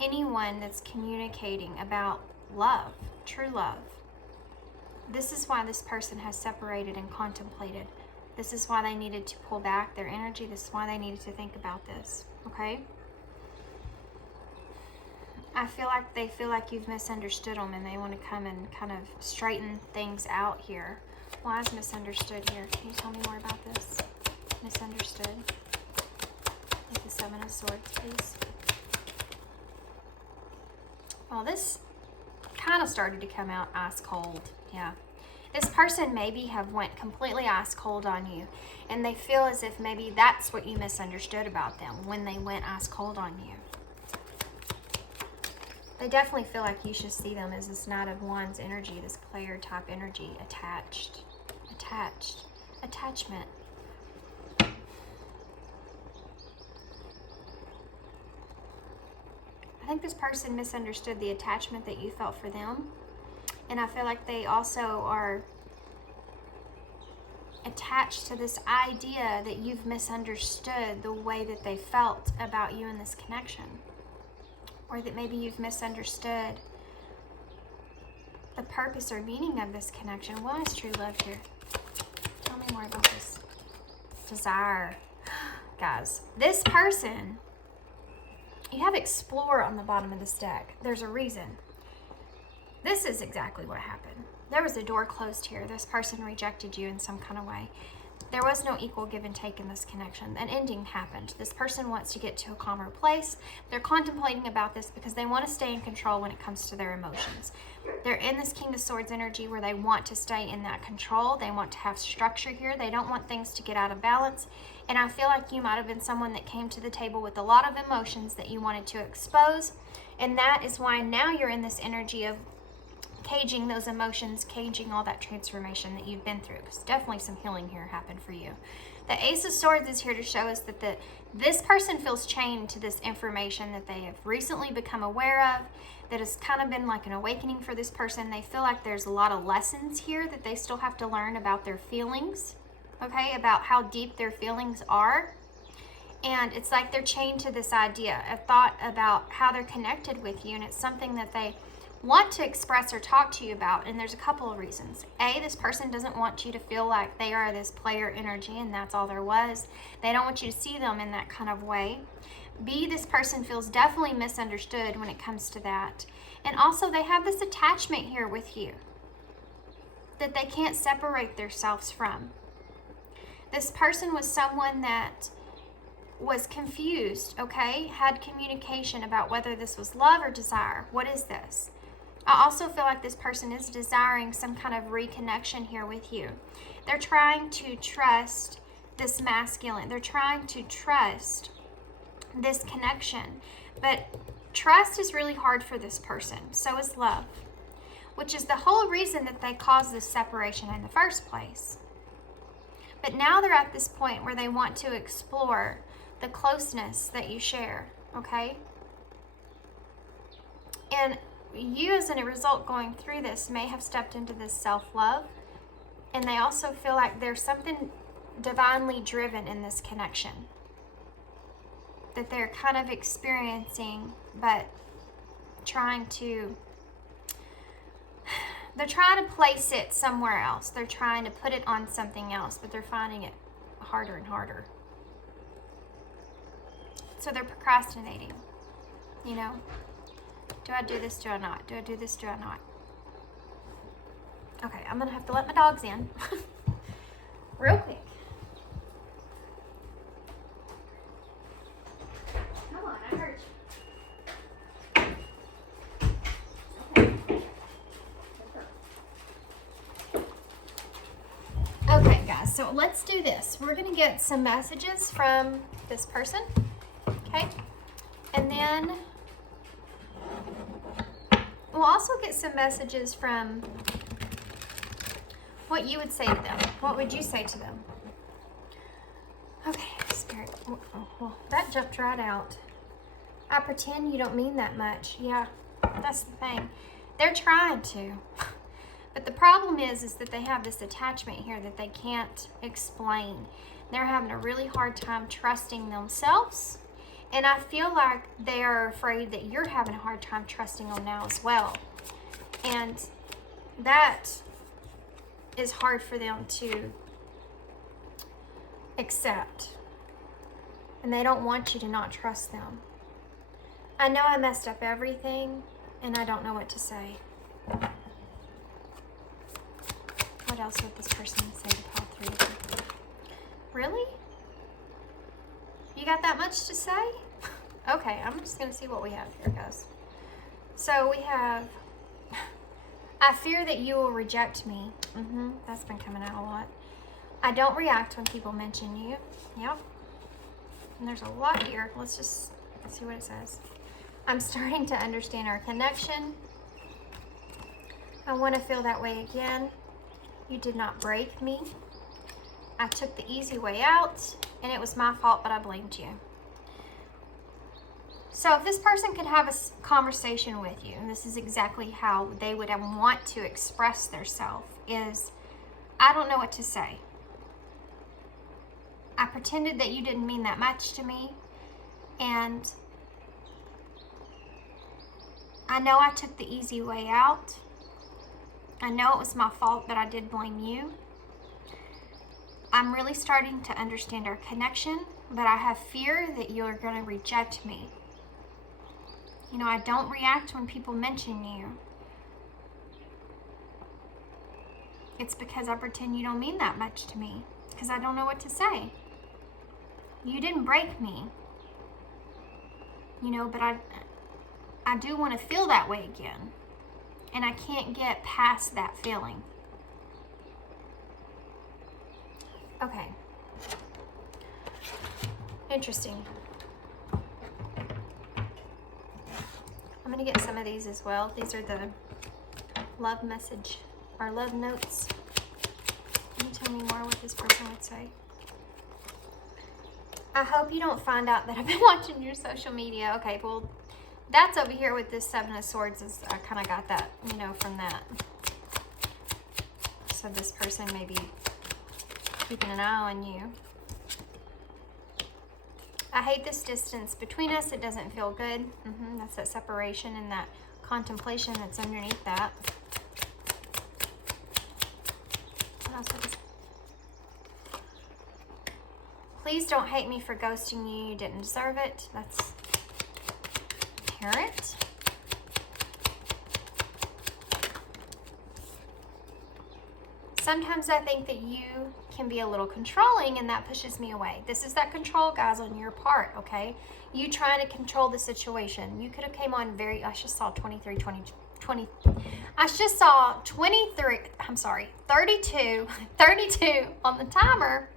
anyone that's communicating about love, true love. This is why this person has separated and contemplated. This is why they needed to pull back their energy. This is why they needed to think about this, okay? I feel like they feel like you've misunderstood them and they want to come and kind of straighten things out here. Why is misunderstood here? Can you tell me more about this? Misunderstood. With the Seven of Swords, please. Well, this kind of started to come out ice cold. Yeah. This person maybe have went completely ice cold on you, and they feel as if maybe that's what you misunderstood about them when they went ice cold on you. They definitely feel like you should see them as this Knight of Wands energy, this player type energy, attached, attachment. I think this person misunderstood the attachment that you felt for them. And I feel like they also are attached to this idea that you've misunderstood the way that they felt about you in this connection. Or that maybe you've misunderstood the purpose or meaning of this connection. What is true love here? Tell me more about this. Desire. Guys, this person, you have Explore on the bottom of this deck. There's a reason. This is exactly what happened. There was a door closed here. This person rejected you in some kind of way. There was no equal give and take in this connection. An ending happened. This person wants to get to a calmer place. They're contemplating about this because they want to stay in control when it comes to their emotions. They're in this King of Swords energy where they want to stay in that control. They want to have structure here. They don't want things to get out of balance. And I feel like you might have been someone that came to the table with a lot of emotions that you wanted to expose. And that is why now you're in this energy of caging those emotions, caging all that transformation that you've been through, because definitely some healing here happened for you. The Ace of Swords is here to show us that this person feels chained to this information that they have recently become aware of, that has kind of been like an awakening for this person. They feel like there's a lot of lessons here that they still have to learn about their feelings, okay, about how deep their feelings are. And it's like they're chained to this idea, a thought about how they're connected with you, and it's something that they want to express or talk to you about. And there's a couple of reasons. A, this person doesn't want you to feel like they are this player energy and that's all there was. They don't want you to see them in that kind of way. B, this person feels definitely misunderstood when it comes to that. And also they have this attachment here with you that they can't separate themselves from. This person was someone that was confused, okay? Had communication about whether this was love or desire. What is this? I also feel like this person is desiring some kind of reconnection here with you. They're trying to trust this masculine. They're trying to trust this connection. But trust is really hard for this person. So is love, which is the whole reason that they caused this separation in the first place. But now they're at this point where they want to explore the closeness that you share, okay? And you, as a result going through this, may have stepped into this self-love, and they also feel like there's something divinely driven in this connection that they're kind of experiencing, but they're trying to place it somewhere else. They're trying to put it on something else, but they're finding it harder and harder. So they're procrastinating, you know? Do I do this? Do I not? Do I do this? Do I not? Okay, I'm gonna have to let my dogs in real quick. Come on, I heard you. Okay, guys, so let's do this. We're gonna get some messages from this person, okay? And then we'll also get some messages from what you would say to them. What would you say to them? Okay, Spirit. Well, that jumped right out. I pretend you don't mean that much. Yeah, that's the thing. They're trying to. But the problem is that they have this attachment here that they can't explain. They're having a really hard time trusting themselves. And I feel like they are afraid that you're having a hard time trusting them now as well. And that is hard for them to accept. And they don't want you to not trust them. I know I messed up everything, and I don't know what to say. What else would this person say to Paul 3? Really? You got that much to say? Okay, I'm just going to see what we have here, guys. So we have, I fear that you will reject me. That's been coming out a lot. I don't react when people mention you. Yep. And there's a lot here. Let's just see what it says. I'm starting to understand our connection. I want to feel that way again. You did not break me. I took the easy way out, and it was my fault, but I blamed you. So if this person could have a conversation with you, and this is exactly how they would want to express themselves, is, I don't know what to say. I pretended that you didn't mean that much to me, and I know I took the easy way out. I know it was my fault, but I did blame you. I'm really starting to understand our connection, but I have fear that you're going to reject me. You know, I don't react when people mention you. It's because I pretend you don't mean that much to me. because I don't know what to say. You didn't break me, you know, but I do want to feel that way again. And I can't get past that feeling. Okay. Interesting. I'm going to get some of these as well. These are the love message, or love notes. Can you tell me more what this person would say? I hope you don't find out that I've been watching your social media. Okay, well, that's over here with this Seven of Swords. I kind of got that, you know, from that. So this person may be keeping an eye on you. I hate this distance between us. It doesn't feel good. That's that separation and that contemplation that's underneath that. What else is? Please don't hate me for ghosting you. You didn't deserve it. That's parent. Sometimes I think that you can be a little controlling and that pushes me away. This is that control, guys, on your part, okay? You trying to control the situation. You could have came on I just saw 23, 20. I just saw 32 on the timer.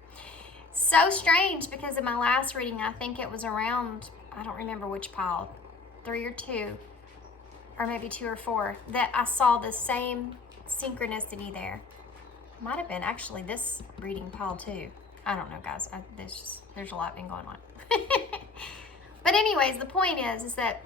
So strange, because in my last reading, I think it was around, I don't remember which pile, 3 or 2, or maybe 2 or 4, that I saw the same synchronicity there. Might have been actually this reading pile too. I don't know, guys. There's a lot been going on. But anyways, the point is that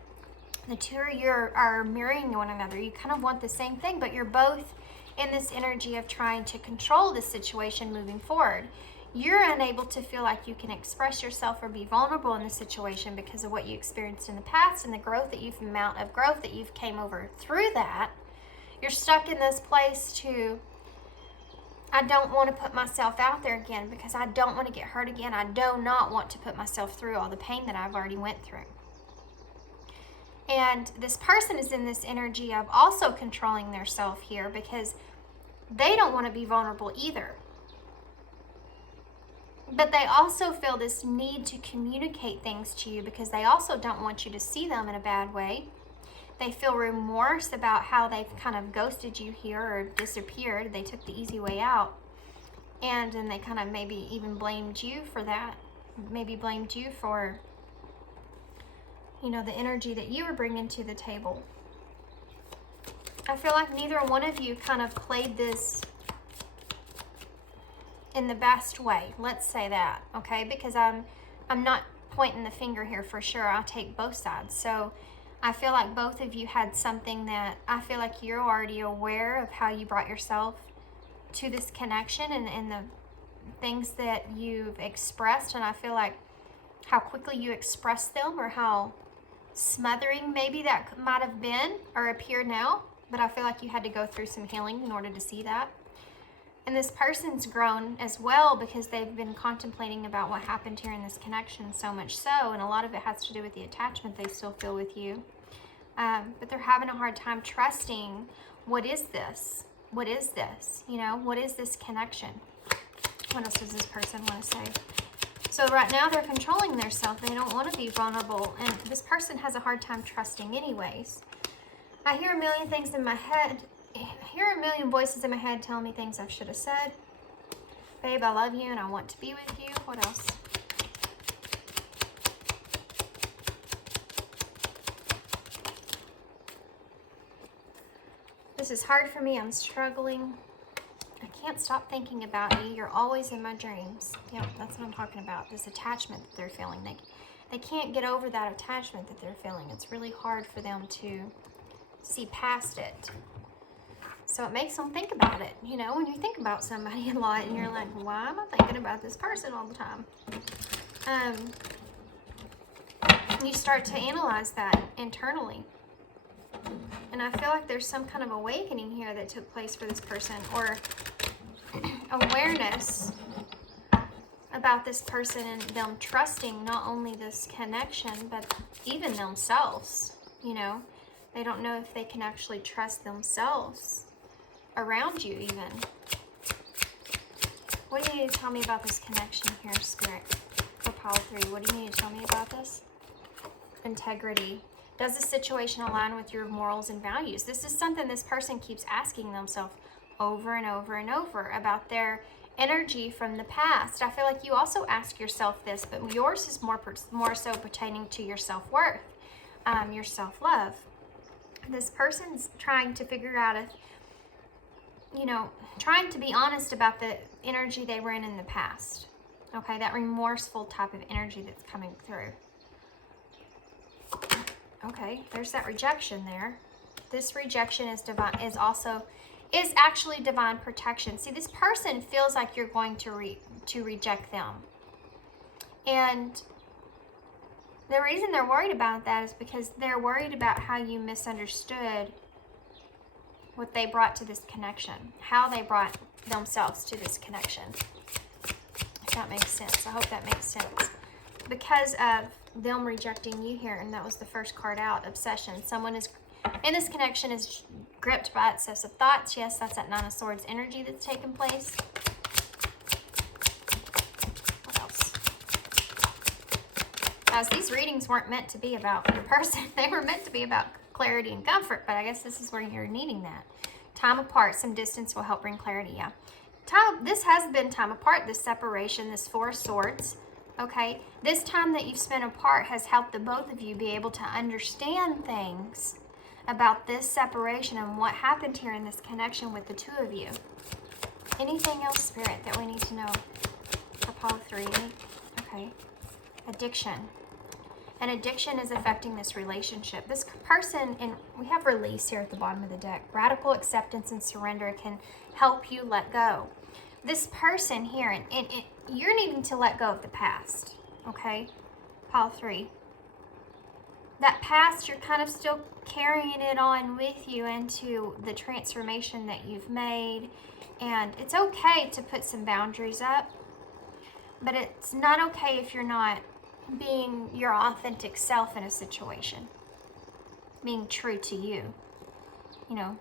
the two of you are mirroring one another. You kind of want the same thing, but you're both in this energy of trying to control the situation moving forward. You're unable to feel like you can express yourself or be vulnerable in the situation because of what you experienced in the past and the amount of growth that you've came over through that. You're stuck in this place to, I don't want to put myself out there again because I don't want to get hurt again. I do not want to put myself through all the pain that I've already went through. And this person is in this energy of also controlling their self here because they don't want to be vulnerable either. But they also feel this need to communicate things to you because they also don't want you to see them in a bad way. They feel remorse about how they've kind of ghosted you here or disappeared. They took the easy way out. And then they kind of maybe even blamed you for that. Maybe blamed you for, you know, the energy that you were bringing to the table. I feel like neither one of you kind of played this in the best way. Let's say that, okay? Because I'm not pointing the finger here for sure. I take both sides. So I feel like both of you had something that I feel like you're already aware of how you brought yourself to this connection and the things that you've expressed. And I feel like how quickly you expressed them or how smothering maybe that might have been or appear now. But I feel like you had to go through some healing in order to see that. And this person's grown as well because they've been contemplating about what happened here in this connection, so much so, and a lot of it has to do with the attachment they still feel with you. But they're having a hard time trusting, what is this? What is this? You know, what is this connection? What else does this person want to say? So right now they're controlling themselves. They don't want to be vulnerable. And this person has a hard time trusting anyways. I hear a million things in my head. I hear a million voices in my head telling me things I should have said. Babe, I love you and I want to be with you. What else? This is hard for me. I'm struggling. I can't stop thinking about you. You're always in my dreams. Yep, that's what I'm talking about. This attachment that they're feeling. They can't get over that attachment that they're feeling. It's really hard for them to see past it. So it makes them think about it. You know, when you think about somebody a lot and you're like, why am I thinking about this person all the time? You start to analyze that internally. And I feel like there's some kind of awakening here that took place for this person, or awareness about this person and them trusting not only this connection, but even themselves. You know, they don't know if they can actually trust themselves around you even. What do you need to tell me about this connection here, Spirit? For pile 3, what do you need to tell me about this? Integrity. Does the situation align with your morals and values? This is something this person keeps asking themselves over and over and over about their energy from the past. I feel like you also ask yourself this, but yours is more so pertaining to your self-worth, your self-love. This person's trying to figure out if, you know, trying to be honest about the energy they were in the past. Okay, that remorseful type of energy that's coming through. Okay, there's that rejection there. This rejection is divine, is actually divine protection. See, this person feels like you're going to reject them. And the reason they're worried about that is because they're worried about how you misunderstood what they brought to this connection, how they brought themselves to this connection. If that makes sense. I hope that makes sense. Because of them rejecting you here, and that was the first card out, obsession. Someone is in this connection is gripped by obsessive thoughts. Yes, that's that 9 of Swords energy that's taken place. What else? As these readings weren't meant to be about your person. They were meant to be about clarity and comfort, but I guess this is where you're needing that. Time apart, some distance will help bring clarity, yeah. This has been time apart, this separation, this 4 of Swords. Okay, this time that you've spent apart has helped the both of you be able to understand things about this separation and what happened here in this connection with the 2 of you. Anything else, Spirit, that we need to know for pile 3? Okay, addiction. And addiction is affecting this relationship. This person, and we have release here at the bottom of the deck. Radical acceptance and surrender can help you let go. This person here, and you're needing to let go of the past, okay? Pile 3. That past, you're kind of still carrying it on with you into the transformation that you've made. And it's okay to put some boundaries up, but it's not okay if you're not being your authentic self in a situation. Being true to you. You know,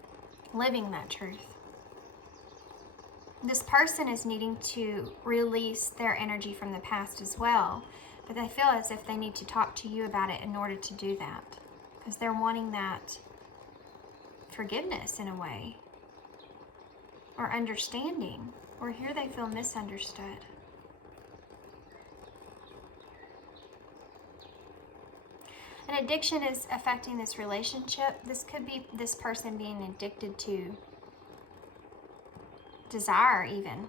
living that truth. This person is needing to release their energy from the past as well, but they feel as if they need to talk to you about it in order to do that, because they're wanting that forgiveness in a way, or understanding, or here they feel misunderstood. An addiction is affecting this relationship. This could be this person being addicted to desire even.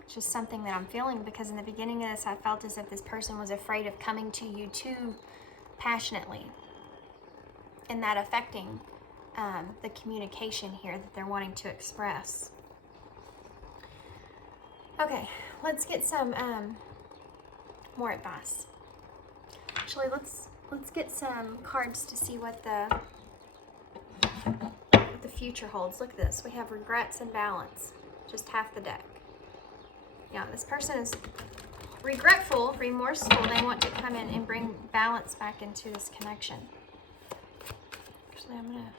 It's just something that I'm feeling, because in the beginning of this I felt as if this person was afraid of coming to you too passionately, and that affecting the communication here that they're wanting to express. Okay, let's get some more advice. Actually, let's get some cards to see what the future holds. Look at this. We have regrets and balance. Just half the deck. Yeah, this person is regretful, remorseful. They want to come in and bring balance back into this connection. Actually, I'm going to...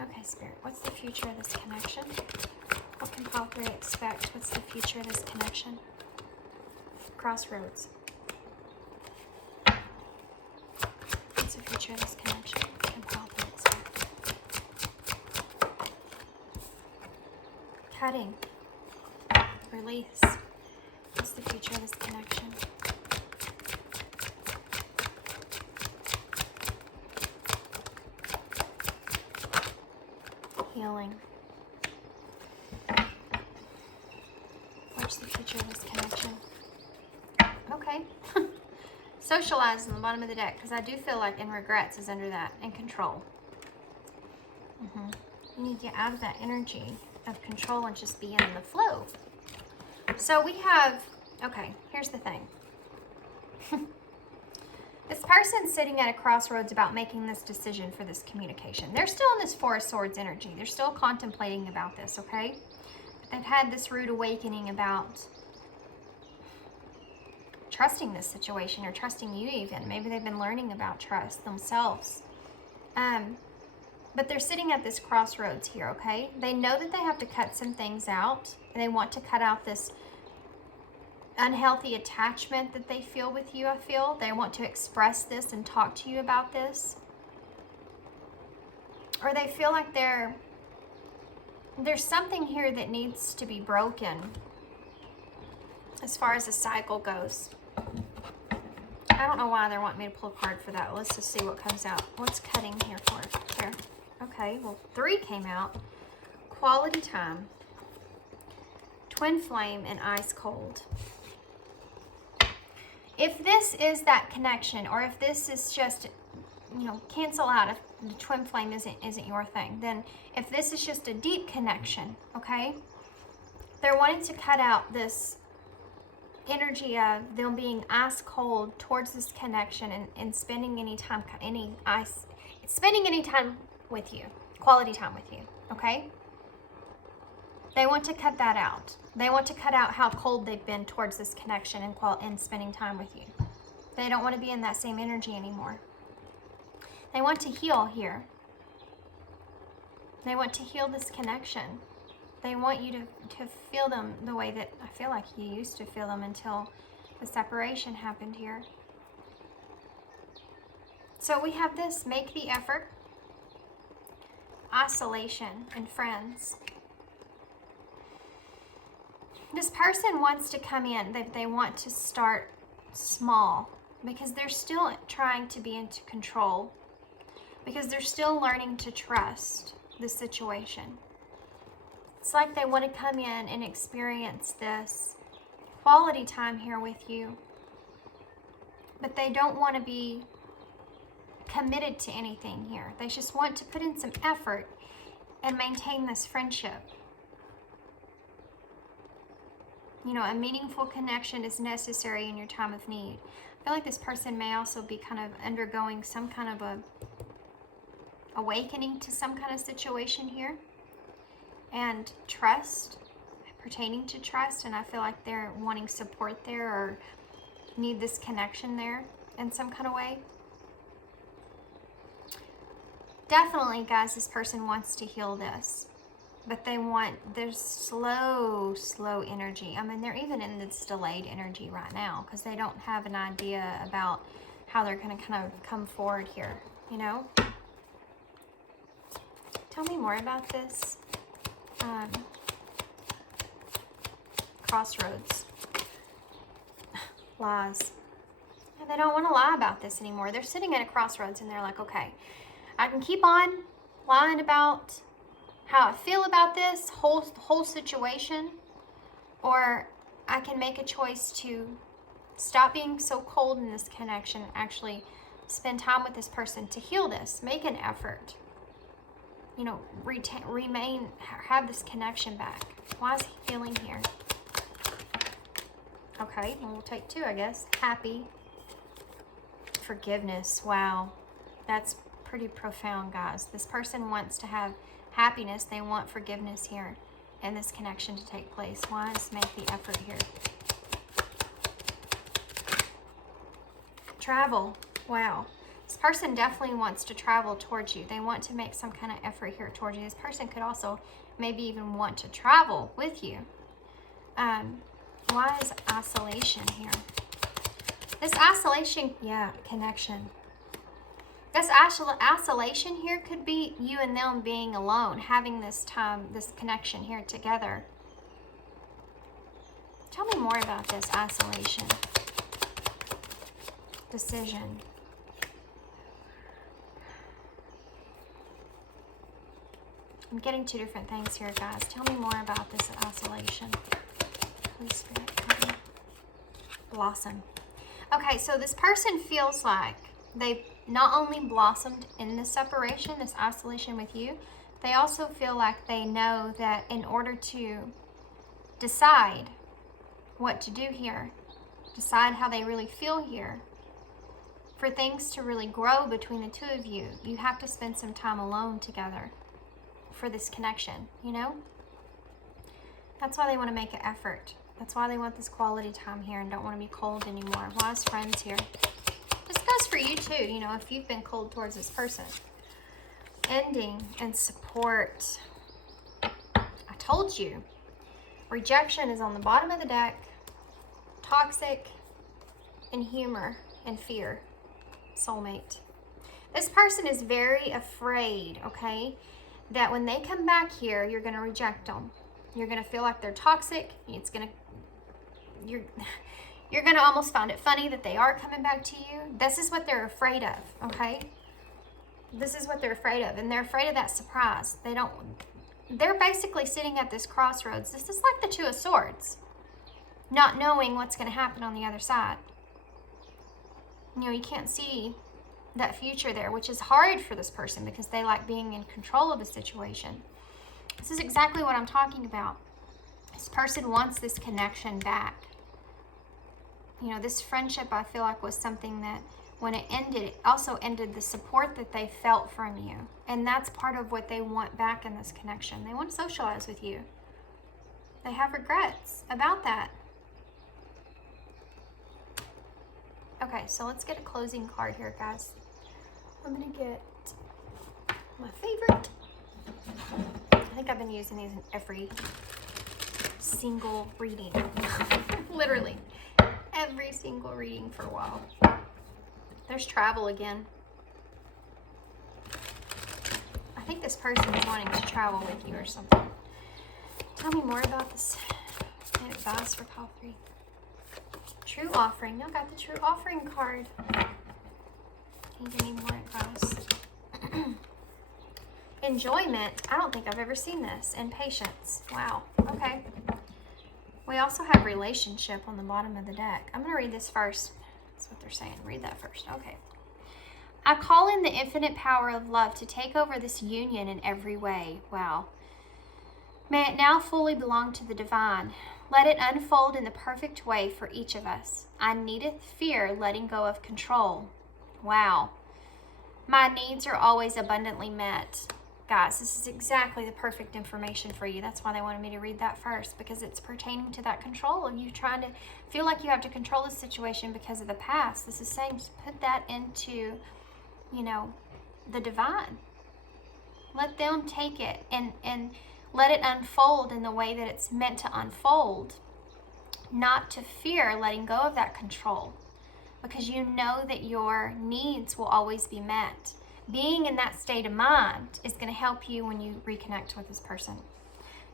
Okay, Spirit, what's the future of this connection? What can pile 3 expect? What's the future of this connection? Crossroads. What's the future of this connection? What can pile 3 expect? Cutting. Release. What's the future of this connection? Healing. What's the future of this connection? Okay. Socialize in the bottom of the deck, because I do feel like, and regrets is under that, and control. You need to get out of that energy of control and just be in the flow. So we have, okay, here's the thing. This person's sitting at a crossroads about making this decision for this communication. They're still in this 4 of Swords energy. They're still contemplating about this, okay? But they've had this rude awakening about trusting this situation or trusting you even. Maybe they've been learning about trust themselves. But they're sitting at this crossroads here, okay? They know that they have to cut some things out. They want to cut out this unhealthy attachment that they feel with you, I feel. They want to express this and talk to you about this. Or they feel like there's something here that needs to be broken as far as the cycle goes. I don't know why they're wanting me to pull a card for that. Let's just see what comes out. What's cutting here for? Here. Okay, well, 3 came out. Quality time. Twin flame and ice cold. If this is that connection, or if this is just, you know, cancel out if the twin flame isn't your thing, then if this is just a deep connection, okay, they're wanting to cut out this energy of them being ice cold towards this connection and spending any time with you, quality time with you, okay? They want to cut that out. They want to cut out how cold they've been towards this connection and spending time with you. They don't want to be in that same energy anymore. They want to heal here. They want to heal this connection. They want you to feel them the way that I feel like you used to feel them until the separation happened here. So we have this, make the effort, isolation, and friends. This person wants to come in. They want to start small because they're still trying to be into control, because they're still learning to trust the situation. It's like they want to come in and experience this quality time here with you, but they don't want to be committed to anything here. They just want to put in some effort and maintain this friendship. You know, a meaningful connection is necessary in your time of need. I feel like this person may also be kind of undergoing some kind of a awakening to some kind of situation here. And trust, pertaining to trust, and I feel like they're wanting support there or need this connection there in some kind of way. Definitely, guys, this person wants to heal this. But there's slow energy. I mean, they're even in this delayed energy right now because they don't have an idea about how they're going to kind of come forward here, you know? Tell me more about this. Crossroads. Lies. Yeah, they don't want to lie about this anymore. They're sitting at a crossroads and they're like, okay, I can keep on lying about how I feel about this whole situation, or I can make a choice to stop being so cold in this connection, actually spend time with this person to heal this, make an effort, you know, have this connection back. Why is he feeling here? Okay, well, we'll take 2, I guess. Happy. Forgiveness. Wow. That's pretty profound, guys. This person wants to have happiness. They want forgiveness here and this connection to take place. Why is make the effort here? Travel. Wow. This person definitely wants to travel towards you. They want to make some kind of effort here towards you. This person could also maybe even want to travel with you. Why is isolation here? This isolation, yeah, connection. This isolation here could be you and them being alone, having this time, this connection here together. Tell me more about this isolation. Decision. I'm getting 2 different things here, guys. Tell me more about this isolation. Holy Spirit, help me. Blossom. Okay, so this person feels like they've not only blossomed in this separation, this isolation with you, they also feel like they know that in order to decide what to do here, decide how they really feel here, for things to really grow between the 2 of you, you have to spend some time alone together for this connection, you know? That's why they want to make an effort. That's why they want this quality time here and don't want to be cold anymore. Wise friends here. This goes for you too, you know, if you've been cold towards this person. Ending and support. I told you. Rejection is on the bottom of the deck. Toxic and humor and fear. Soulmate. This person is very afraid, okay, that when they come back here, you're going to reject them. You're going to feel like they're toxic. You're going to almost find it funny that they are coming back to you. This is what they're afraid of, okay? This is what they're afraid of, and they're afraid of that surprise. They're basically sitting at this crossroads. This is like the Two of Swords, not knowing what's going to happen on the other side. You know, you can't see that future there, which is hard for this person because they like being in control of a situation. This is exactly what I'm talking about. This person wants this connection back. You know, this friendship, I feel like, was something that when it ended, it also ended the support that they felt from you. And that's part of what they want back in this connection. They want to socialize with you. They have regrets about that. Okay, so let's get a closing card here, guys. I'm going to get my favorite. I think I've been using these in every single reading. Literally. Every single reading for a while. There's travel again. I think this person is wanting to travel with you or something. Tell me more about this. Advice for pile 3. True offering. I got the true offering card. Can you give me more advice? Enjoyment. I don't think I've ever seen this. And patience. Wow. Okay. We also have relationship on the bottom of the deck. I'm going to read this first. That's what they're saying. Read that first. Okay. I call in the infinite power of love to take over this union in every way. Wow. May it now fully belong to the divine. Let it unfold in the perfect way for each of us. I needeth fear letting go of control. Wow. My needs are always abundantly met. Guys, this is exactly the perfect information for you. That's why they wanted me to read that first, because it's pertaining to that control of you trying to feel like you have to control the situation because of the past. This is saying put that into, you know, the divine. Let them take it and let it unfold in the way that it's meant to unfold. Not to fear letting go of that control, because you know that your needs will always be met. Being in that state of mind is going to help you when you reconnect with this person.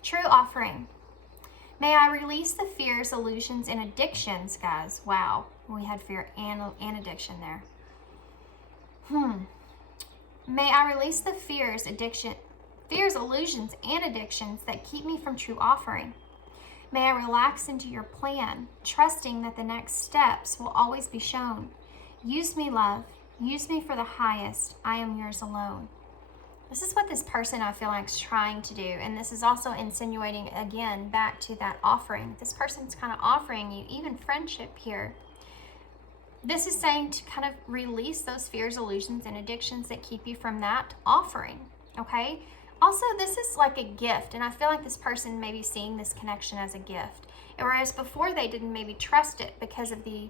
True offering. May I release the fears, illusions, and addictions, guys. Wow. We had fear and addiction there. May I release the fears, illusions, and addictions that keep me from true offering. May I relax into your plan, trusting that the next steps will always be shown. Use me, love. Use me for the highest. I am yours alone. This is what this person, I feel like, is trying to do. And this is also insinuating, again, back to that offering. This person's kind of offering you even friendship here. This is saying to kind of release those fears, illusions, and addictions that keep you from that offering, okay? Also, this is like a gift, and I feel like this person may be seeing this connection as a gift. Whereas before they didn't maybe trust it because of the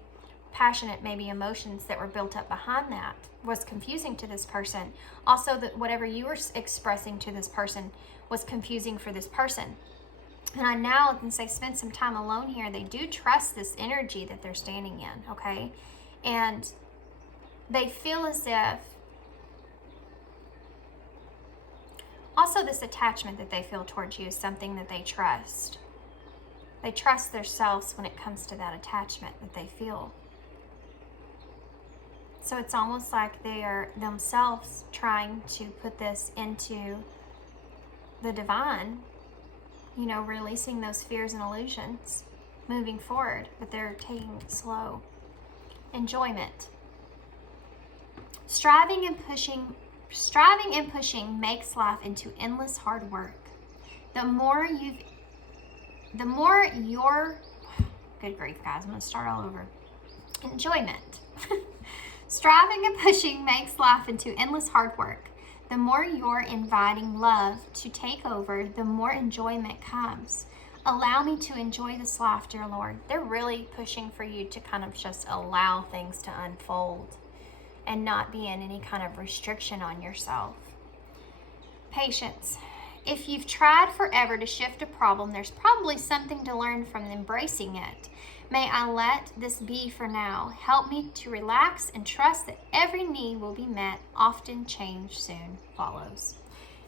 passionate maybe emotions that were built up behind that was confusing to this person. Also, that whatever you were expressing to this person was confusing for this person. And I now can say spend some time alone here. They do trust this energy that they're standing in, okay? And they feel as if also this attachment that they feel towards you is something that they trust. They trust themselves when it comes to that attachment that they feel. So it's almost like they are themselves trying to put this into the divine, you know, releasing those fears and illusions, moving forward, but they're taking it slow. Enjoyment. Striving and pushing makes life into endless hard work. Good grief, guys, I'm going to start all over. Enjoyment. Striving and pushing makes life into endless hard work. The more you're inviting love to take over, the more enjoyment comes. Allow me to enjoy this life, dear Lord. They're really pushing for you to kind of just allow things to unfold and not be in any kind of restriction on yourself. Patience. If you've tried forever to shift a problem, there's probably something to learn from embracing it. May I let this be for now. Help me to relax and trust that every need will be met. Often change soon follows.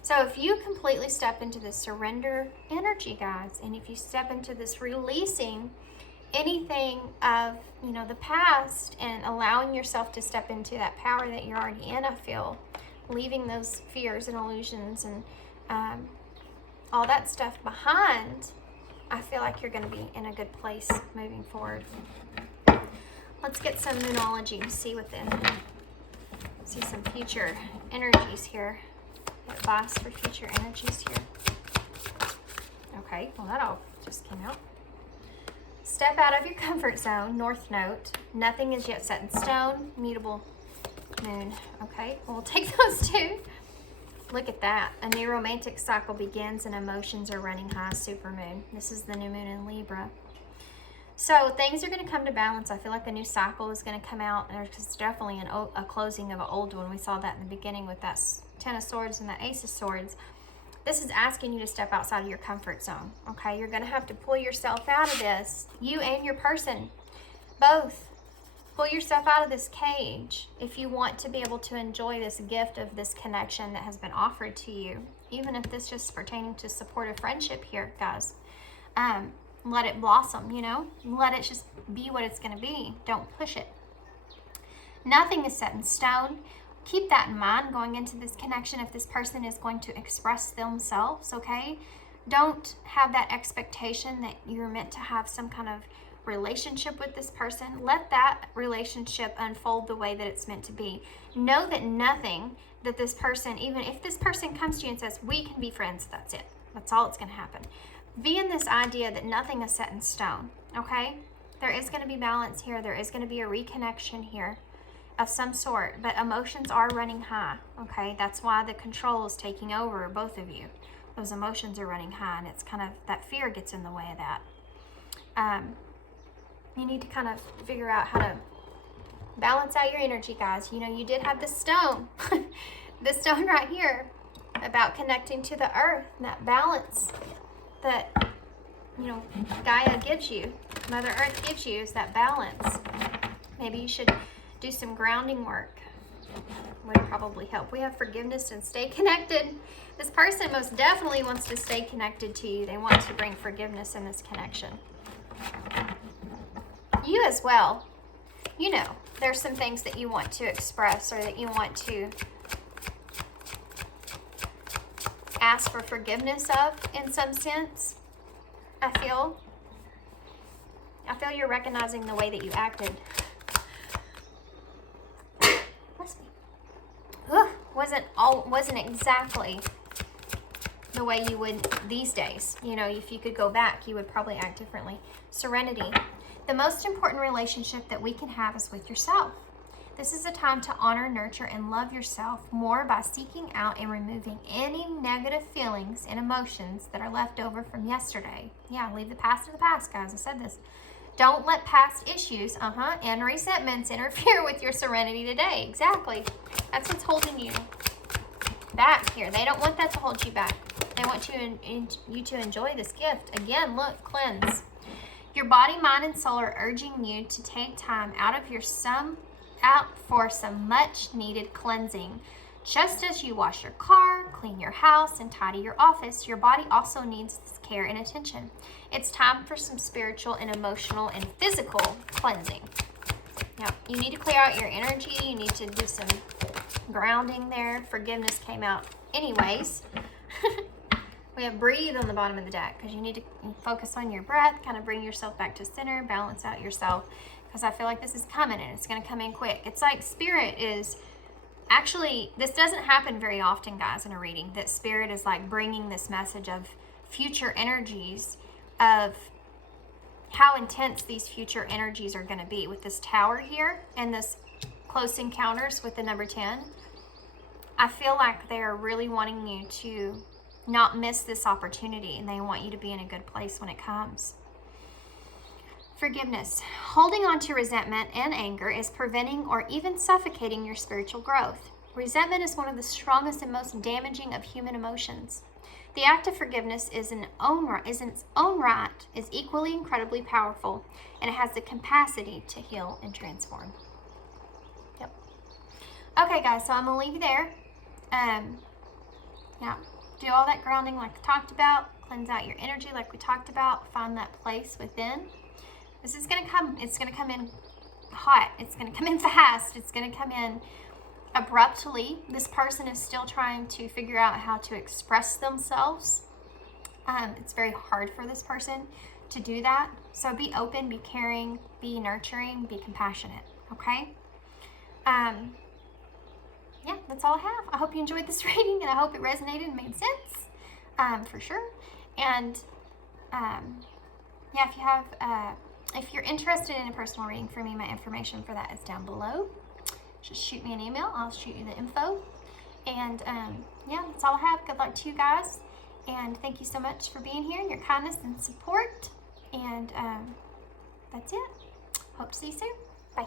So if you completely step into this surrender energy, guys, and if you step into this releasing anything of, the past and allowing yourself to step into that power that you're already in, I feel, leaving those fears and illusions and all that stuff behind, I feel like you're going to be in a good place moving forward. Let's get some moonology and see see some future energies here. Advice for future energies here. Okay, well that all just came out. Step out of your comfort zone, North Node. Nothing is yet set in stone, mutable moon. Okay, well, we'll take those two. Look at that. A new romantic cycle begins and emotions are running high, supermoon. This is the new moon in Libra. So things are going to come to balance. I feel like a new cycle is going to come out. There's definitely a closing of an old one. We saw that in the beginning with that Ten of Swords and that Ace of Swords. This is asking you to step outside of your comfort zone, okay? You're going to have to pull yourself out of this. You and your person, both. Pull yourself out of this cage if you want to be able to enjoy this gift of this connection that has been offered to you. Even if this just pertaining to supportive friendship here, guys. Let it blossom, Let it just be what it's going to be. Don't push it. Nothing is set in stone. Keep that in mind going into this connection if this person is going to express themselves, okay? Don't have that expectation that you're meant to have some kind of relationship with this person. Let that relationship unfold the way that it's meant to be. Know that nothing that this person, even if this person comes to you and says, we can be friends, that's it. That's all that's going to happen. Be in this idea that nothing is set in stone, okay? There is going to be balance here. There is going to be a reconnection here of some sort, but emotions are running high, okay? That's why the control is taking over both of you. Those emotions are running high, and it's kind of, that fear gets in the way of that. You need to kind of figure out how to balance out your energy, guys. You did have this stone, this stone right here, about connecting to the earth, and that balance that, Gaia gives you, Mother Earth gives you, is that balance. Maybe you should do some grounding work. Would probably help. We have forgiveness and stay connected. This person most definitely wants to stay connected to you. They want to bring forgiveness in this connection. You as well. There's some things that you want to express or that you want to ask for forgiveness of in some sense. I feel you're recognizing the way that you acted. Wasn't exactly the way you would these days. If you could go back, you would probably act differently. Serenity. The most important relationship that we can have is with yourself. This is a time to honor, nurture, and love yourself more by seeking out and removing any negative feelings and emotions that are left over from yesterday. Yeah, leave the past in the past, guys. I said this. Don't let past issues and resentments interfere with your serenity today. Exactly. That's what's holding you back here. They don't want that to hold you back. They want you to enjoy this gift. Again, look, cleanse. Your body, mind, and soul are urging you to take time out for some much needed cleansing. Just as you wash your car, clean your house, and tidy your office, your body also needs this care and attention. It's time for some spiritual and emotional and physical cleansing. Now, you need to clear out your energy. You need to do some grounding there. Forgiveness came out anyways. We have breathe on the bottom of the deck because you need to focus on your breath, kind of bring yourself back to center, balance out yourself, because I feel like this is coming and it's going to come in quick. It's like Spirit is actually, this doesn't happen very often, guys, in a reading, that Spirit is like bringing this message of future energies, of how intense these future energies are going to be with this Tower here and this close encounters with the number 10. I feel like they're really wanting you to not miss this opportunity, and they want you to be in a good place when it comes. Forgiveness. Holding on to resentment and anger is preventing or even suffocating your spiritual growth. Resentment is one of the strongest and most damaging of human emotions. The act of forgiveness is in its own right is equally incredibly powerful, and it has the capacity to heal and transform. Yep. Okay, guys, so I'm gonna leave you there. Yeah, do all that grounding like I talked about. Cleanse out your energy like we talked about. Find that place within. This is gonna come. It's gonna come in hot. It's gonna come in fast. It's gonna come in abruptly. This person is still trying to figure out how to express themselves. It's very hard for this person to do that. So be open, be caring, be nurturing, be compassionate. Okay? Yeah, that's all I have. I hope you enjoyed this reading, and I hope it resonated and made sense, for sure. And yeah, if you're interested in a personal reading for me, my information for that is down below. Just shoot me an email. I'll shoot you the info. And yeah, that's all I have. Good luck to you guys. And thank you so much for being here and your kindness and support. And that's it. Hope to see you soon. Bye.